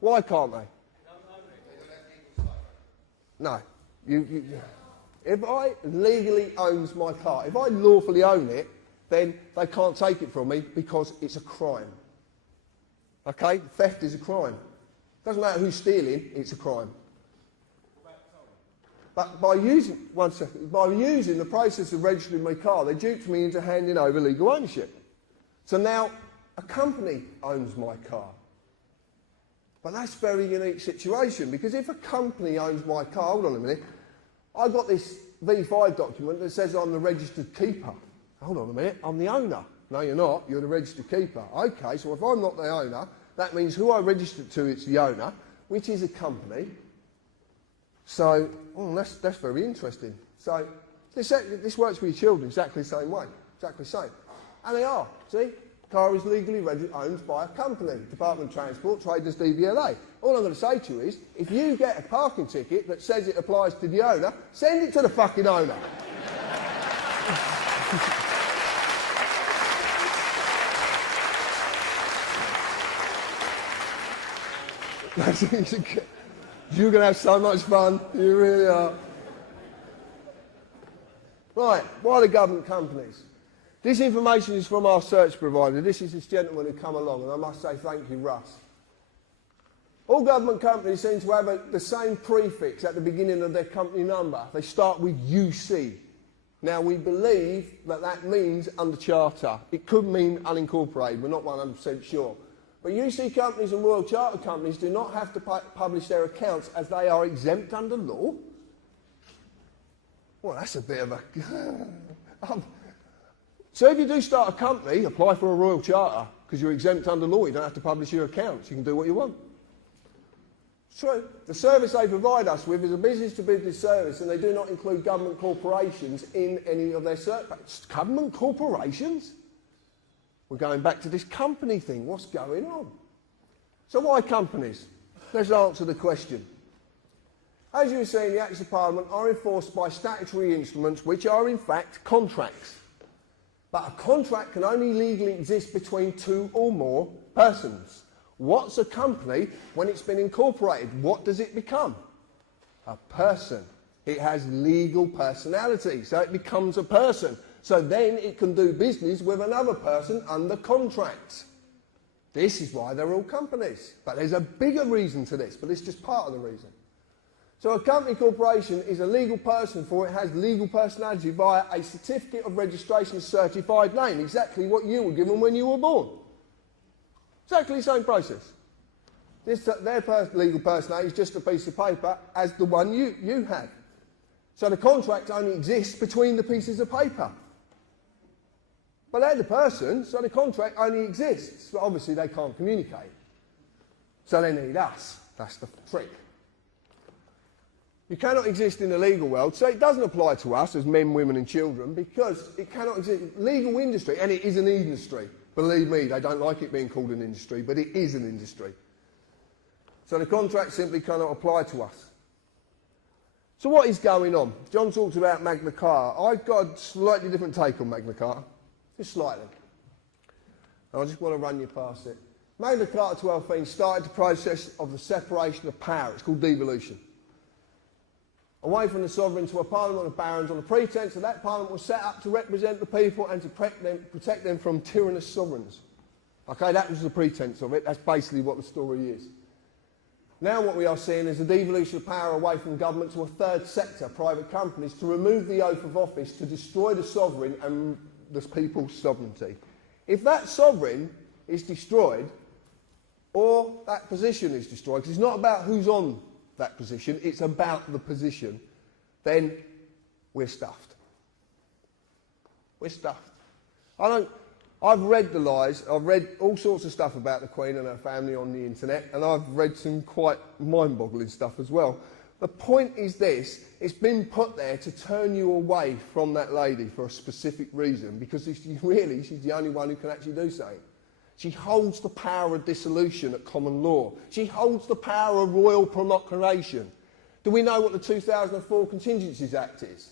Why can't they? No. If I legally owns my car, if I lawfully own it, then they can't take it from me because it's a crime. Okay? Theft is a crime. Doesn't matter who's stealing, it's a crime. But by using the process of registering my car, they duped me into handing over legal ownership. So now a company owns my car. But that's a very unique situation, because if a company owns my car, hold on a minute, I got this V5 document that says I'm the registered keeper. Hold on a minute, I'm the owner. No, you're not, you're the registered keeper. Okay, so if I'm not the owner, that means who I registered to is the owner, which is a company. So, that's very interesting. So, this works with your children exactly the same way, exactly the same. And they are, see? Car is legally owned by a company, Department of Transport, Traders DVLA. All I'm going to say to you is, if you get a parking ticket that says it applies to the owner, send it to the fucking owner. You're going to have so much fun, you really are. Right, why the government companies? This information is from our search provider. This is this gentleman who come along, and I must say thank you, Russ. All government companies seem to have the same prefix at the beginning of their company number. They start with UC. Now, we believe that that means under charter. It could mean unincorporated. We're not 100% sure. But UC companies and Royal Charter companies do not have to publish their accounts as they are exempt under law. Well, that's a bit of a... So if you do start a company, apply for a Royal Charter, because you're exempt under law, you don't have to publish your accounts, you can do what you want. It's true. The service they provide us with is a business-to-business service, and they do not include government corporations in any of their services. Government corporations? We're going back to this company thing. What's going on? So why companies? Let's answer the question. As you see, the Acts of Parliament are enforced by statutory instruments which are in fact contracts. But a contract can only legally exist between two or more persons. What's a company when it's been incorporated? What does it become? A person. It has legal personality, so it becomes a person. So then it can do business with another person under contract. This is why they're all companies. But there's a bigger reason to this, but it's just part of the reason. So a company corporation is a legal person, for it has legal personality via a certificate of registration certified name, exactly what you were given when you were born. Exactly the same process. Their legal personality is just a piece of paper as the one you have. So the contract only exists between the pieces of paper. But they're the person, so the contract only exists. But obviously they can't communicate. So they need us. That's the trick. You cannot exist in the legal world, so it doesn't apply to us as men, women and children, because it cannot exist. Legal industry, and it is an industry. Believe me, they don't like it being called an industry, but it is an industry. So the contract simply cannot apply to us. So what is going on? John talks about Magna Carta. I've got a slightly different take on Magna Carta, just slightly. I just want to run you past it. Magna Carta 1215 started the process of the separation of power. It's called devolution. Away from the sovereign to a parliament of barons on the pretence that that parliament was set up to represent the people and to protect them from tyrannous sovereigns. Okay, that was the pretence of it. That's basically what the story is. Now what we are seeing is a devolution of power away from government to a third sector, private companies, to remove the oath of office, to destroy the sovereign and the people's sovereignty. If that sovereign is destroyed, or that position is destroyed, because it's not about who's on that position, it's about the position, then we're stuffed. We're stuffed. I've read the lies, I've read all sorts of stuff about the Queen and her family on the internet, and I've read some quite mind-boggling stuff as well. The point is this: it's been put there to turn you away from that lady for a specific reason, because she's the only one who can actually do something. She holds the power of dissolution at common law. She holds the power of royal proclamation. Do we know what the 2004 Contingencies Act is?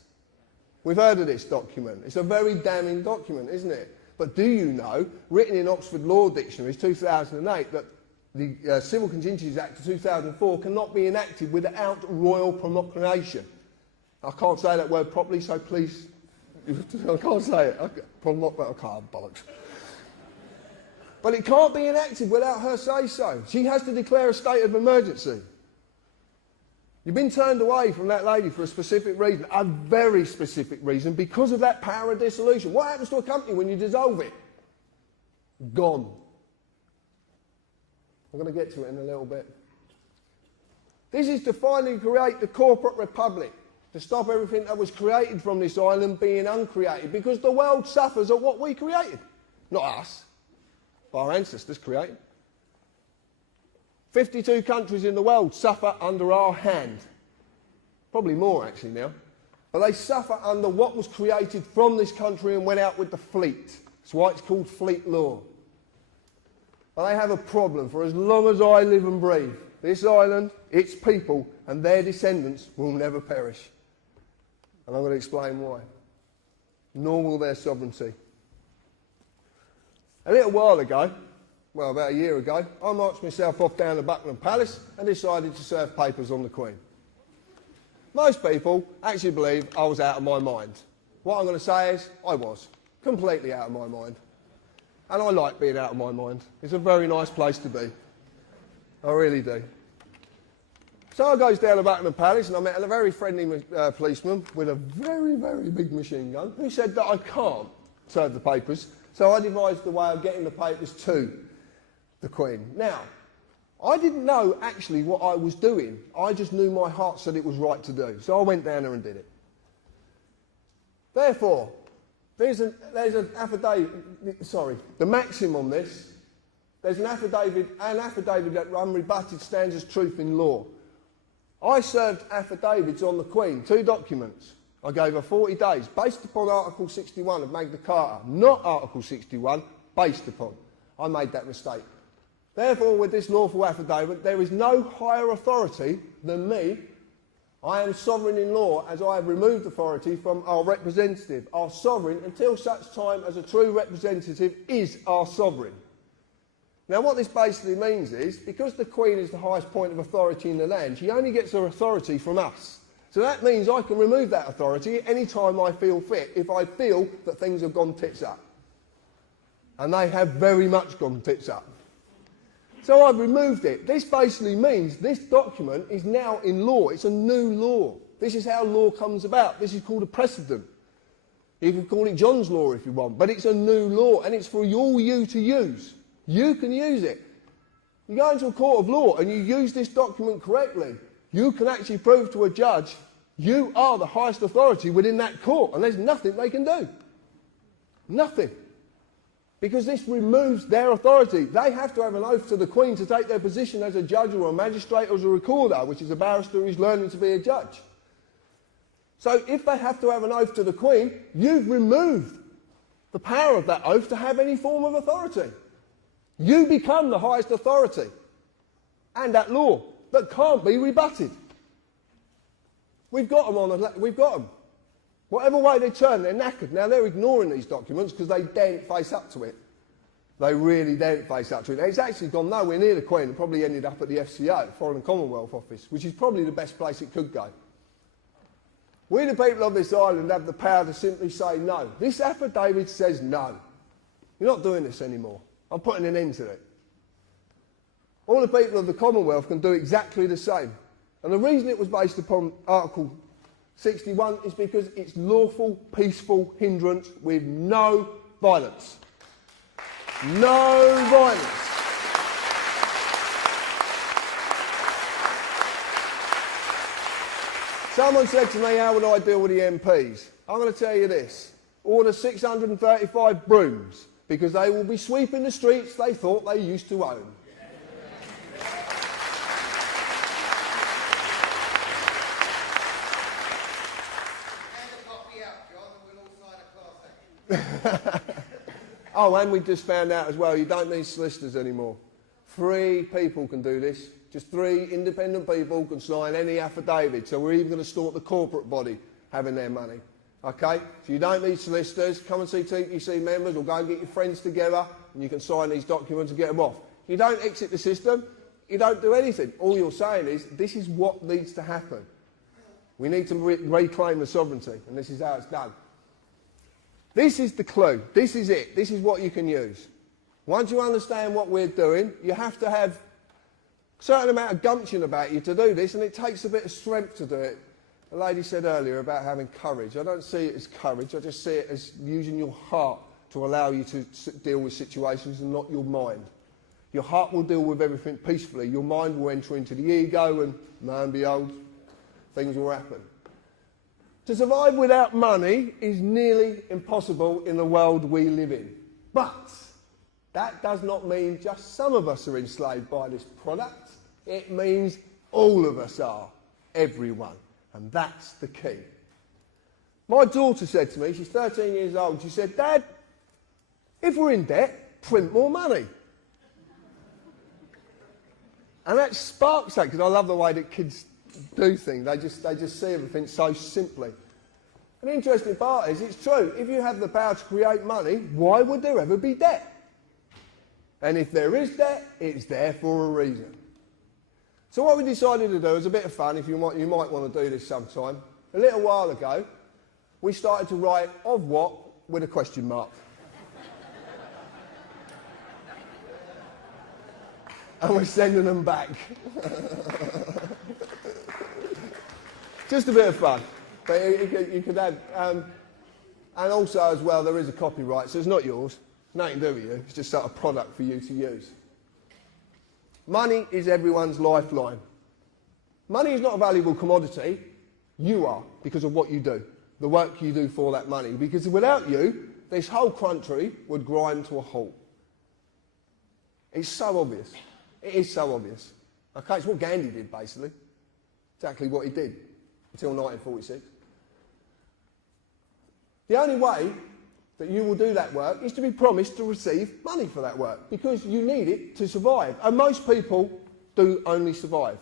We've heard of this document. It's a very damning document, isn't it? But do you know, written in Oxford Law Dictionaries 2008, that the Civil Contingencies Act of 2004 cannot be enacted without royal proclamation? I can't say that word properly, so please, I can't say it. I can't, bollocks. But it can't be enacted without her say-so. She has to declare a state of emergency. You've been turned away from that lady for a specific reason, a very specific reason, because of that power of dissolution. What happens to a company when you dissolve it? Gone. I'm going to get to it in a little bit. This is to finally create the corporate republic, to stop everything that was created from this island being uncreated, because the world suffers at what we created. Not us, but our ancestors created. 52 countries in the world suffer under our hand. Probably more actually now. But they suffer under what was created from this country and went out with the fleet. That's why it's called fleet law. But they have a problem. For as long as I live and breathe, this island, its people and their descendants will never perish. And I'm going to explain why. Nor will their sovereignty. A little while ago, well, about a year ago, I marched myself off down to Buckingham Palace and decided to serve papers on the Queen. Most people actually believe I was out of my mind. What I'm going to say is, I was. Completely out of my mind. And I like being out of my mind. It's a very nice place to be. I really do. So I goes down to Buckingham Palace and I met a very friendly policeman with a very, very big machine gun who said that I can't serve the papers. So I devised a way of getting the papers to the Queen. Now, I didn't know actually what I was doing. I just knew my heart said it was right to do. So I went down there and did it. Therefore, there's an affidavit, the maxim on this, there's an affidavit that unrebutted stands as truth in law. I served affidavits on the Queen, 2 documents. I gave her 40 days, based upon Article 61 of Magna Carta, not Article 61, based upon. I made that mistake. Therefore, with this lawful affidavit, there is no higher authority than me. I am sovereign in law, as I have removed authority from our representative, our sovereign, until such time as a true representative is our sovereign. Now, what this basically means is, because the Queen is the highest point of authority in the land, she only gets her authority from us. So that means I can remove that authority any time I feel fit, if I feel that things have gone tits up. And they have very much gone tits up. So I've removed it. This basically means this document is now in law. It's a new law. This is how law comes about. This is called a precedent. You can call it John's law if you want, but it's a new law and it's for all you to use. You can use it. You go into a court of law and you use this document correctly, you can actually prove to a judge you are the highest authority within that court and there's nothing they can do. Nothing. Because this removes their authority. They have to have an oath to the Queen to take their position as a judge or a magistrate or as a recorder, which is a barrister who's learning to be a judge. So if they have to have an oath to the Queen, you've removed the power of that oath to have any form of authority. You become the highest authority and that law that can't be rebutted. We've got them we've got them. Whatever way they turn, they're knackered. Now, they're ignoring these documents because they daren't face up to it. They really daren't face up to it. It's actually gone nowhere near the Queen. It probably ended up at the FCO, Foreign and Commonwealth Office, which is probably the best place it could go. We, the people of this island, have the power to simply say no. This affidavit says no. You're not doing this anymore. I'm putting an end to it. All the people of the Commonwealth can do exactly the same. And the reason it was based upon Article 61 is because it's lawful, peaceful hindrance with no violence. No violence. Someone said to me, how would I deal with the MPs? I'm going to tell you this. Order 635 brooms, because they will be sweeping the streets they thought they used to own. Oh, and we just found out as well, you don't need solicitors anymore. 3 people can do this. Just 3 independent people can sign any affidavit. So we're even going to start the corporate body having their money. Okay? So you don't need solicitors. Come and see TPC members or go and get your friends together and you can sign these documents and get them off. You don't exit the system. You don't do anything. All you're saying is, this is what needs to happen. We need to reclaim the sovereignty, and this is how it's done. This is the clue. This is it. This is what you can use. Once you understand what we're doing, you have to have a certain amount of gumption about you to do this, and it takes a bit of strength to do it. The lady said earlier about having courage. I don't see it as courage. I just see it as using your heart to allow you to deal with situations and not your mind. Your heart will deal with everything peacefully. Your mind will enter into the ego and, lo and behold, things will happen. To survive without money is nearly impossible in the world we live in. But that does not mean just some of us are enslaved by this product. It means all of us are, everyone. And that's the key. My daughter said to me, she's 13 years old, she said, "Dad, if we're in debt, print more money." And that sparks that, because I love the way that kids do things. They just see everything so simply. And the interesting part is, it's true. If you have the power to create money, why would there ever be debt? And if there is debt, it's there for a reason. So what we decided to do as a bit of fun, if you might want to do this sometime, a little while ago, we started to write "of what" with a question mark. And we're sending them back. Just a bit of fun. But you could add, and also as well, there is a copyright, so it's not yours. Nothing to do with you. It's just sort of product for you to use. Money is everyone's lifeline. Money is not a valuable commodity. You are, because of what you do, the work you do for that money. Because without you, this whole country would grind to a halt. It's so obvious. It is so obvious. Okay, it's what Gandhi did, basically. Exactly what he did, until 1946. The only way that you will do that work is to be promised to receive money for that work, because you need it to survive. And most people do only survive.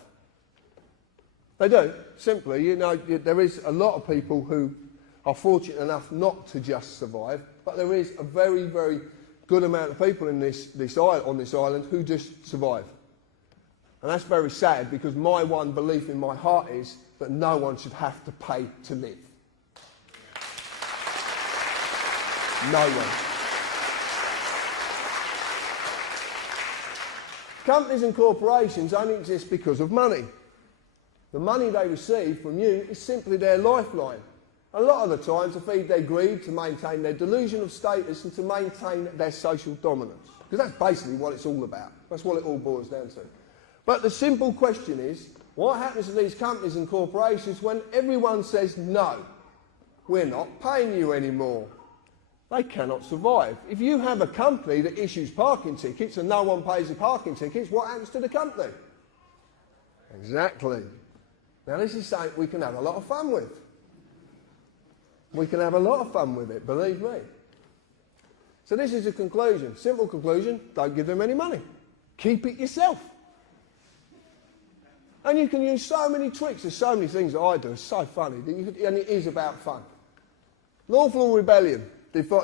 They do, simply. You know, there is a lot of people who are fortunate enough not to just survive, but there is a very, very good amount of people in on this island who just survive. And that's very sad, because my one belief in my heart is that no one should have to pay to live. No one. Companies and corporations only exist because of money. The money they receive from you is simply their lifeline. A lot of the time to feed their greed, to maintain their delusion of status, and to maintain their social dominance. Because that's basically what it's all about. That's what it all boils down to. But the simple question is, what happens to these companies and corporations when everyone says, "No, we're not paying you anymore"? They cannot survive. If you have a company that issues parking tickets and no one pays the parking tickets, what happens to the company? Exactly. Now this is something we can have a lot of fun with. We can have a lot of fun with it, believe me. So this is the conclusion. Simple conclusion: don't give them any money. Keep it yourself. And you can use so many tricks. There's so many things that I do. It's so funny. And it is about fun. Lawful rebellion.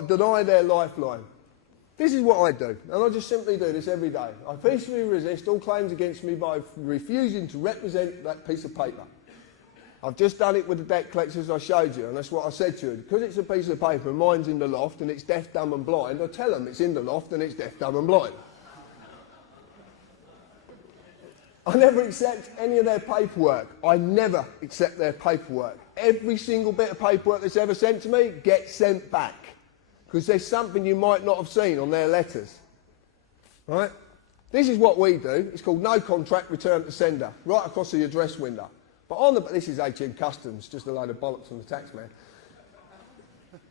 Deny their lifeline. This is what I do. And I just simply do this every day. I peacefully resist all claims against me by refusing to represent that piece of paper. I've just done it with the debt collectors I showed you, and that's what I said to you. Because it's a piece of paper and mine's in the loft and it's deaf, dumb and blind, I tell them it's in the loft and it's deaf, dumb and blind. I never accept any of their paperwork. I never accept their paperwork. Every single bit of paperwork that's ever sent to me gets sent back. Because there's something you might not have seen on their letters. Right? This is what we do. It's called no contract, return to sender. Right across the address window. But this is HM Customs, just a load of bollocks from the tax man,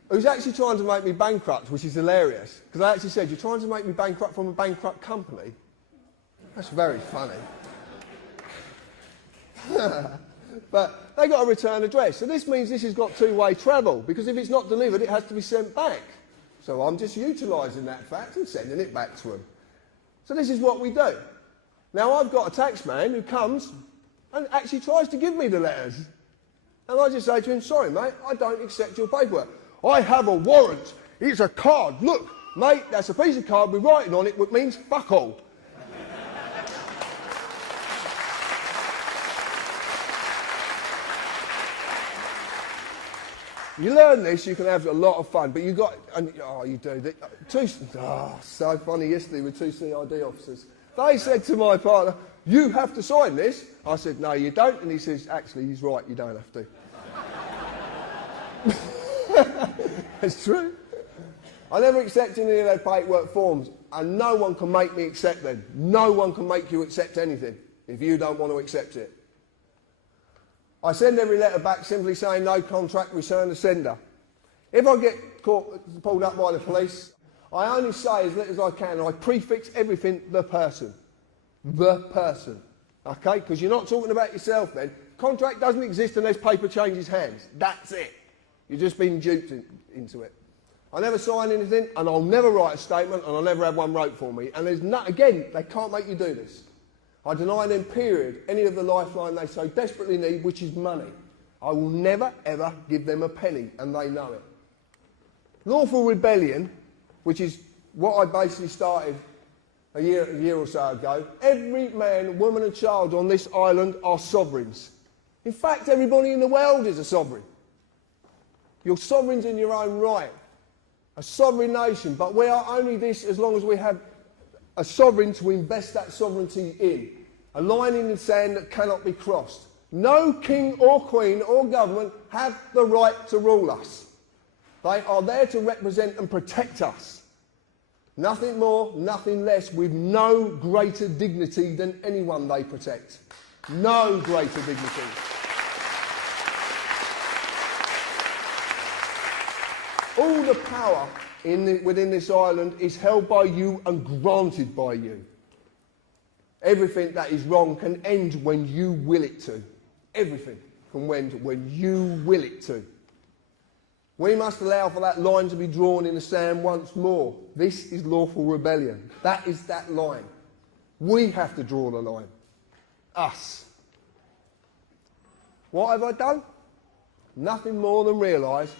who's actually trying to make me bankrupt, which is hilarious. Because I actually said, "You're trying to make me bankrupt from a bankrupt company?" That's very funny. But they got a return address. So this means this has got two-way travel, because if it's not delivered, it has to be sent back. So I'm just utilising that fact and sending it back to them. So this is what we do. Now I've got a tax man who comes and actually tries to give me the letters. And I just say to him, "Sorry, mate, I don't accept your paperwork. I have a warrant. It's a card. Look, mate, that's a piece of card with writing on it, which means fuck all." You learn this, you can have a lot of fun, but you got, you do. So funny yesterday with two CID officers. They said to my partner, "You have to sign this." I said, "No, you don't." And he says, "Actually, he's right, you don't have to." It's true. I never accept any of their paperwork forms, and no one can make me accept them. No one can make you accept anything if you don't want to accept it. I send every letter back simply saying no contract, return to sender. If I get pulled up by the police, I only say as little as I can, and I prefix everything the person. The person. Okay? Because you're not talking about yourself then. Contract doesn't exist unless paper changes hands. That's it. You've just been duped into it. I never sign anything, and I'll never write a statement, and I'll never have one wrote for me. And there's not, again, they can't make you do this. I deny them, period, any of the lifeline they so desperately need, which is money. I will never, ever give them a penny, and they know it. Lawful rebellion, which is what I basically started a year or so ago. Every man, woman and child on this island are sovereigns. In fact, everybody in the world is a sovereign. You're sovereigns in your own right. A sovereign nation, but we are only this as long as we have a sovereign to invest that sovereignty in. A line in the sand that cannot be crossed. No king or queen or government have the right to rule us. They are there to represent and protect us. Nothing more, nothing less, with no greater dignity than anyone they protect. No greater dignity. All the power within this island is held by you and granted by you. Everything that is wrong can end when you will it to. Everything can end when you will it to. We must allow for that line to be drawn in the sand once more. This is lawful rebellion. That is that line. We have to draw the line. Us. What have I done? Nothing more than realise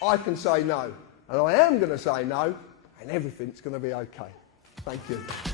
I can say no. And I am going to say no, and everything's going to be okay. Thank you.